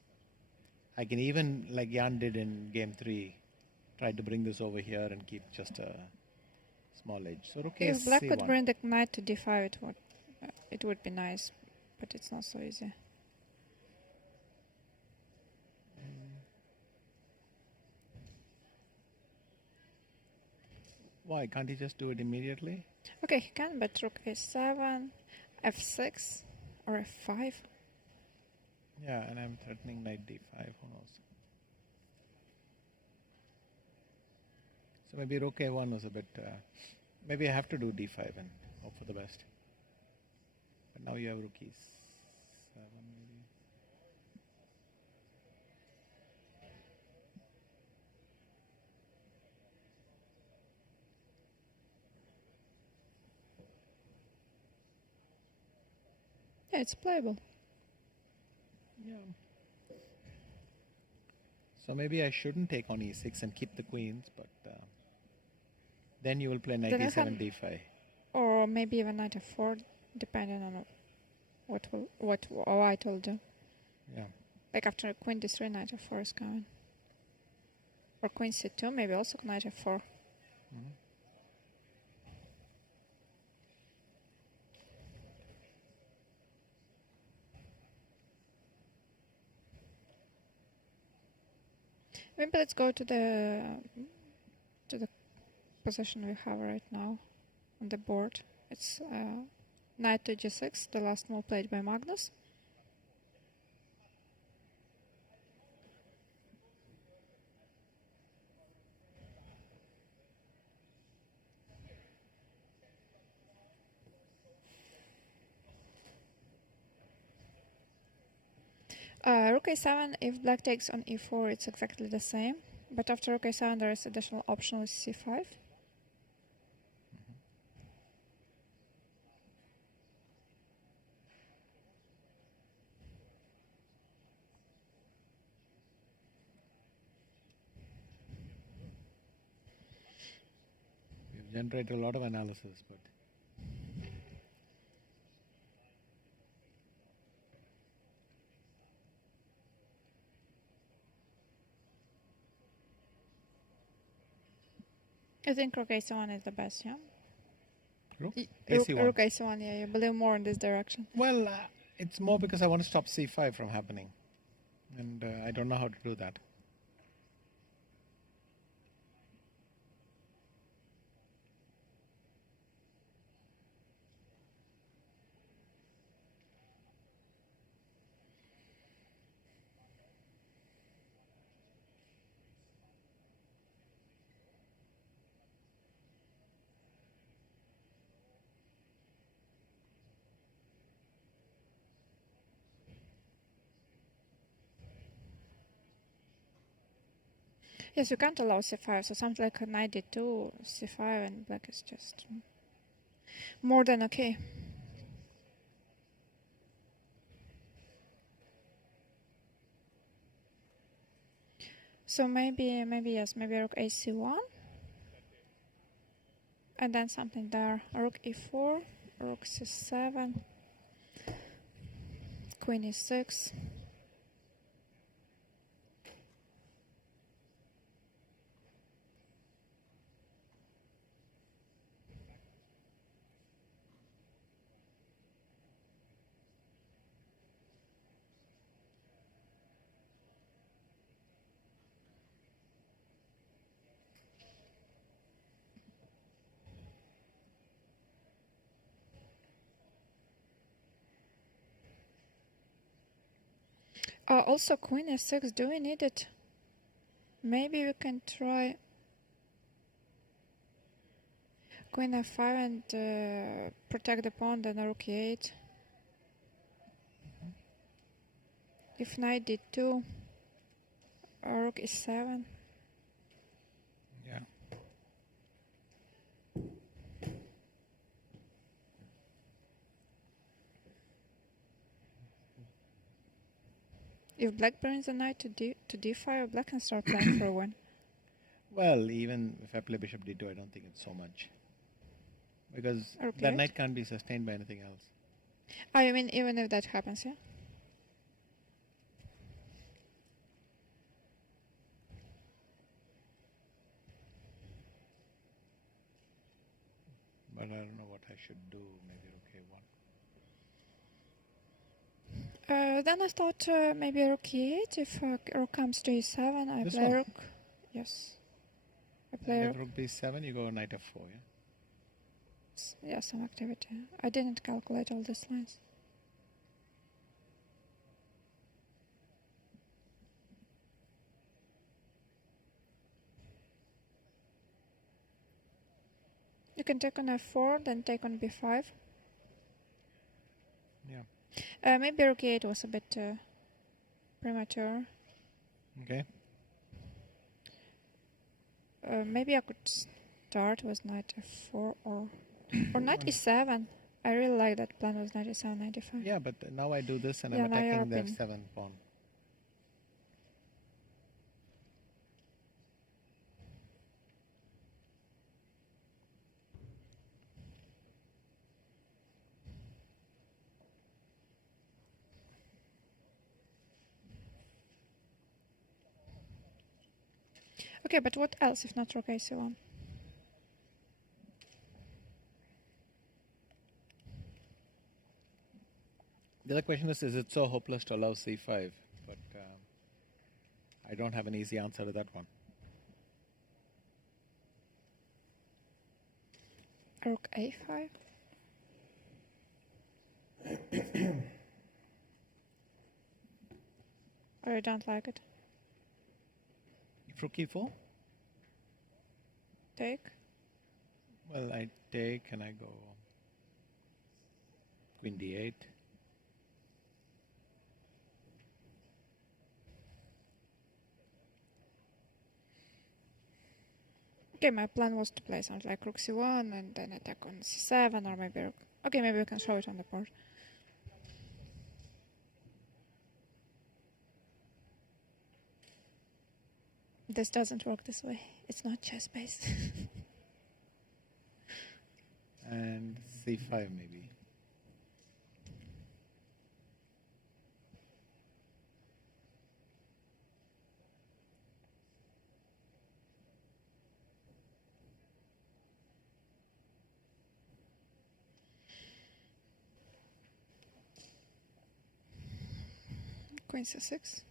I can even, like Jan did in game 3, try to bring this over here and keep just a small edge. So rook If black could c1. bring the knight to d5, it would be nice, but it's not so easy. Why can't he just do it immediately? Okay, he can, but rook a7, f6, or f5. Yeah, and I'm threatening knight d5. Who knows? So maybe rook a1 was a bit... maybe I have to do d5 and hope for the best. But now you have rook e7 maybe. Yeah, it's playable. Yeah. So maybe I shouldn't take on e6 and keep the queens, but then you will play knight Then I e7 can- d5. Or maybe even knight f4, depending on what white will do. Yeah. Like after queen d3, knight f4 is coming. Or queen c2, maybe also knight f4. Maybe let's go to the position we have right now on the board. It's knight to g6, the last move played by Magnus. Rook a7, if black takes on e4, it's exactly the same. But after rook a7, there is additional option with c5. We've generated a lot of analysis, but I think rook a7 is the best, yeah? rook Rook ac1. a7, yeah, you believe more in this direction. Well, it's more because I want to stop c5 from happening. And I don't know how to do that. Yes, you can't allow c5, so something like a knight d2, c5, and black is just more than okay. So maybe yes, maybe rook ac1, and then something there, rook e4, rook c7, queen e6. Also queen e6, do we need it? Maybe we can try queen f5 and protect the pawn, then rook e8. If knight d2, rook e7. Yeah. If black brings a knight to d5, black can start playing for a win. Well, even if I play bishop d2, I don't think it's so much. Because Okay. that knight can't be sustained by anything else. Oh, you mean even if that happens, yeah? But I don't know what I should do. Maybe rook a1. Then I thought maybe rook e8. If rook comes to e7, I This play one? rook. Yes. I play And rook. if rook b7, you go knight f4, yeah? Yeah, some activity. I didn't calculate all these lines. You can take on f4, then take on b5. Yeah. Maybe rook e8 was a bit premature. Okay. Maybe I could start with knight f4 or knight e7. I really like that plan with knight e7, knight e5. Yeah, but now I do this and Yeah, I'm now you're attacking the upping. f7 pawn. Okay, but what else if not rook a1? The other question is it so hopeless to allow c5? But I don't have an easy answer to that one. Rook a5? Or you don't like it? If rook e4? Take? Well, I take and I go queen d8. Okay, my plan was to play something like rook c1 and then attack on c7 or maybe rook. Okay, maybe we can show it on the board. This doesn't work this way. It's not chess-based. And c5 maybe. Queen c6.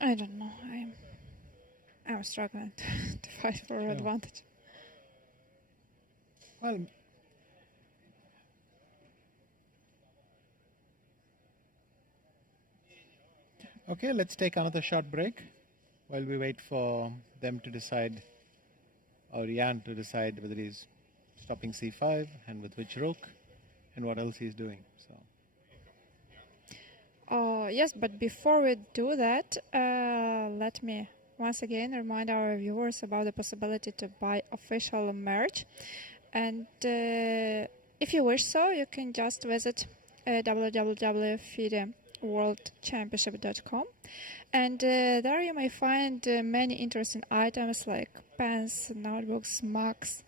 I don't know. I'm struggling to fight for Sure. advantage. Well, okay, let's take another short break while we wait for them to decide, or Jan to decide whether he's stopping c5 and with which rook and what else he's doing. So Yes, but before we do that, let me once again remind our viewers about the possibility to buy official merch. And if you wish so, you can just visit www.FIDE.worldchampionship.com, and there you may find many interesting items like pens, notebooks, mugs,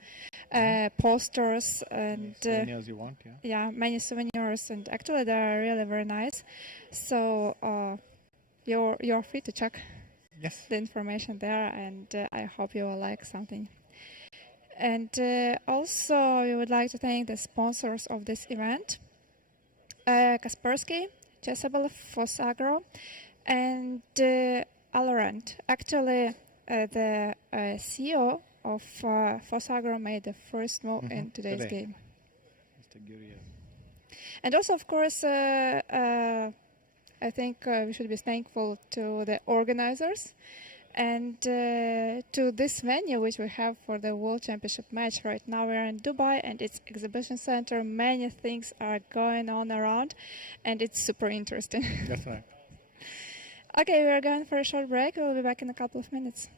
posters, and souvenirs you want, yeah. yeah, many souvenirs, and actually they're really very nice. So you're free to check Yes. the information there, and I hope you will like something. And also, we would like to thank the sponsors of this event: Kaspersky, Chessable, Fosagro, and Alorand. Actually, the CEO of Fosagro made the first move in today's Today. game. Mr. Guriev. And also, of course, I think we should be thankful to the organizers and to this venue which we have for the World Championship match. Right now we're in Dubai and it's exhibition center. Many things are going on around and it's super interesting. That's right. Okay, we're going for a short break. We'll be back in a couple of minutes.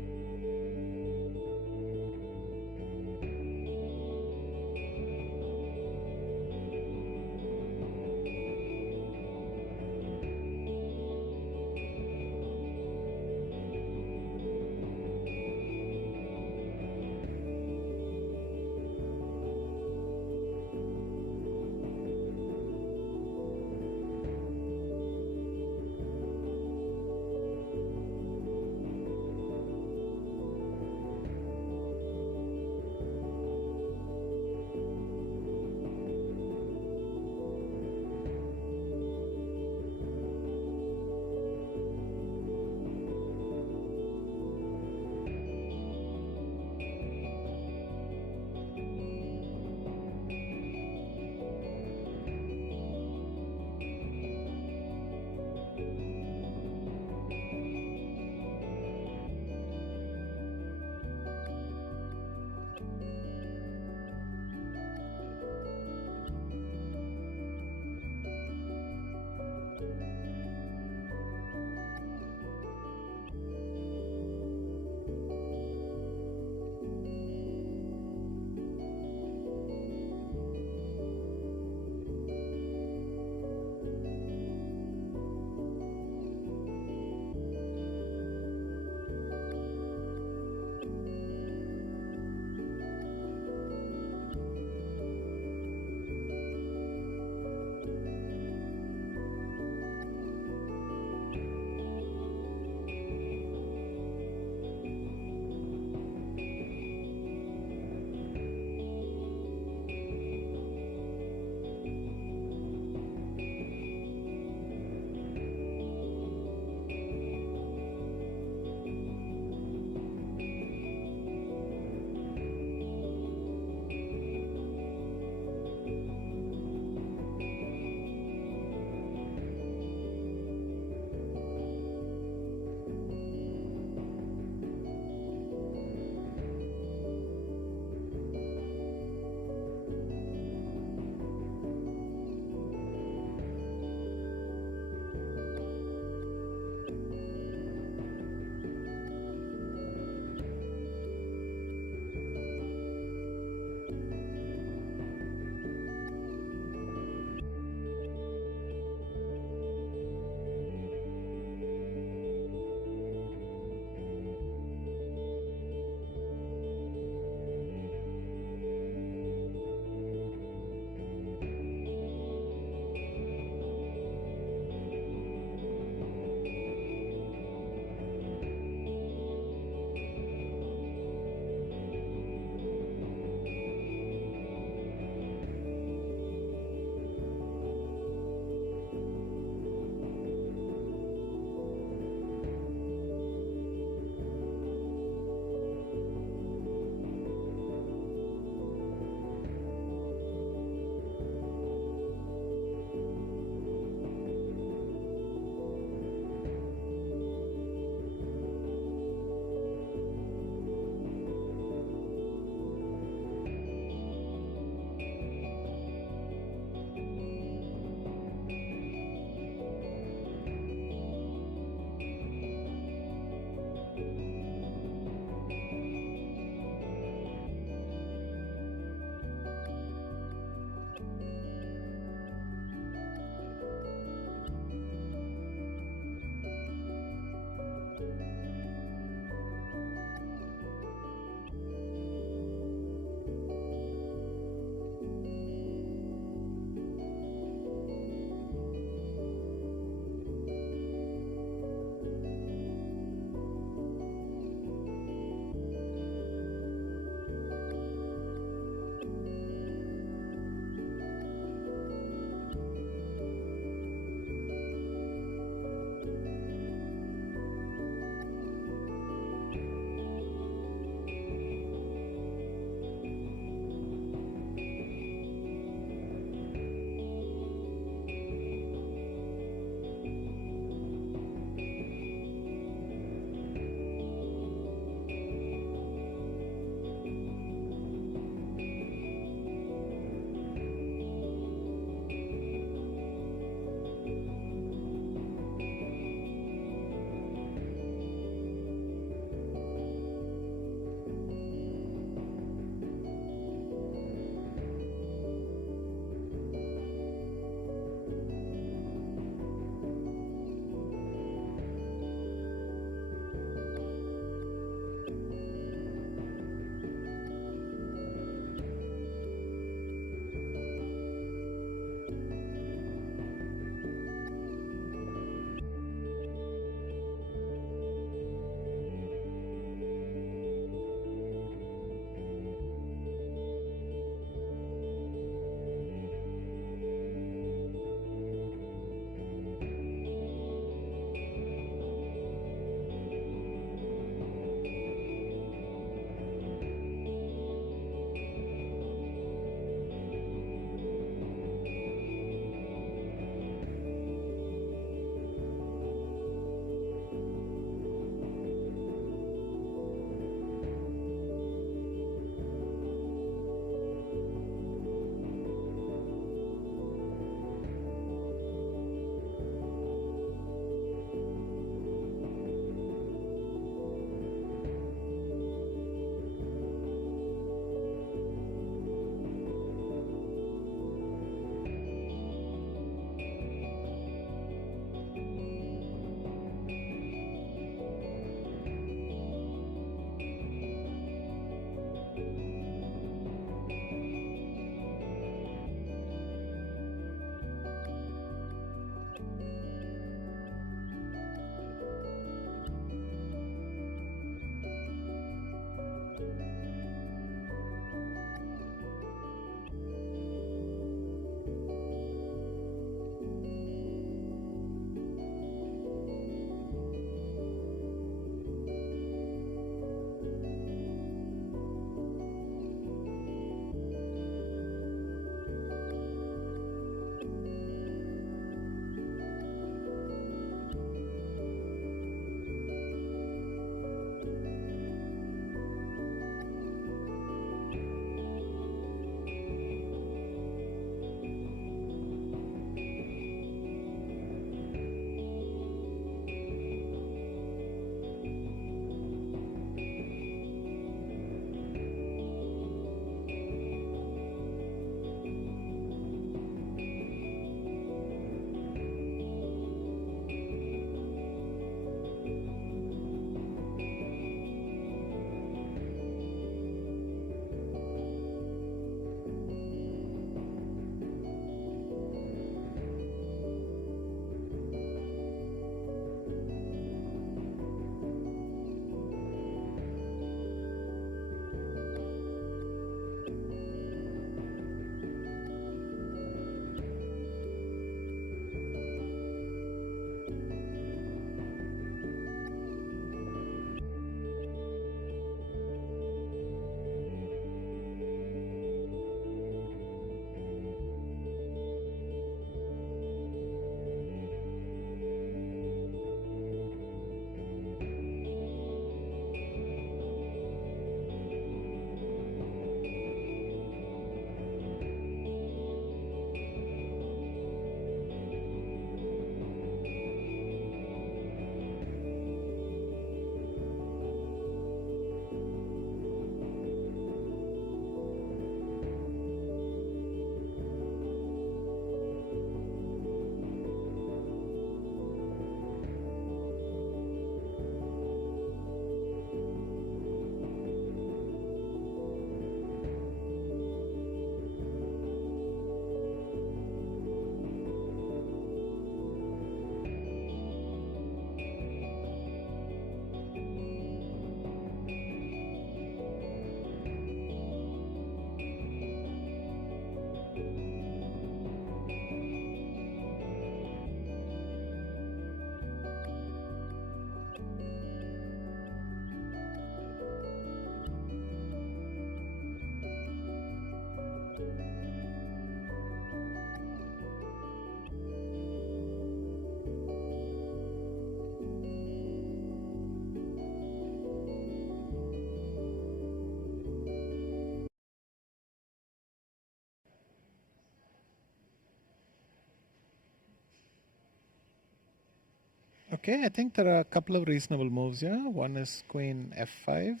Okay, I think there are a couple of reasonable moves here. One is queen f5.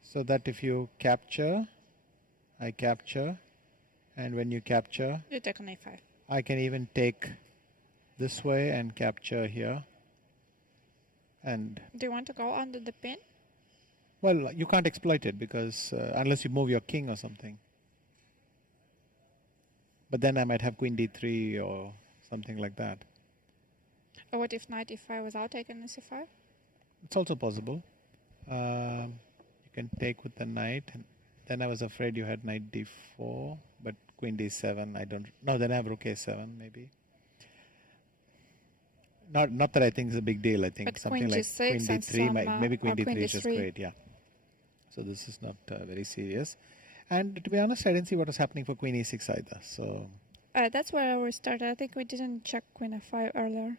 So that if you capture, I capture. And when you capture, You take on a5. I can even take this way and capture here. And, Do you want to go under the pin? well, you can't exploit it because unless you move your king or something. But then I might have queen d3 or something like that. Or what if knight e5 without taking a c5? It's also possible. You can take with the knight. And then I was afraid you had knight d4, but queen d7, I don't... No, then I have rook a7, maybe. Not that I think it's a big deal. I think But something queen like g6 queen and d3, some, maybe queen or d3 queen is just d3. great, yeah. So this is not very serious. And to be honest, I didn't see what was happening for queen e6 either. So That's where we started. I think we didn't check queen f5 earlier.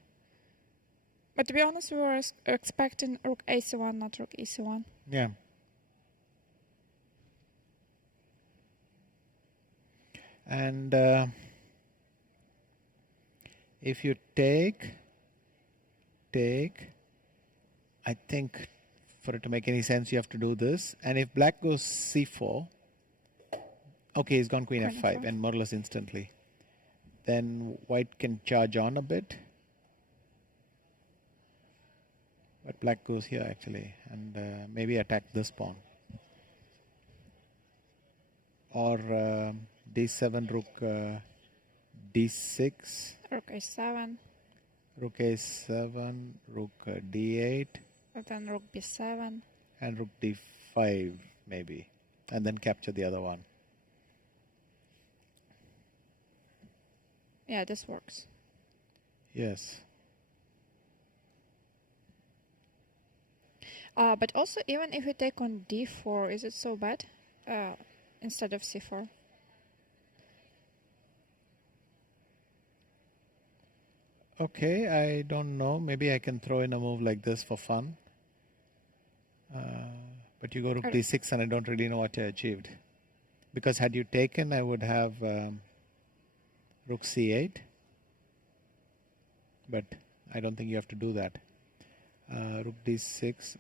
But to be honest, we were expecting rook ac1, not rook ec1. yeah. And if you take, I think for it to make any sense, you have to do this. And if black goes c4, okay, he's gone queen Queen f5 f5. and more or less instantly. Then white can charge on a bit. But black goes here actually and maybe attack this pawn. Or d7, rook d6, Rook a7, rook a7, rook d8, and then rook b7. and rook d5 maybe. And then capture the other one. Yeah, this works. Yes. But also, even if we take on d4, is it so bad instead of c4? Okay, I don't know. Maybe I can throw in a move like this for fun. But you go rook d6 and I don't really know what I achieved. Because had you taken, I would have rook c8. But I don't think you have to do that. Rook d6.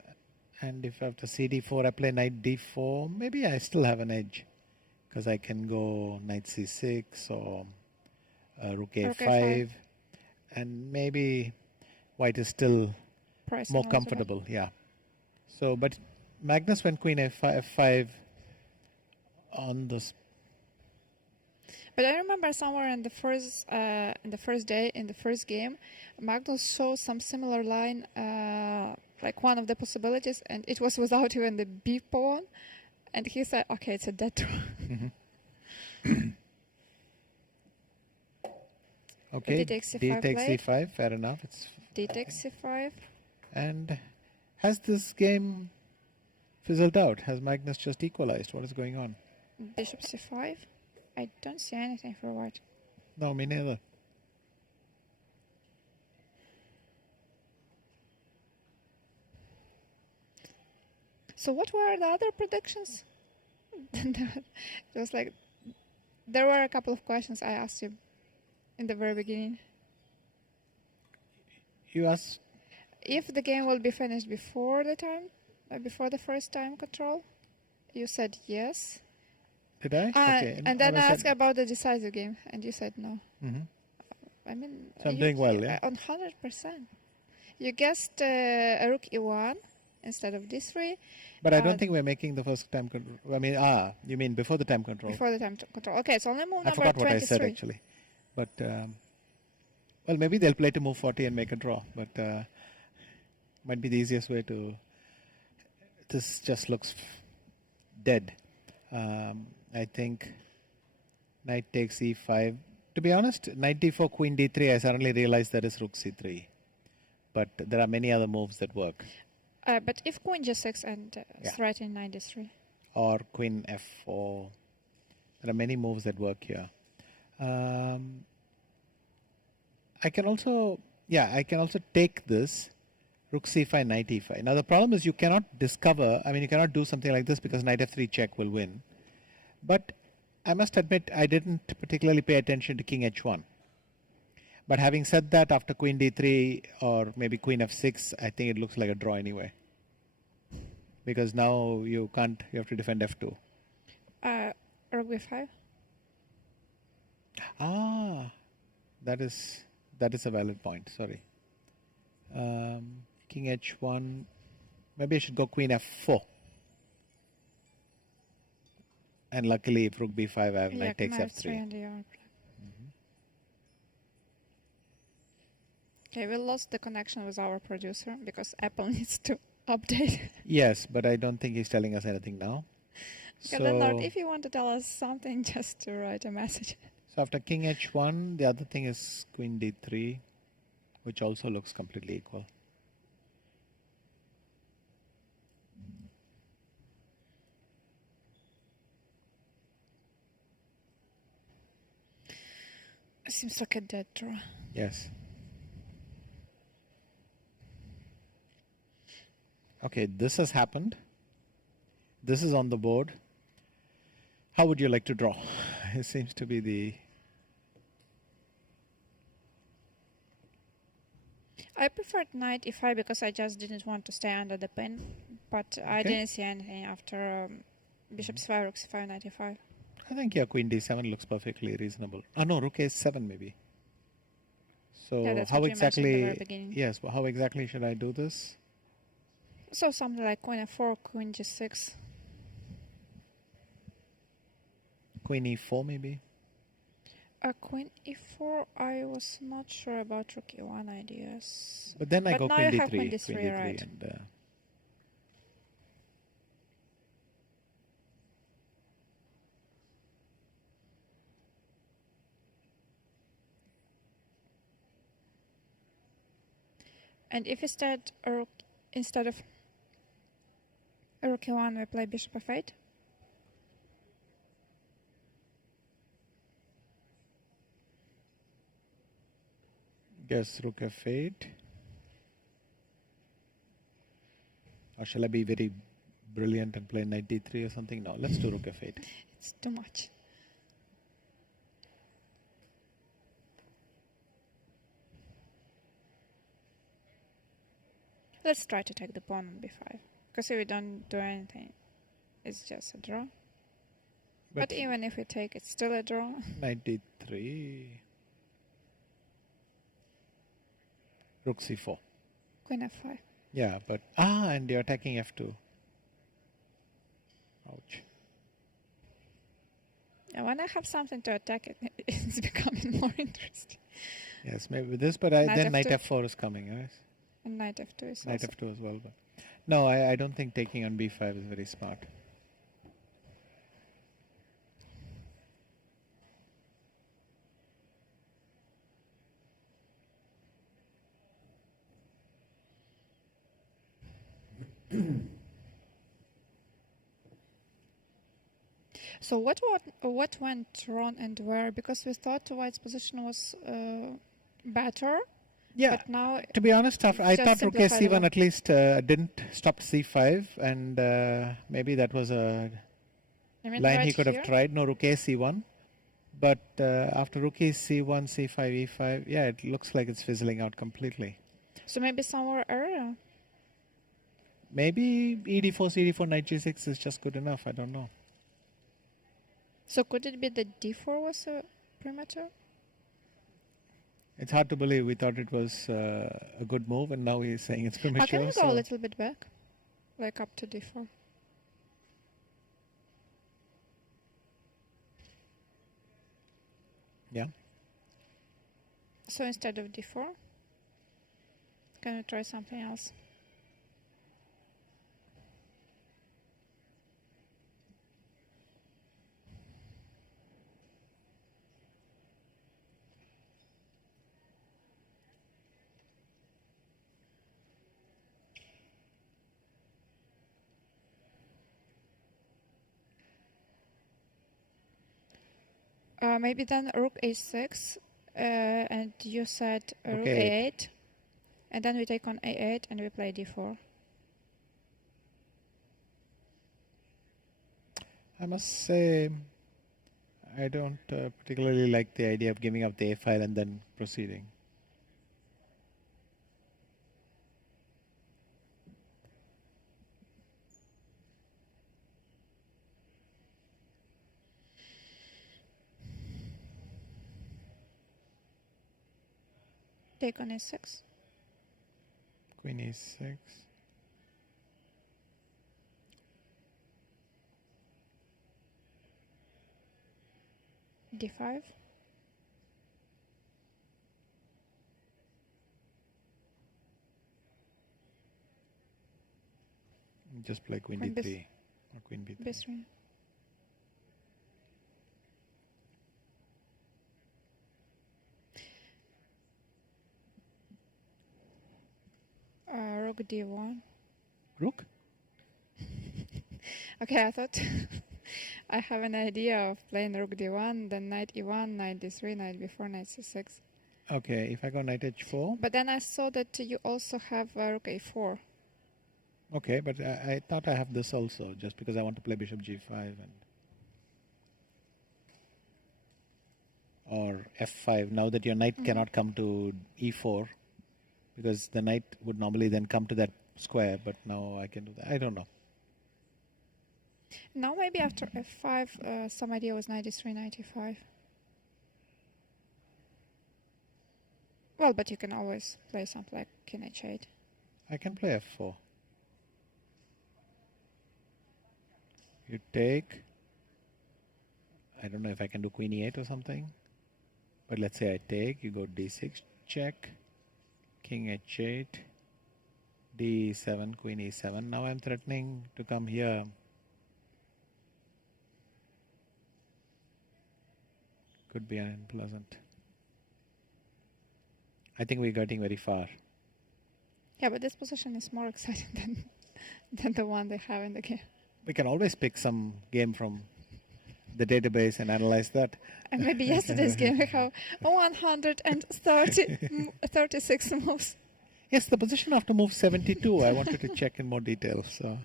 And if after cd4 I play knight d4, maybe I still have an edge. Because I can go knight c6 or rook a5. And maybe white is still Pricing more also comfortable. Yeah. So, but Magnus went queen f5 on this. But I remember somewhere in the first day, in the first game, Magnus saw some similar line, like one of the possibilities, and it was without even the b pawn, and he said, "Okay, it's a dead draw." Okay, D takes c5 d takes played. c5, fair enough. It's D takes c5. And has this game fizzled out? Has Magnus just equalized? What is going on? Bishop c5. I don't see anything for white. No, me neither. So what were the other predictions? It was like, there were a couple of questions I asked you in the very beginning. You asked, If the game will be finished before the time, before the first time control, you said yes. did I? Okay. And then all I said- asked about the decisive game, and you said no. Mhm. I mean, So I'm you- doing well, yeah? On 100%. You guessed a rook e1 instead of d3 But I don't think we're making the first time control. I mean, you mean before the time control. before the time control. Okay, it's only move I number forgot what 23. I said actually. But, well, maybe they'll play to move 40 and make a draw. But might be the easiest way to... This just looks dead. I think knight takes e5. To be honest, knight d4, queen d3, I suddenly realized that is rook c3. But there are many other moves that work. But if queen g6 and Yeah. threatening knight d3. Or queen f4. There are many moves that work here. I can also take this, rook c5, knight e5. Now the problem is you cannot you cannot do something like this because knight f3 check will win. But I must admit I didn't particularly pay attention to king h1. But having said that, after queen d3 or maybe queen f6, I think it looks like a draw anyway. Because now you can't, you have to defend f2. Rook b5. Ah, that is a valid point. Sorry. King h1. Maybe I should go queen f4. And luckily, if rook b5, I have knight takes f3. Okay, we lost the connection with our producer because Apple needs to update. Yes, but I don't think he's telling us anything now. Okay, then Lord, if you want to tell us something, just to write a message. So after king h1, the other thing is queen d3, which also looks completely equal. Seems like a dead draw. Yes. Okay, this has happened. This is on the board. How would you like to draw? It seems to be the... I preferred knight e5 because I just didn't want to stay under the pin. But I didn't see anything after bishop c5, rook c5, knight e5. I think yeah, queen d7 looks perfectly reasonable. No, rook a7 maybe. So Yeah, that's how what you mentioned at the very exactly? beginning. Yes, but how exactly should I do this? So something like queen f4, queen g6. Queen e4 maybe. Queen e4, I was not sure about rook e1 ideas. But then I But go now queen you have d3, queen d3, right. and And if instead of rook e1, we play bishop f8. guess rook f8. Or shall I be very brilliant and play knight d3 or something? No, let's do rook f8. It's too much. Let's try to take the pawn on b5. Because if we don't do anything, it's just a draw. But even if we take, it's still a draw. Knight d3. Rook c4. Queen f5. Yeah, but... and you're attacking f2. Ouch. And when I have something to attack, it's becoming more interesting. Yes, maybe with this, but then knight F2. f4 is coming, right? And knight f2 is Knight also... f2 as well. But no, I don't think taking on b5 is very smart. So what went wrong and where? Because we thought White's position was better. Yeah, But now to be honest, I just thought rook simplified a a7 lot. at least didn't stop c5, and maybe that was a I mean, line he right could here, have tried. No, rook a c1. But after rook e c1, c5, e5, yeah, it looks like it's fizzling out completely. So maybe somewhere earlier. Maybe ed4, cd4, knight g6 is just good enough. I don't know. So could it be that d4 was premature? It's hard to believe. We thought it was a good move, and now he's saying it's premature. Can we go so a little bit back? Like up to d4? yeah. So instead of d4, can we try something else? Maybe then rook a6, and you said rook Okay. a8, and then we take on a8 and we play d4. I must say, I don't particularly like the idea of giving up the a file and then proceeding. Take on e6. Queen e6. d5. Just play queen Queen d3 or queen b3. b3. Rook d1. Rook? Okay, I thought I have an idea of playing rook d1, then knight e1, knight d3, knight b4, knight c6. Okay, if I go knight h4. But then I saw that you also have rook a4. Okay, but I thought I have this also, just because I want to play bishop g5 and or f5. Now that your knight cannot come to e4, because the knight would normally then come to that square, but now I can do that. I don't know. Now maybe after f5, some idea was knight d3, knight e5. Well, but you can always play something like king h8. I can play f4. You take. I don't know if I can do queen e8 or something. But let's say I take. You go d6, check. King h8. d7, queen e7. Now I'm threatening to come here. Could be unpleasant. I think we're getting very far. Yeah, but this position is more exciting than the one they have in the game. We can always pick some game from the database and analyze that. And maybe yesterday's game we have 136 moves. Yes, the position after move 72, I wanted to check in more detail. So,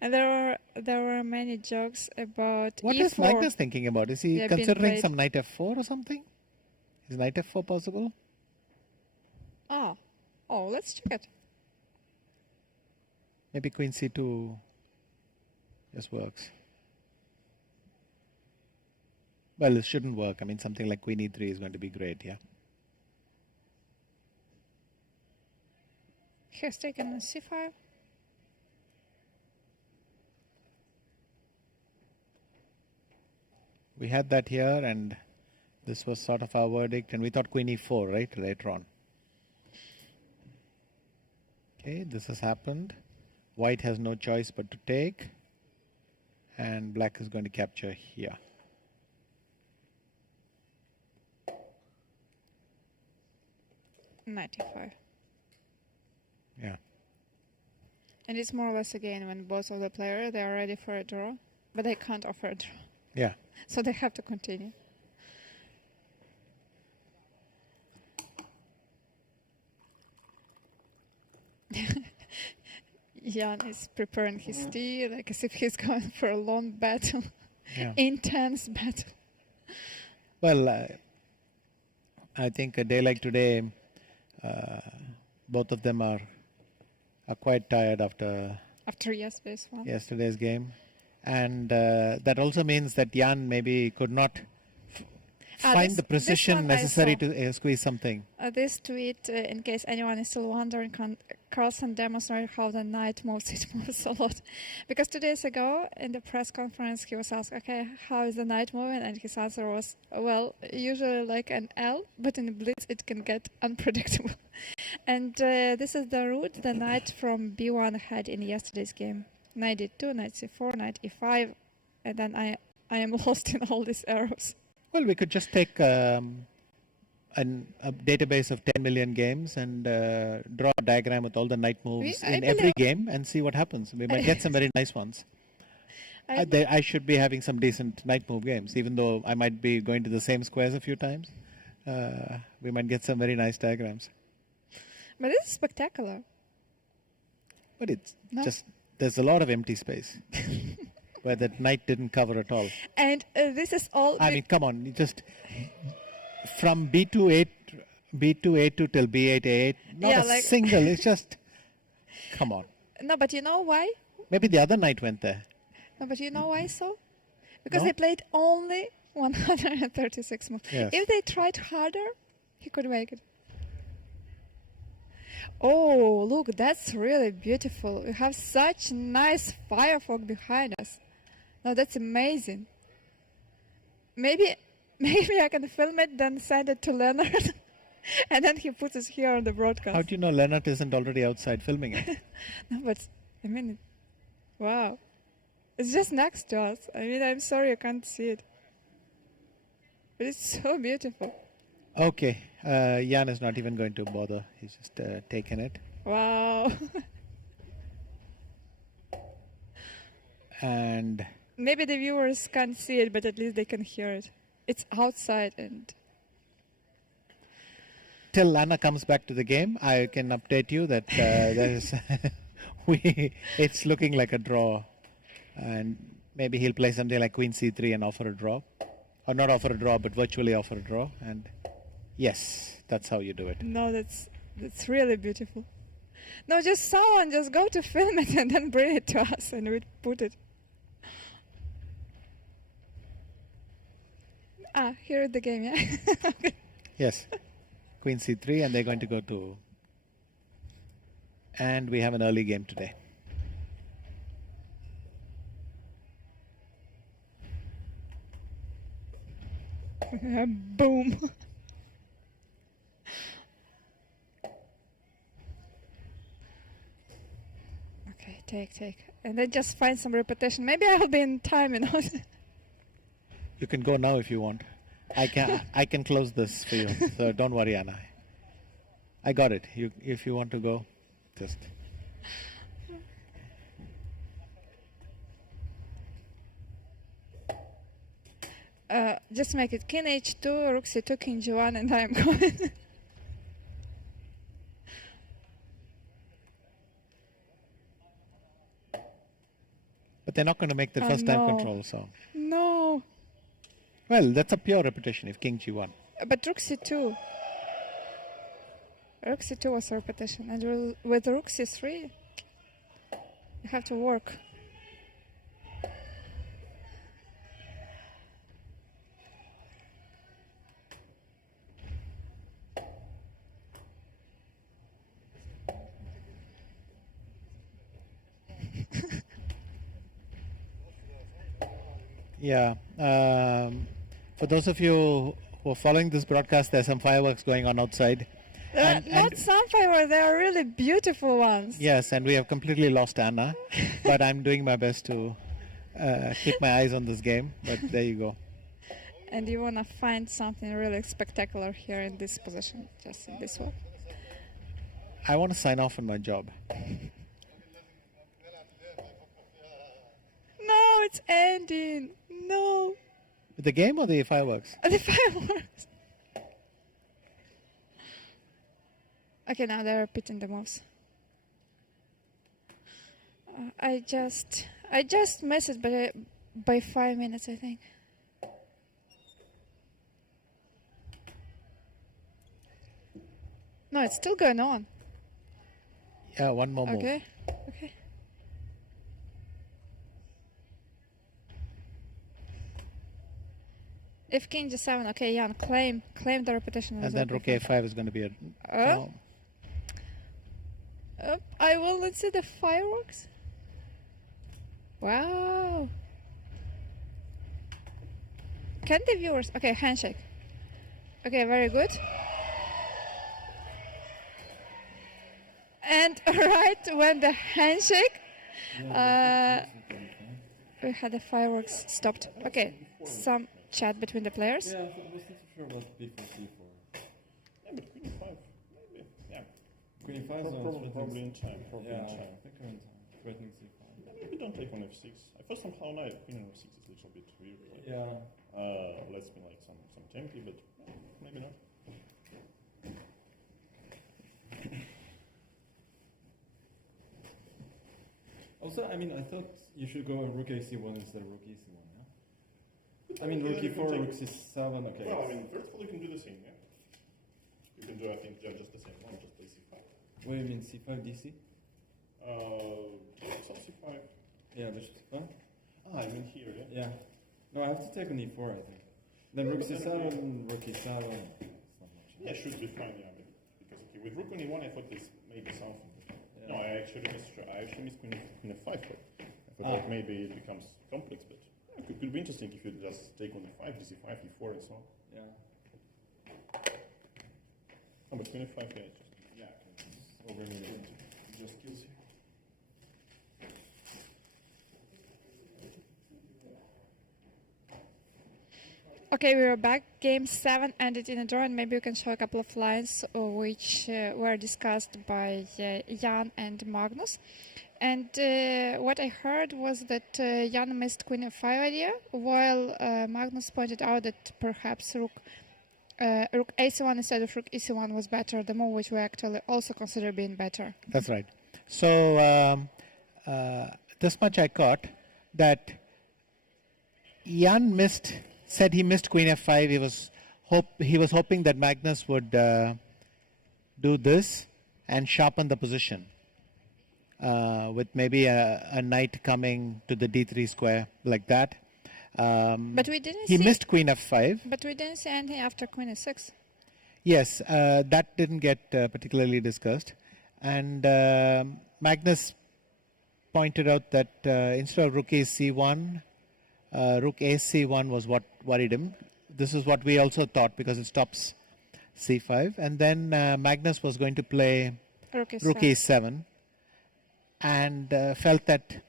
and there were many jokes about what e4. is Magnus thinking about? Is he Yeah, considering some knight f4 or something? Is knight f4 possible? Oh, let's check it. Maybe queen c2 just works. Well, it shouldn't work. I mean, something like queen e3 is going to be great, yeah. He has taken c5. We had that here, and this was sort of our verdict, and we thought queen e4, right, later on. Okay, this has happened. White has no choice but to take, and black is going to capture here. Knight e5. Yeah. And it's more or less again when both of the players they are ready for a draw, but they can't offer a draw. Yeah. So they have to continue. Jan is preparing his tea like as if he's going for a long battle, intense battle. Well, I think a day like today, both of them are quite tired after yesterday's one. Yesterday's game, and that also means that Jan maybe could not find the precision necessary to squeeze something. This tweet, in case anyone is still wondering, Carlsen demonstrated how the knight moves. It moves a lot. Because 2 days ago, in the press conference, he was asked, okay, how is the knight moving? And his answer was, well, usually like an L, but in blitz it can get unpredictable. And this is the route the knight from b1 had in yesterday's game. Knight d2, knight c4, knight e5, and then I am lost in all these arrows. Well, we could just take a database of 10 million games and draw a diagram with all the knight moves in every game and see what happens. We might get some very nice ones. I should be having some decent knight move games, even though I might be going to the same squares a few times. We might get some very nice diagrams. But this is spectacular. But it's just, there's a lot of empty space. Where that knight didn't cover at all. And this is all... I mean, come on. You just... From b2 a2 till b8 a8. Not a single. It's just... Come on. No, but you know why? Maybe the other knight went there. No, but you know why so? Because they played only 136 moves. Yes. If they tried harder, he could make it. Oh, look, that's really beautiful. We have such nice firework behind us. No, that's amazing. Maybe I can film it, then send it to Leonard, and then he puts it here on the broadcast. How do you know Leonard isn't already outside filming it? No, but I mean, wow. It's just next to us. I mean, I'm sorry you can't see it. But it's so beautiful. Okay, Jan is not even going to bother. He's just taken it. Wow. And Maybe the viewers can't see it, but at least they can hear it. It's outside and... till Lana comes back to the game, I can update you that there's it's looking like a draw. And maybe he'll play something like Queen C3 and offer a draw. Or not offer a draw, but virtually offer a draw. And yes, that's how you do it. No, that's really beautiful. No, just someone just go to film it and then bring it to us and we'd put it. Ah, here is the game, yeah? Yes. Queen C3, and they're going to go to... And we have an early game today. Boom. Okay, take. And then just find some repetition. Maybe I'll be in time, you know. You can go now if you want. I can close this for you, so don't worry, Anna. I got it. If you want to go, just... Just make it King H2, Rook C2, King G1, and I'm going. But they're not going to make the first time no. control, so... No. Well, that's a pure repetition if King G1. But Rook C2. Rook C2 was a repetition. And with Rook C3, you have to work. Yeah. For those of you who are following this broadcast, there's some fireworks going on outside. Not some fireworks, they are really beautiful ones. Yes, and we have completely lost Anna. But I'm doing my best to keep my eyes on this game. But there you go. And you want to find something really spectacular here in this position, just in this one. I want to sign off on my job. No, it's ending. No. The game or the fireworks? The fireworks. Okay, now they're repeating the moves. I just missed it by 5 minutes, I think. No, it's still going on. Yeah, one more move. Okay. If King G7, okay, Jan, claim the repetition. And then Rook A5 is going to be a... I will, let's see the fireworks. Wow. Can the viewers... Okay, handshake. Okay, very good. And right when the handshake, we had the fireworks stopped. Okay, some chat between the players. Yeah, I wasn't so sure about before C4. Yeah, but Queen E5, maybe. Yeah. Queen E5 Probably in time. Probably yeah, in time. I think we're in time. Threatening C5. Yeah, maybe don't take on F6. I thought somehow now Queen on F6 is a little bit weird. Like, Yeah. let's be like some tempi, but maybe not. Also, I mean, I thought you should go Rook AC1 instead of Rook E1, yeah? I mean, Rook E4, Rook C7, okay. Well, I mean, first of all, you can do the same, yeah? You can do, I think, just the same one, just play C5. What do you mean, C5, DC? Some C5. Yeah, bishop C5? Ah, I mean here, yeah? Yeah. No, I have to take on E4, I think. Then rook c7, rook e7. It's not much. Yeah, should be fine, yeah. Because okay, with rook on e1, I thought this may be something. Yeah. No, I actually missed queen f5. I thought that maybe it becomes complex, but it could be interesting if you just take on e5, dc5, e4, and so on. Yeah. Oh, but queen f5, yeah, it's just Over me, just kills you. Okay, we're back. Game 7 ended in a draw, and maybe you can show a couple of lines which were discussed by Jan and Magnus. And what I heard was that Jan missed queen f5 idea, while Magnus pointed out that perhaps rook ac1 instead of rook ec1 was better, the move which we actually also consider being better. That's right. So this much I caught, that Jan said he missed queen f5. He was hoping that Magnus would do this and sharpen the position with maybe a knight coming to the d3 square like that. But we didn't he see, missed queen f5. But we didn't see anything after queen e6. Yes, that didn't get particularly discussed. And Magnus pointed out that instead of rook ac1, rook ac1 was what worried him. This is what we also thought, because it stops c5. And then Magnus was going to play Rook e7. rook e7, and felt that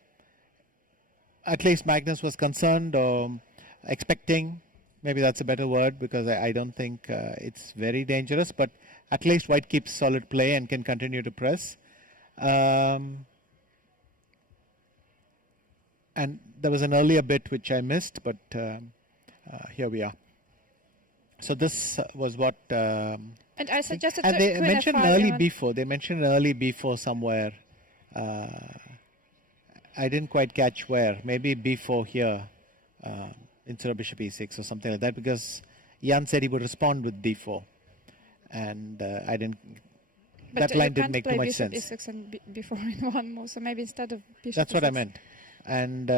at least Magnus was concerned or expecting, maybe that's a better word, because I don't think it's very dangerous, but at least white keeps solid play and can continue to press. And there was an earlier bit which I missed, but here we are. So this was what... and I suggested and they queen mentioned f5 early even. b4. They mentioned early b4 somewhere. I didn't quite catch where. Maybe b4 here instead of bishop e6 or something like that, because Jan said he would respond with d4. And I didn't... But that line didn't make too much bishop sense. e6 and before in one move, so maybe instead of bishop That's what e6. I meant. And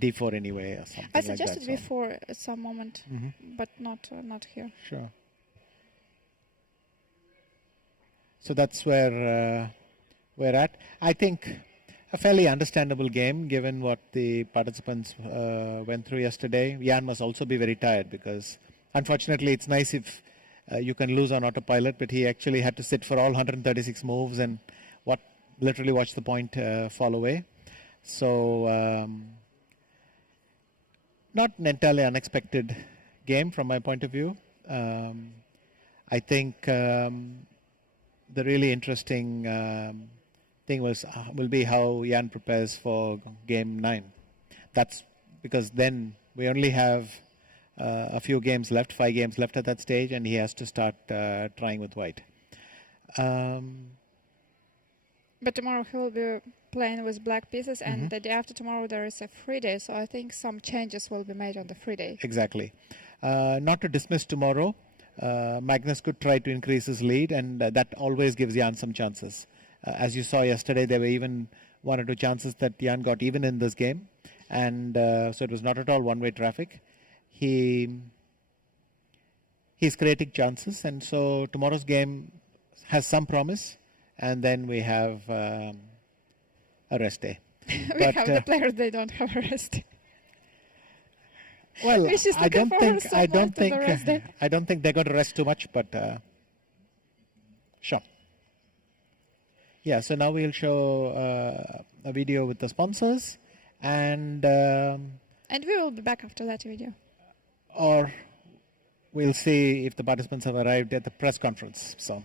d4 anyway or something I like suggested that. before at some moment, but not here. Sure. So that's where we're at. I think a fairly understandable game given what the participants went through yesterday. Jan must also be very tired, because unfortunately it's nice if you can lose on autopilot, but he actually had to sit for all 136 moves and literally watch the point fall away. So not an entirely unexpected game from my point of view. I think the really interesting thing will be how Jan prepares for game 9. That's because then we only have a few games left, 5 games left at that stage, and he has to start trying with white. But tomorrow he will be playing with black pieces, and the day after tomorrow there is a free day, so I think some changes will be made on the free day. Exactly. Not to dismiss tomorrow, Magnus could try to increase his lead, and that always gives Jan some chances. As you saw yesterday, there were even 1 or 2 chances that Jan got even in this game, and so it was not at all one-way traffic. He's creating chances, and so tomorrow's game has some promise, and then we have a rest day. We have the players, they don't have a rest. Well, I don't think they're going to rest too much, but sure. Yeah, so now we'll show a video with the sponsors, and we will be back after that video. Or we'll see if the participants have arrived at the press conference. So.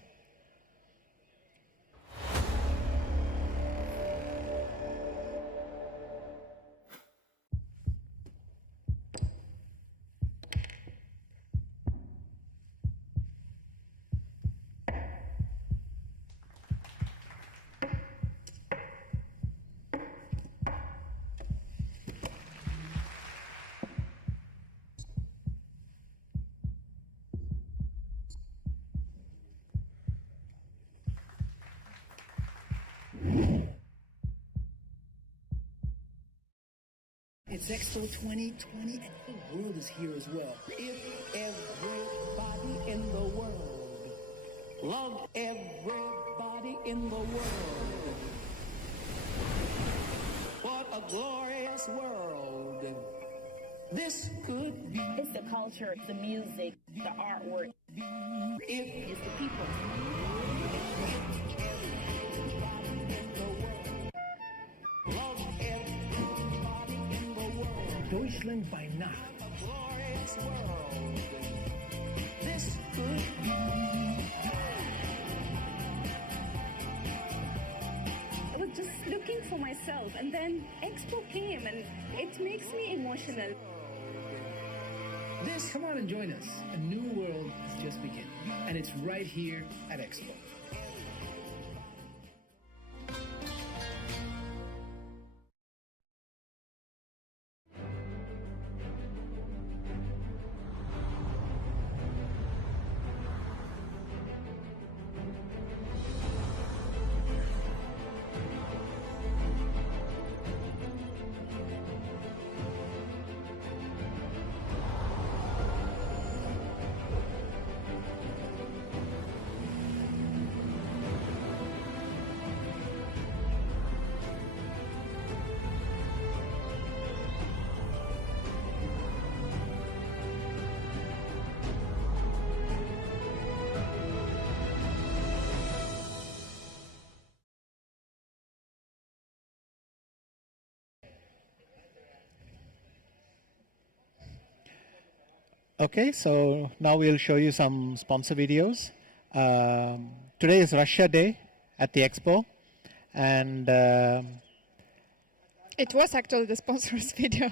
It's Expo 2020 and the whole world is here as well. If everybody in the world loved everybody in the world, what a glorious world this could be. It's the culture, the music, the artwork. It's the people. Love everybody in the world. Deutschland by Nacht. A glorious world this could be. I was just looking for myself, and then Expo came, and it makes me emotional. Come on and join us. A new world has just begun, and it's right here at Expo. Okay, so now we'll show you some sponsor videos. Today is Russia Day at the Expo, and It was actually the sponsors video.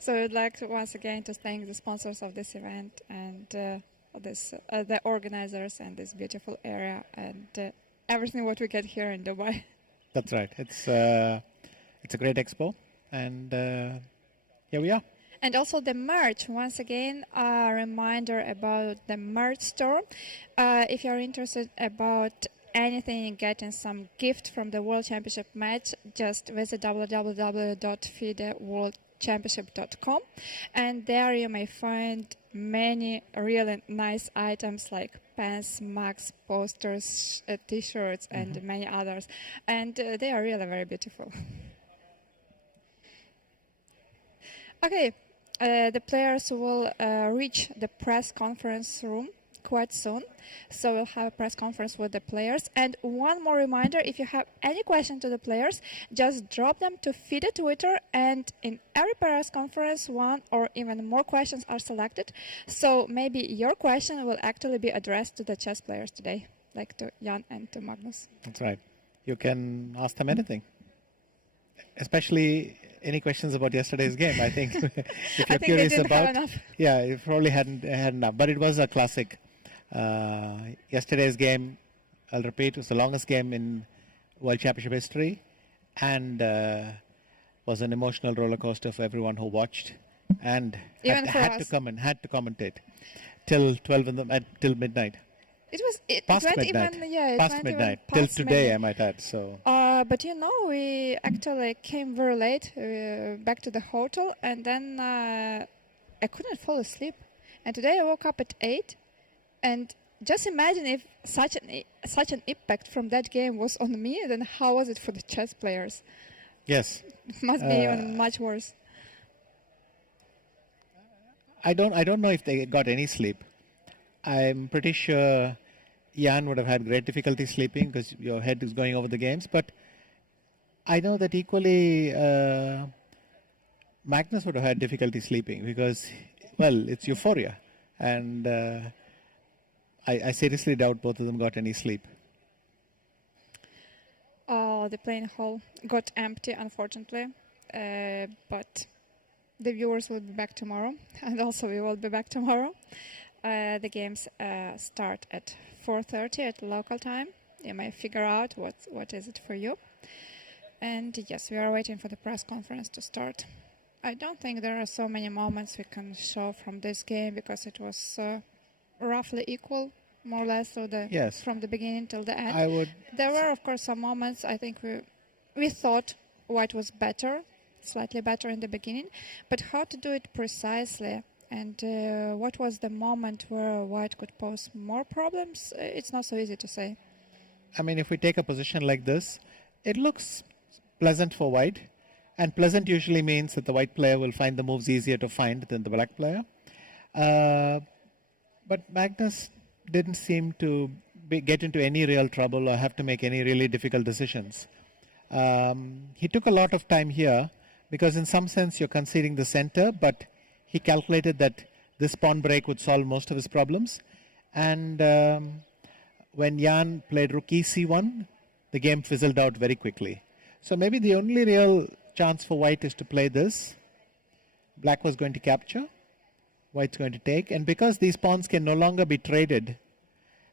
So I'd like to once again to thank the sponsors of this event and the organizers and this beautiful area and everything what we get here in Dubai. that's right. It's a great expo, and here we are. And also the merch, once again, a reminder about the merch store. If you're interested about anything, getting some gift from the World Championship match, just visit www.fideworldchampionship.com, and there you may find many really nice items like pens, mugs, posters, t-shirts, and many others. And they are really very beautiful. Okay. The players will reach the press conference room quite soon, so we'll have a press conference with the players. And one more reminder, if you have any question to the players, just drop them to FIDE Twitter, and in every press conference one or even more questions are selected, so maybe your question will actually be addressed to the chess players today, like to Jan and to Magnus. That's right. You can ask them anything, especially any questions about yesterday's game. I think if you're curious about, yeah, you probably hadn't enough. But it was a classic. Yesterday's game, I'll repeat, was the longest game in World Championship history, and was an emotional roller coaster for everyone who watched, and had to commentate till till midnight. It went midnight. Even past midnight till today, I might add. So. But you know, we actually came very late back to the hotel, and then I couldn't fall asleep. And today I woke up at 8, and just imagine if such an impact from that game was on me, then how was it for the chess players? Yes, it must be even much worse. I don't know if they got any sleep. I'm pretty sure Jan would have had great difficulty sleeping because your head is going over the games. But I know that equally Magnus would have had difficulty sleeping because, well, it's euphoria. And I seriously doubt both of them got any sleep. The playing hall got empty, unfortunately. But the viewers will be back tomorrow. And also we will be back tomorrow. The games start at 4:30 at local time. You may figure out what is it for you. And yes, we are waiting for the press conference to start. I don't think there are so many moments we can show from this game because it was roughly equal, more or less, from the beginning till the end. There were, of course, some moments I think we thought white was better, slightly better in the beginning, but how to do it precisely? And what was the moment where white could pose more problems? It's not so easy to say. I mean, if we take a position like this, it looks pleasant for white. And pleasant usually means that the white player will find the moves easier to find than the black player. But Magnus didn't seem to get into any real trouble or have to make any really difficult decisions. He took a lot of time here because in some sense you're conceding the center, but he calculated that this pawn break would solve most of his problems. And when Jan played rook e c1, the game fizzled out very quickly. So maybe the only real chance for white is to play this. Black was going to capture. White's going to take. And because these pawns can no longer be traded,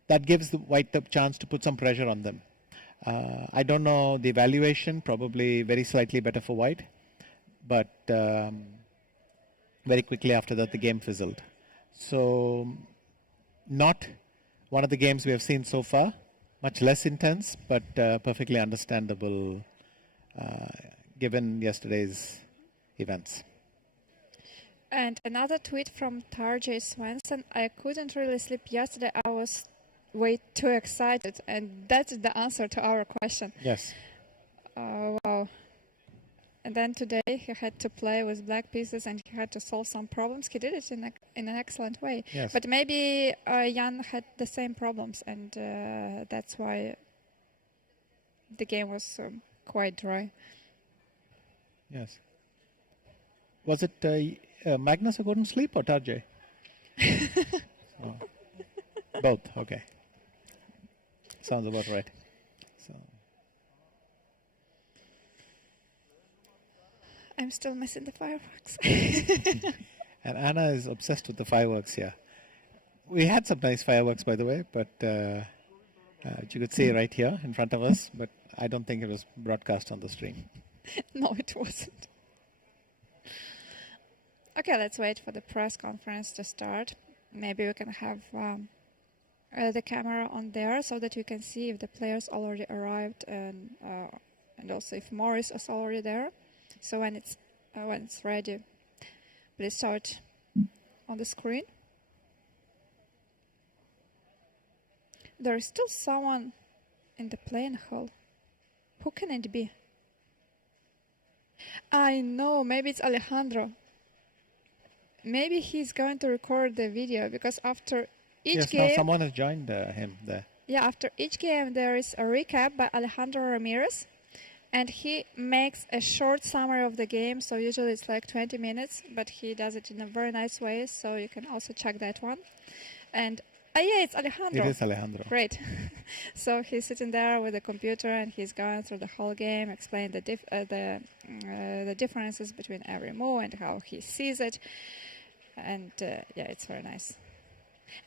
that gives the white the chance to put some pressure on them. I don't know the valuation, probably very slightly better for white. But very quickly after that, the game fizzled. So not one of the games we have seen so far. Much less intense, but perfectly understandable given yesterday's events. And another tweet from Tarjay Swenson. I couldn't really sleep yesterday. I was way too excited. And that's the answer to our question. Yes. Wow. And then today he had to play with black pieces and he had to solve some problems. He did it in an excellent way. Yes. But maybe Jan had the same problems and that's why the game was quite dry. Yes. Was it Magnus who couldn't sleep or Tarjay? Oh. Both, okay. Sounds about right. So. I'm still missing the fireworks. And Anna is obsessed with the fireworks here. We had some nice fireworks, by the way, but you could see right here in front of us, but I don't think it was broadcast on the stream. No, it wasn't. Okay, let's wait for the press conference to start. Maybe we can have the camera on there so that you can see if the players already arrived and also if Morris is already there. So when it's ready, please show it on the screen. There is still someone in the playing hall. Who can it be? I know, maybe it's Alejandro. Maybe he's going to record the video because after each game... Yes, someone has joined him there. Yeah, after each game there is a recap by Alejandro Ramirez. And he makes a short summary of the game, so usually it's like 20 minutes, but he does it in a very nice way, so you can also check that one. And, yeah, it's Alejandro. It is Alejandro. Great. So he's sitting there with the computer, and he's going through the whole game, explaining the differences between every move and how he sees it. And, yeah, it's very nice.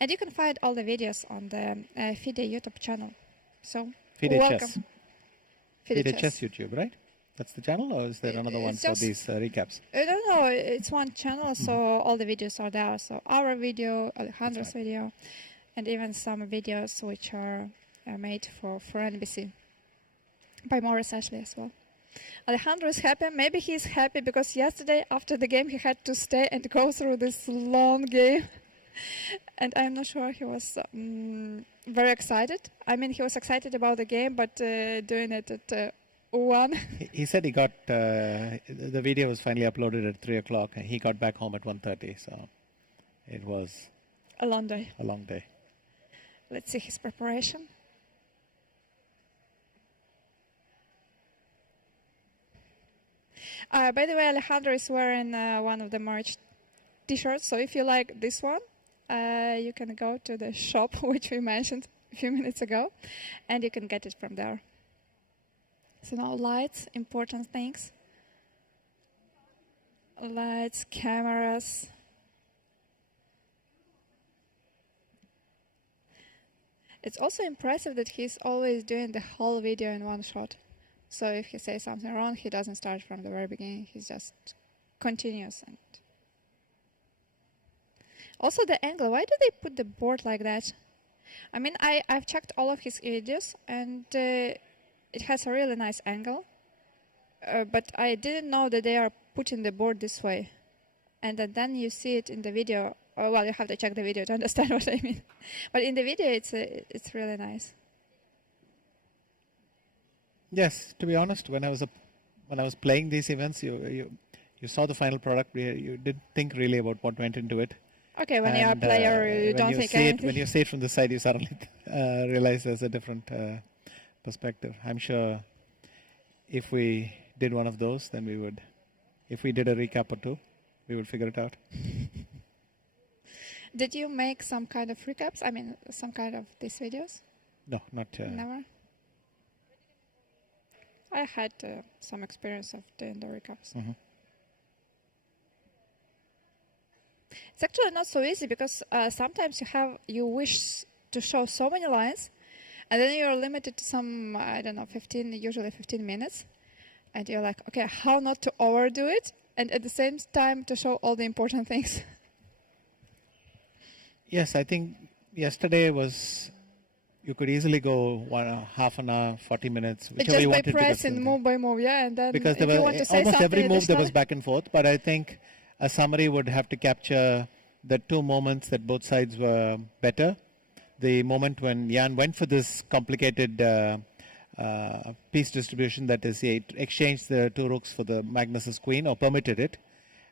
And you can find all the videos on the FIDE YouTube channel. So, FIDE welcome. Chess. FIDE Chess YouTube, right? That's the channel, or is there another one for these recaps? No, it's one channel, so all the videos are there. So our video, Alejandro's video, and even some videos which are made for NBC by Morris Ashley as well. Alejandro is happy. Maybe he's happy because yesterday after the game he had to stay and go through this long game. And I'm not sure he was very excited. I mean, he was excited about the game, but doing it at 1. He said he got, the video was finally uploaded at 3 o'clock and he got back home at 1:30, so it was a long day. A long day. Let's see his preparation. By the way, Alejandro is wearing one of the merch t-shirts, so if you like this one, you can go to the shop, which we mentioned a few minutes ago, and you can get it from there. So now lights, important things. Lights, cameras. It's also impressive that he's always doing the whole video in one shot. So if he says something wrong, he doesn't start from the very beginning, he just continues. And also the angle, why do they put the board like that? I mean, I've checked all of his videos and it has a really nice angle. but I didn't know that they are putting the board this way. And then you see it in the video. Oh, well, you have to check the video to understand what I mean. But in the video, it's really nice. Yes, to be honest, when I was playing these events, you saw the final product. You didn't think really about what went into it. Okay, when you're a player, you don't think anything. When you see it from the side, you suddenly realize there's a different perspective. I'm sure if we did one of those, then we would. If we did a recap or two, we would figure it out. Did you make some kind of recaps? I mean, some kind of these videos? No, not Never. I had some experience of doing the recaps. Mm-hmm. It's actually not so easy because sometimes you wish to show so many lines, and then you're limited to some, I don't know, usually 15 minutes, and you're like, okay, how not to overdo it, and at the same time to show all the important things. Yes, I think yesterday was. You could easily go half an hour, 40 minutes, whichever you wanted to get. Just by pressing move by move, yeah, and then because there were almost every move there was back and forth. But I think a summary would have to capture the two moments that both sides were better. The moment when Jan went for this complicated piece distribution, that is, he exchanged the two rooks for the Magnus's queen, or permitted it,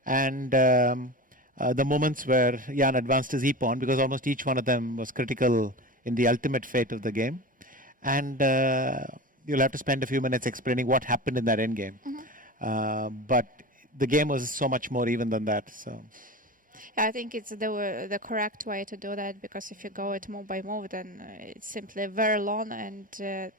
and the moments where Jan advanced his e-pawn, because almost each one of them was critical in the ultimate fate of the game. And you'll have to spend a few minutes explaining what happened in that endgame. Mm-hmm. But the game was so much more even than that. So. Yeah, I think it's the correct way to do that, because if you go it move by move, then it's simply very long and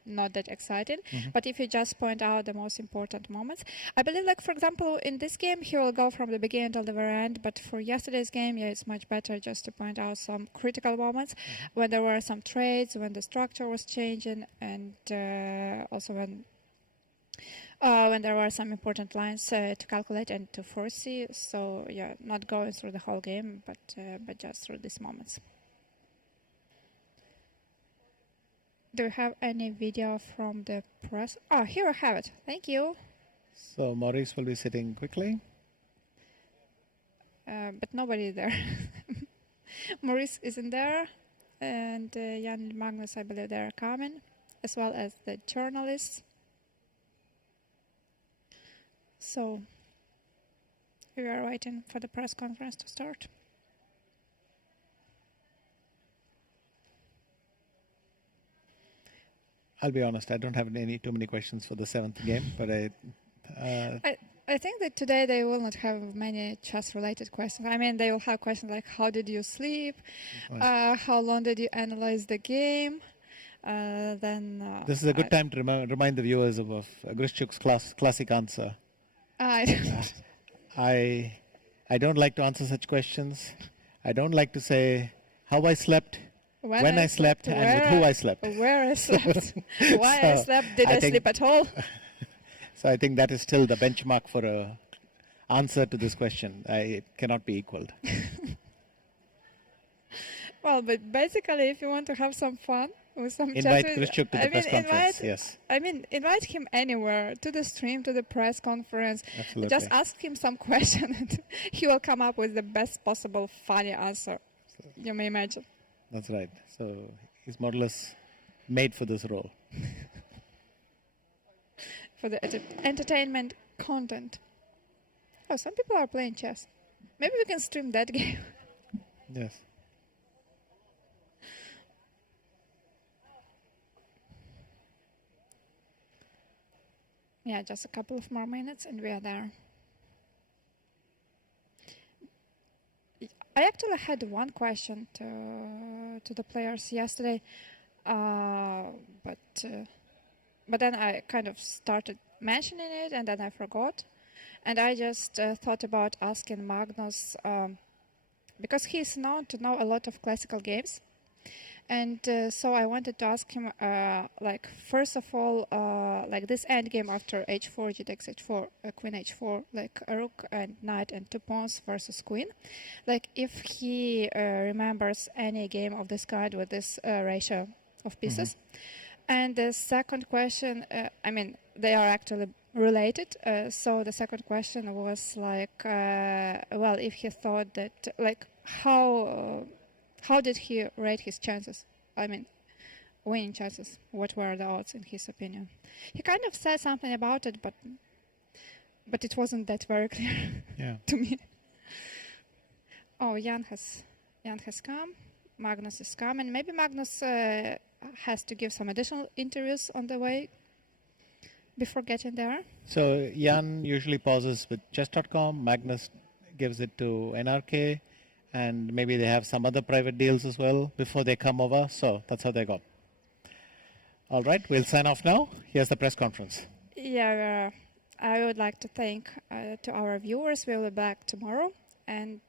not that exciting. Mm-hmm. But if you just point out the most important moments, I believe, like, for example, in this game, he will go from the beginning till the very end. But for yesterday's game, yeah, it's much better just to point out some critical moments, mm-hmm. when there were some trades, when the structure was changing, and also when there were some important lines to calculate and to foresee. So yeah, not going through the whole game, but just through these moments. Do you have any video from the press? Oh, here I have it. Thank you. So Maurice will be sitting quickly. But nobody is there. Maurice isn't there, and Jan and Magnus, I believe, they are coming, as well as the journalists. So we are waiting for the press conference to start. I'll be honest, I don't have too many questions for the seventh game, but I think that today they will not have many chess-related questions. I mean, they will have questions like, how did you sleep? How long did you analyze the game? This is a good time to remind the viewers of Grishchuk's classic answer. I don't like to answer such questions. I don't like to say how I slept, when I slept, and with who I slept. Where I slept, why I slept, did I sleep at all? So I think that is still the benchmark for an answer to this question. It cannot be equaled. Well, but basically, if you want to have some fun with some invite Grishchuk to the press conference. Yes. I mean, invite him anywhere, to the stream, to the press conference. Absolutely. Just ask him some question, and he will come up with the best possible funny answer you may imagine. That's right. So his model is made for this role. For the entertainment content. Oh, some people are playing chess. Maybe we can stream that game. Yes. Yeah, just a couple of more minutes and we are there. I actually had one question to the players yesterday, but then I kind of started mentioning it and then I forgot. And I just thought about asking Magnus, because he's known to know a lot of classical games. And so I wanted to ask him, like, first of all, like this endgame after h4, g takes h4, queen h4, like a rook and knight and two pawns versus queen. Like, if he remembers any game of this kind with this ratio of pieces. Mm-hmm. And the second question, I mean, they are actually related. So the second question was like, well, if he thought that, like, how did he rate his chances? I mean, winning chances. What were the odds in his opinion? He kind of said something about it, but it wasn't that very clear to me. Oh, Jan has come. Magnus is coming. Maybe Magnus has to give some additional interviews on the way before getting there. So Jan usually pauses with chess.com. Magnus gives it to NRK, and maybe they have some other private deals as well before they come over. So that's how they got. All right, we'll sign off now. Here's the press conference. Yeah, I would like to thank to our viewers. We'll be back tomorrow. And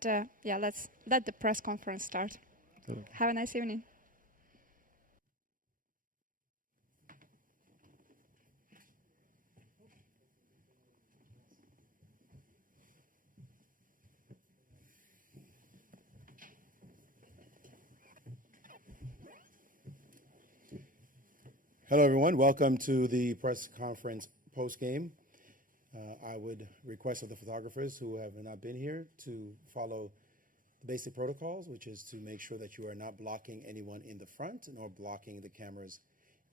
let's let the press conference start. Cool. Have a nice evening. Hello, everyone. Welcome to the press conference post-game. I would request of the photographers who have not been here to follow the basic protocols, which is to make sure that you are not blocking anyone in the front nor blocking the cameras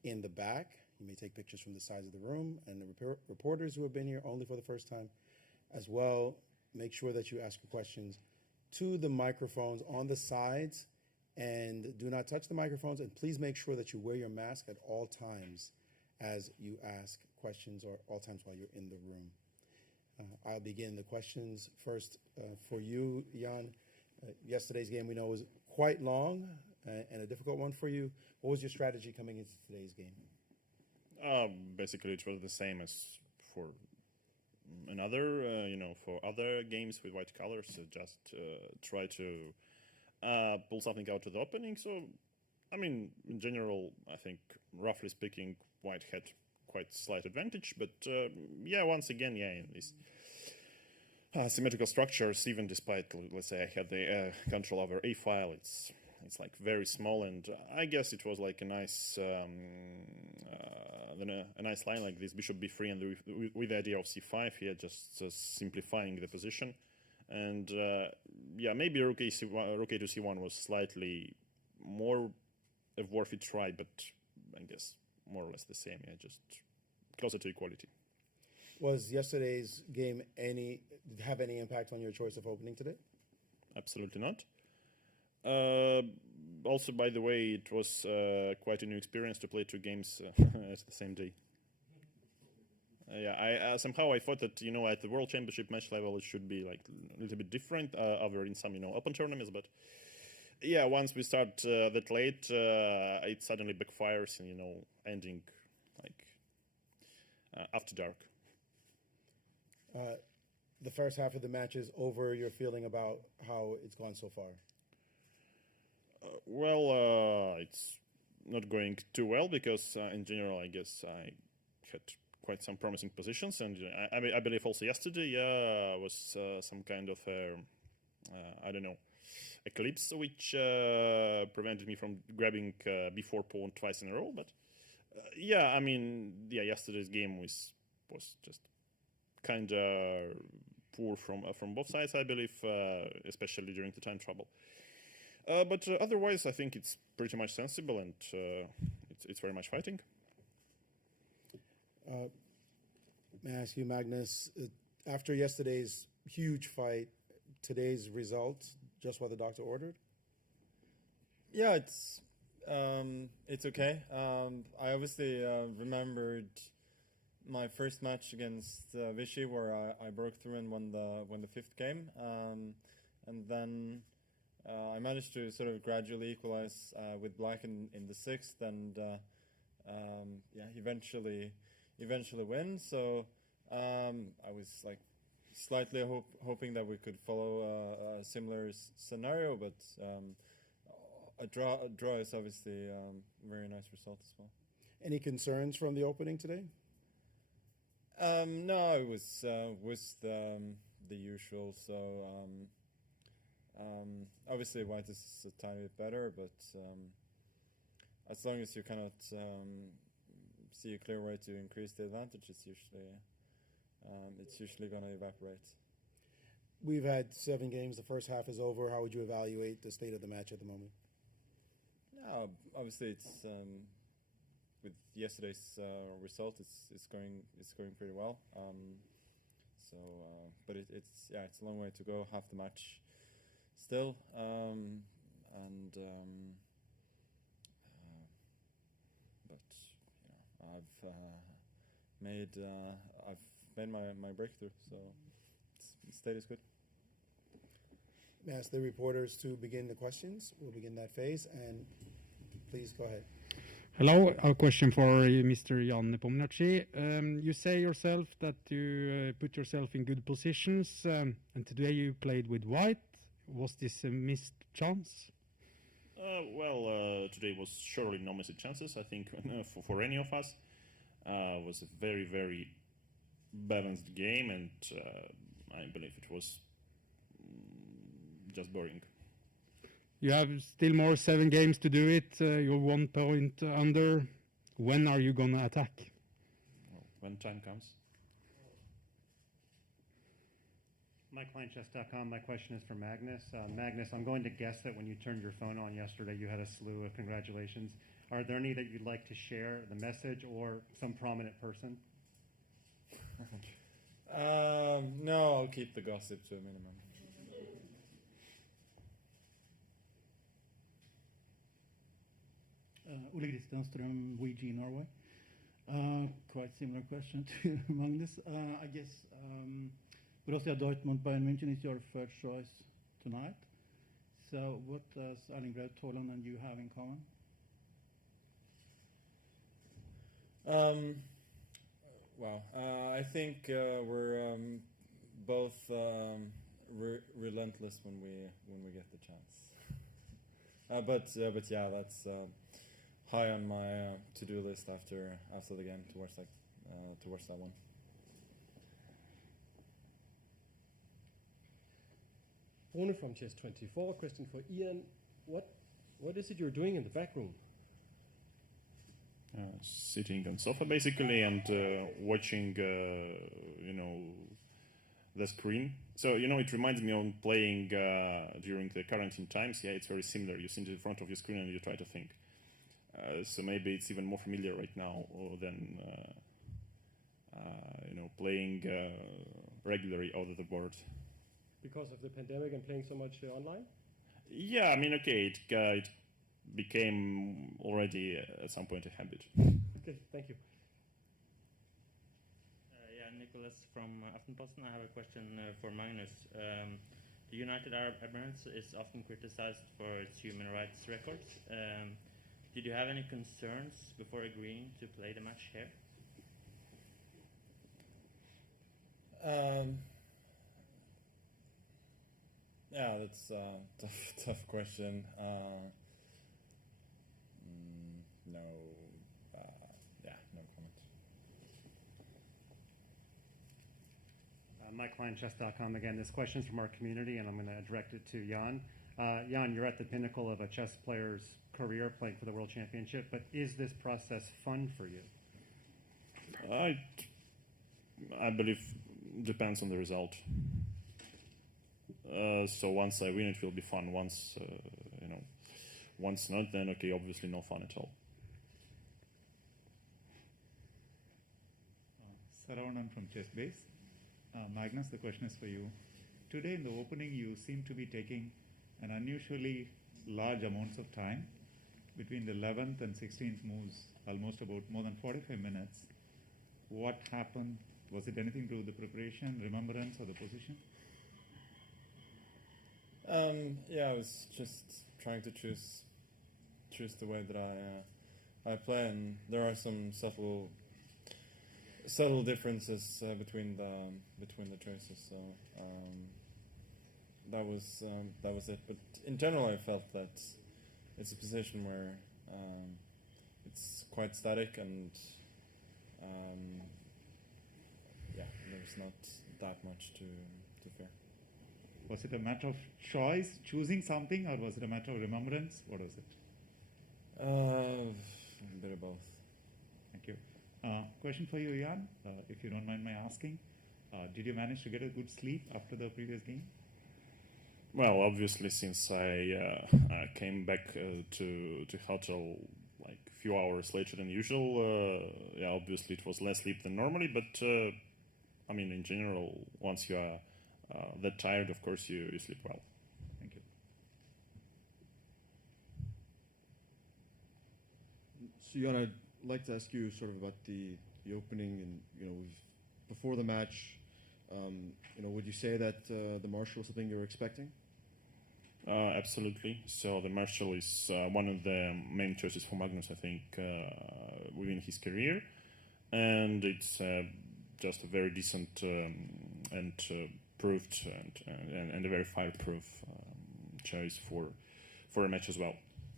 in the back. You may take pictures from the sides of the room, and the reporters who have been here only for the first time as well. Make sure that you ask your questions to the microphones on the sides, and do not touch the microphones, and please make sure that you wear your mask at all times as you ask questions, or all times while you're in the room. I'll begin the questions first for you, Jan. Yesterday's game we know was quite long and a difficult one for you. What was your strategy coming into today's game? Basically, it was the same as for another, for other games with white colors. Just try to pull something out to the opening. So, I mean, in general, I think, roughly speaking, white had quite slight advantage. But, once again, in these symmetrical structures, even despite, let's say, I had the control over a file, it's like very small, and I guess it was like a nice line like this: bishop b3, and with the idea of c5 here, just simplifying the position. And maybe rook to c1 was slightly more a worthy try, but I guess more or less the same. Just closer to equality. Was yesterday's game have any impact on your choice of opening today? Absolutely not. Also, by the way, it was quite a new experience to play two games at the same day. I somehow I thought that at the World Championship match level it should be like a little bit different, other in some open tournaments. But once we start that late, it suddenly backfires and ending like after dark. The first half of the match is over. Your feeling about how it's gone so far? It's not going too well because in general, I guess I had quite some promising positions, and I believe also yesterday was some kind of eclipse which prevented me from grabbing b4 pawn twice in a row. But yesterday's game was just kind of poor from both sides, I believe, especially during the time trouble. But otherwise, I think it's pretty much sensible, and it's very much fighting. May I ask you, Magnus, after yesterday's huge fight, today's result, just what the doctor ordered? Yeah, it's okay. I obviously remembered my first match against Vichy, where I broke through and won the fifth game, and then I managed to sort of gradually equalize with Black in the sixth, and eventually win. So I was like slightly hoping that we could follow a similar scenario, but a draw is obviously a very nice result as well. Any concerns from the opening today? No, it was the usual. So obviously white is a tiny bit better, but as long as you cannot see a clear way to increase the advantage, it's usually it's usually going to evaporate. We've had 7 games. The first half is over. How would you evaluate the state of the match at the moment? Obviously, it's with yesterday's result, it's going pretty well. But it's a long way to go. Half the match still, but I've made my breakthrough, so the state is good. May I ask the reporters to begin the questions? We'll begin that phase, and please go ahead. Hello, a question for Mr. Jan Nepomniachtchi. You say yourself that you put yourself in good positions, and today you played with white. Was this a missed chance? Today was surely no missed chances. I think for any of us, was a very, very balanced game, and I believe it was just boring. You have still more 7 games to do it. You're 1 point under. When are you going to attack? When time comes. MyClientChess.com. My question is for Magnus. Magnus, I'm going to guess that when you turned your phone on yesterday, you had a slew of congratulations. Are there any that you'd like to share, the message or some prominent person? No, I'll keep the gossip to a minimum. Ole Kristianström, VG Norway. Quite similar question to Magnus. I guess Borussia Dortmund, Bayern München is your first choice tonight. So what does Erling Braut Haaland and you have in common? I think we're both relentless when we get the chance. But yeah, that's high on my to-do list after the game towards that one. Owner from Chess24, question for Ian. What is it you're doing in the back room? Sitting on sofa basically and watching, the screen. So it reminds me of playing during the quarantine times. Yeah, it's very similar. You sit in front of your screen and you try to think. So maybe it's even more familiar right now than playing regularly out of the board. Because of the pandemic and playing so much online? Yeah, I mean, okay, it became already at some point a habit. Okay, thank you. Nicholas from Aftenposten. I have a question for Magnus. The United Arab Emirates is often criticized for its human rights records. Did you have any concerns before agreeing to play the match here? Yeah, that's a tough question. No comment. MyClientChess.com again. This question's from our community, and I'm going to direct it to Jan. Jan, you're at the pinnacle of a chess player's career, playing for the World Championship. But is this process fun for you? I believe depends on the result. So once I win, it will be fun. Once not, then okay, obviously no fun at all. Saravanan from ChessBase. Magnus, the question is for you. Today in the opening, you seem to be taking an unusually large amounts of time between the 11th and 16th moves, almost about more than 45 minutes. What happened? Was it anything to do with the preparation, remembrance, or the position? I was just trying to choose the way that I play, and there are some subtle differences between the choices. So that was it. But in general, I felt that it's a position where it's quite static, and there's not that much to fear. Was it a matter of choice, choosing something, or was it a matter of remembrance? What was it? A bit of both. Thank you. Question for you, Jan, if you don't mind my asking. Did you manage to get a good sleep after the previous game? Well, obviously, since I came back to hotel like a few hours later than usual, yeah, obviously it was less sleep than normally. But I mean, in general, once you are that tired, of course, you sleep well. Thank you. So, Jan, I'd like to ask you sort of about the opening, and before the match. Would you say that the Marshall was something you were expecting? Absolutely. So the Marshall is one of the main choices for Magnus, I think, within his career, and it's just a very decent and proved and a very fireproof choice for a match as well.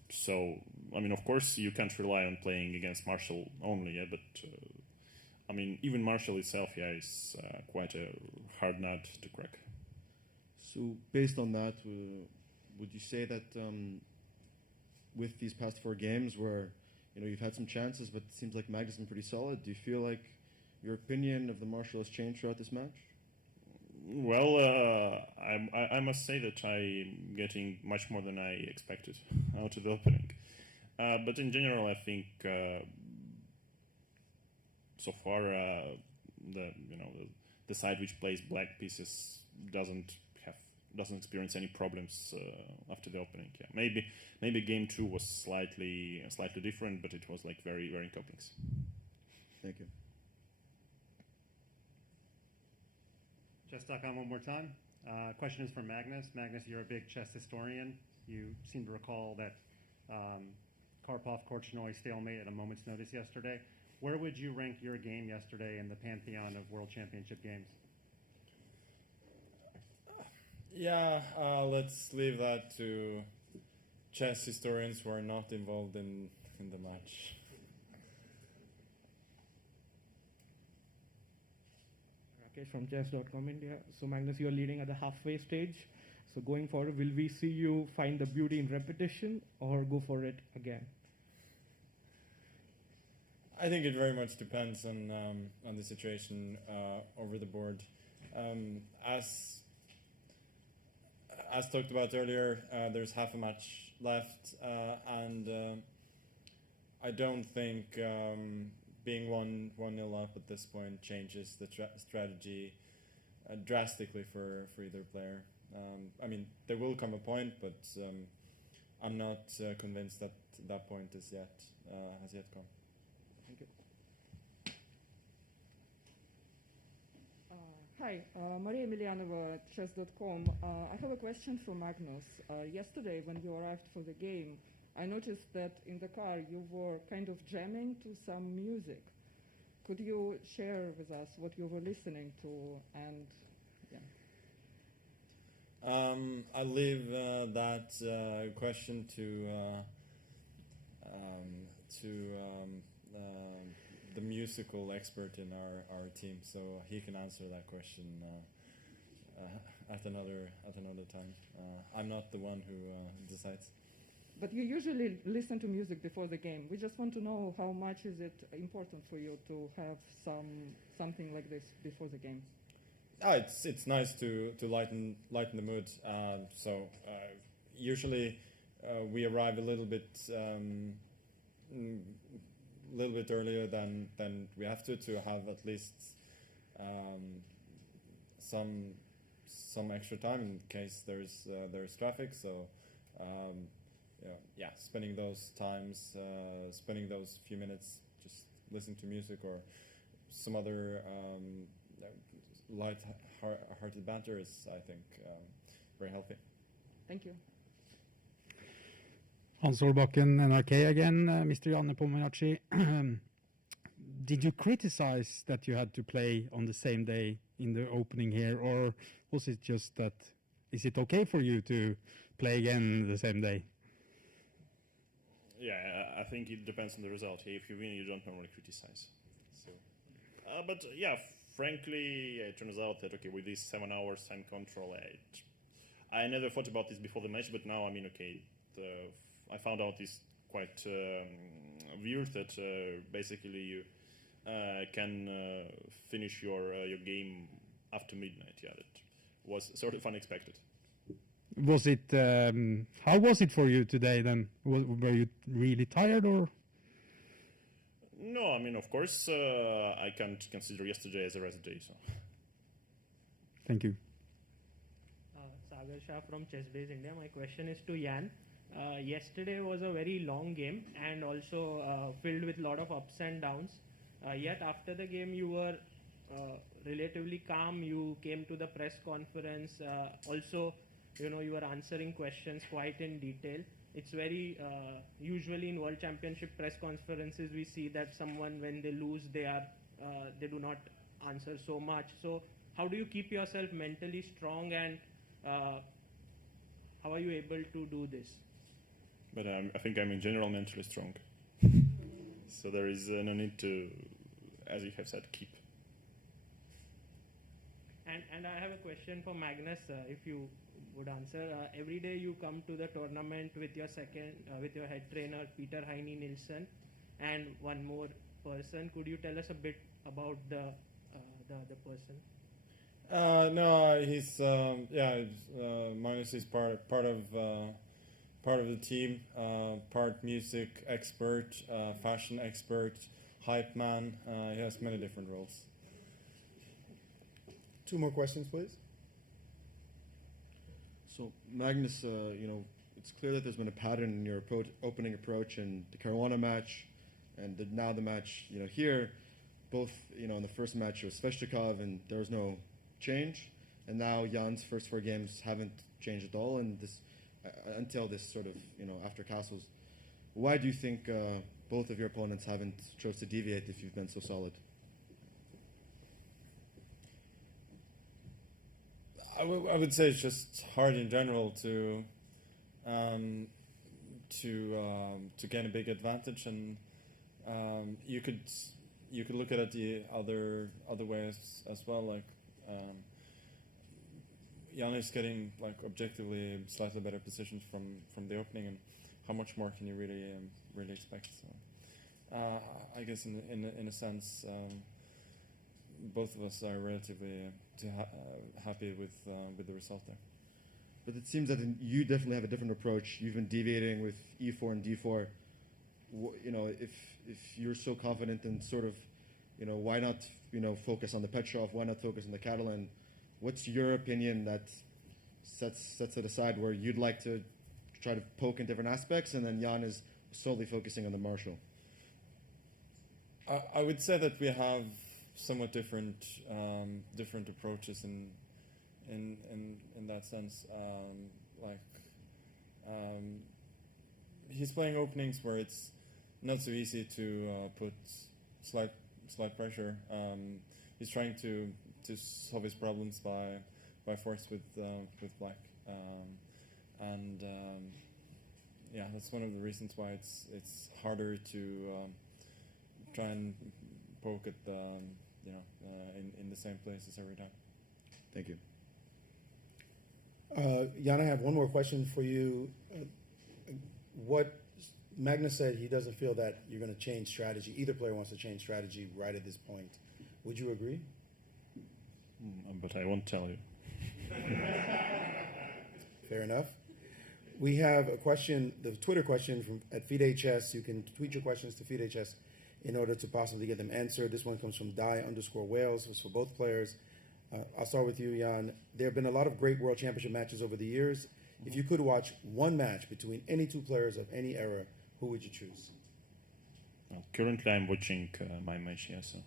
So, I mean, of course, you can't rely on playing against Marshall only, yeah, but I mean, even Marshall itself, yeah, is quite a hard nut to crack. So, based on that, would you say that with these past 4 games, where you've had some chances, but it seems like Magnus has been pretty solid, do you feel like your opinion of the Marshall has changed throughout this match? Well, I must say that I'm getting much more than I expected out of the opening. But in general, I think so far the side which plays black pieces doesn't experience any problems after the opening. Yeah, maybe game 2 was slightly different, but it was like very in couplings. Thank you. Chess.com one more time. Question is for Magnus. Magnus, you're a big chess historian. You seem to recall that Karpov-Korchnoi stalemate at a moment's notice yesterday. Where would you rank your game yesterday in the pantheon of World Championship games? Yeah, let's leave that to chess historians who are not involved in the match. Rakesh from chess.com India. So Magnus, you're leading at the halfway stage. So going forward, will we see you find the beauty in repetition or go for it again? I think it very much depends on the situation over the board. As talked about earlier, there's half a match left, and I don't think being 1-0 up at this point changes the strategy drastically for either player. I mean, there will come a point, but I'm not convinced that that point has yet come. Thank you. Hi, Maria Emilianova, chess.com. I have a question for Magnus. Yesterday, when you arrived for the game, I noticed that in the car you were kind of jamming to some music. Could you share with us what you were listening to? And I'll leave that question to the musical expert in our team, so he can answer that question at another time. I'm not the one who decides. But you usually listen to music before the game. We just want to know how much is it important for you to have something like this before the game. It's nice to lighten the mood. So usually we arrive a little bit earlier than we have to have at least some extra time in case there's traffic. So spending those few minutes just listening to music or some other light-hearted banter is, I think, very healthy. Thank you. Hans Solbakken, NRK again. Mr. Jan Nepomniachtchi, did you criticize that you had to play on the same day in the opening here, or was it just that, is it okay for you to play again the same day? Yeah, I think it depends on the result. If you win, you don't normally criticize. So, but yeah, frankly, it turns out that, okay, with these 7 hours time control, I never thought about this before the match, but now, I mean, okay, I found out this quite weird that basically you can finish your game after midnight. Yeah, that was sort of unexpected. Was it? How was it for you today? Then were you really tired, or? No, I mean, of course, I can't consider yesterday as a rest day. So. Thank you. Sagar Shah from ChessBase India. My question is to Jan. Yesterday was a very long game and also filled with a lot of ups and downs. Yet after the game, you were relatively calm. You came to the press conference. Also, you were answering questions quite in detail. It's very usually in World Championship press conferences we see that someone, when they lose, they do not answer so much. So how do you keep yourself mentally strong, and how are you able to do this? But I think I'm in general mentally strong. So there is no need to, as you have said, keep. And I have a question for Magnus, if you would answer. Every day you come to the tournament with your head trainer Peter Heine Nilsson and one more person. Could you tell us a bit about the other person? No, he's Magnus is part of the team, part music expert, fashion expert, hype man. He has many different roles. 2 more questions, please. So Magnus, it's clear that there's been a pattern in your opening approach in the Caruana match, and now the match, here, both, in the first match with Sveshchikov, and there was no change, and now Jan's first 4 games haven't changed at all, and this until this sort of, after Castles. Why do you think both of your opponents haven't chose to deviate if you've been so solid? I would say it's just hard in general to gain a big advantage, and you could look at it the other ways as well. Like Jan is getting objectively slightly better positions from the opening, and how much more can you really expect? So I guess in a sense. Both of us are relatively happy with the result there. But it seems that you definitely have a different approach. You've been deviating with E4 and D4. If you're so confident and sort of, why not, focus on the Petrov? Why not focus on the Catalan? What's your opinion that sets it aside where you'd like to try to poke in different aspects, and then Jan is solely focusing on the Marshall? I would say that we have somewhat different approaches in that sense. He's playing openings where it's not so easy to put slight pressure. He's trying to solve his problems by force with black, and that's one of the reasons why it's harder to try and poke at in the same places every time. Thank you. Jan, I have one more question for you. What Magnus said, he doesn't feel that you're going to change strategy. Either player wants to change strategy right at this point. Would you agree? But I won't tell you. Fair enough. We have a question, the Twitter question at FIDE Chess. You can tweet your questions to FIDE Chess in order to possibly get them answered. This one comes from Die_Wales. It's for both players. I'll start with you, Jan. There have been a lot of great World Championship matches over the years. If you could watch one match between any 2 players of any era, who would you choose? Well, currently, I'm watching my match here. So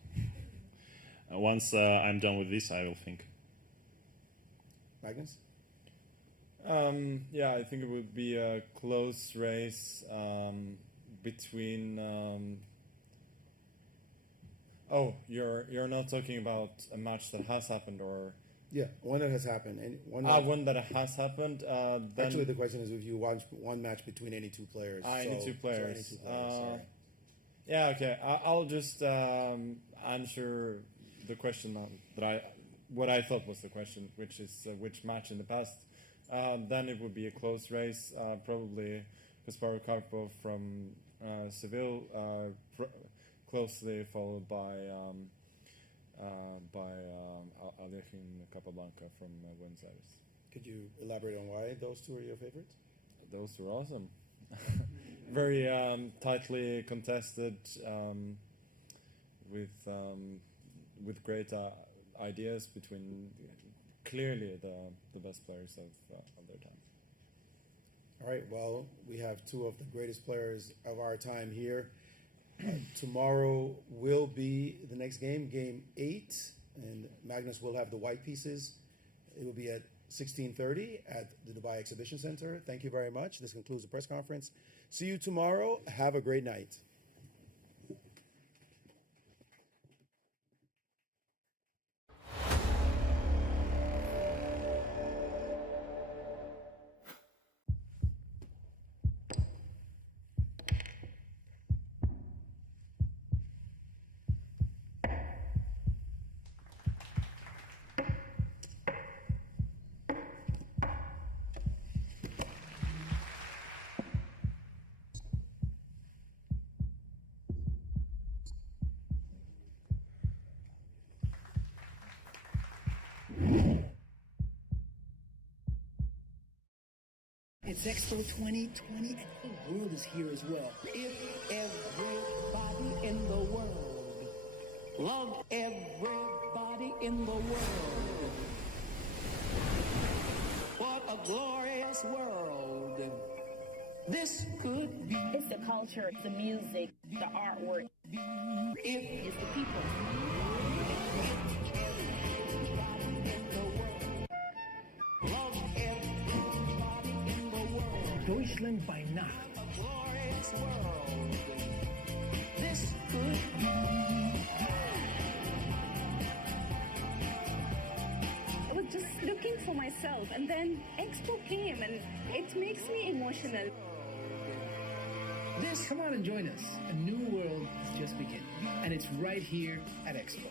once I'm done with this, I will think. Magnus? I think it would be a close race between. You're not talking about a match that has happened, or? Yeah, one that has happened. And one that has happened. Actually, the question is if you watch one match between any 2 players. Any two players. Sorry. Yeah, okay. I'll just answer the question what I thought was the question, which is which match in the past. Then it would be a close race, probably Kasparov Karpov from Seville, closely followed by by Alekhine Capablanca from Buenos Aires. Could you elaborate on why those two are your favorites? Those were awesome. Very tightly contested, with great ideas between clearly the best players of their time. All right, well, we have two of the greatest players of our time here. Tomorrow will be the next game, Game 8, and Magnus will have the white pieces. It will be at 16:30 at the Dubai Exhibition Center. Thank you very much. This concludes the press conference. See you tomorrow. Have a great night. It's Expo 2020 and the whole world is here as well. If everybody in the world loved everybody in the world, what a glorious world this could be. It's the culture, the music, the artwork. It's the people. Deutschland by Nacht. A glorious world this could be. I was just looking for myself, and then Expo came, and it makes me emotional. Come on and join us. A new world has just begun, and it's right here at Expo.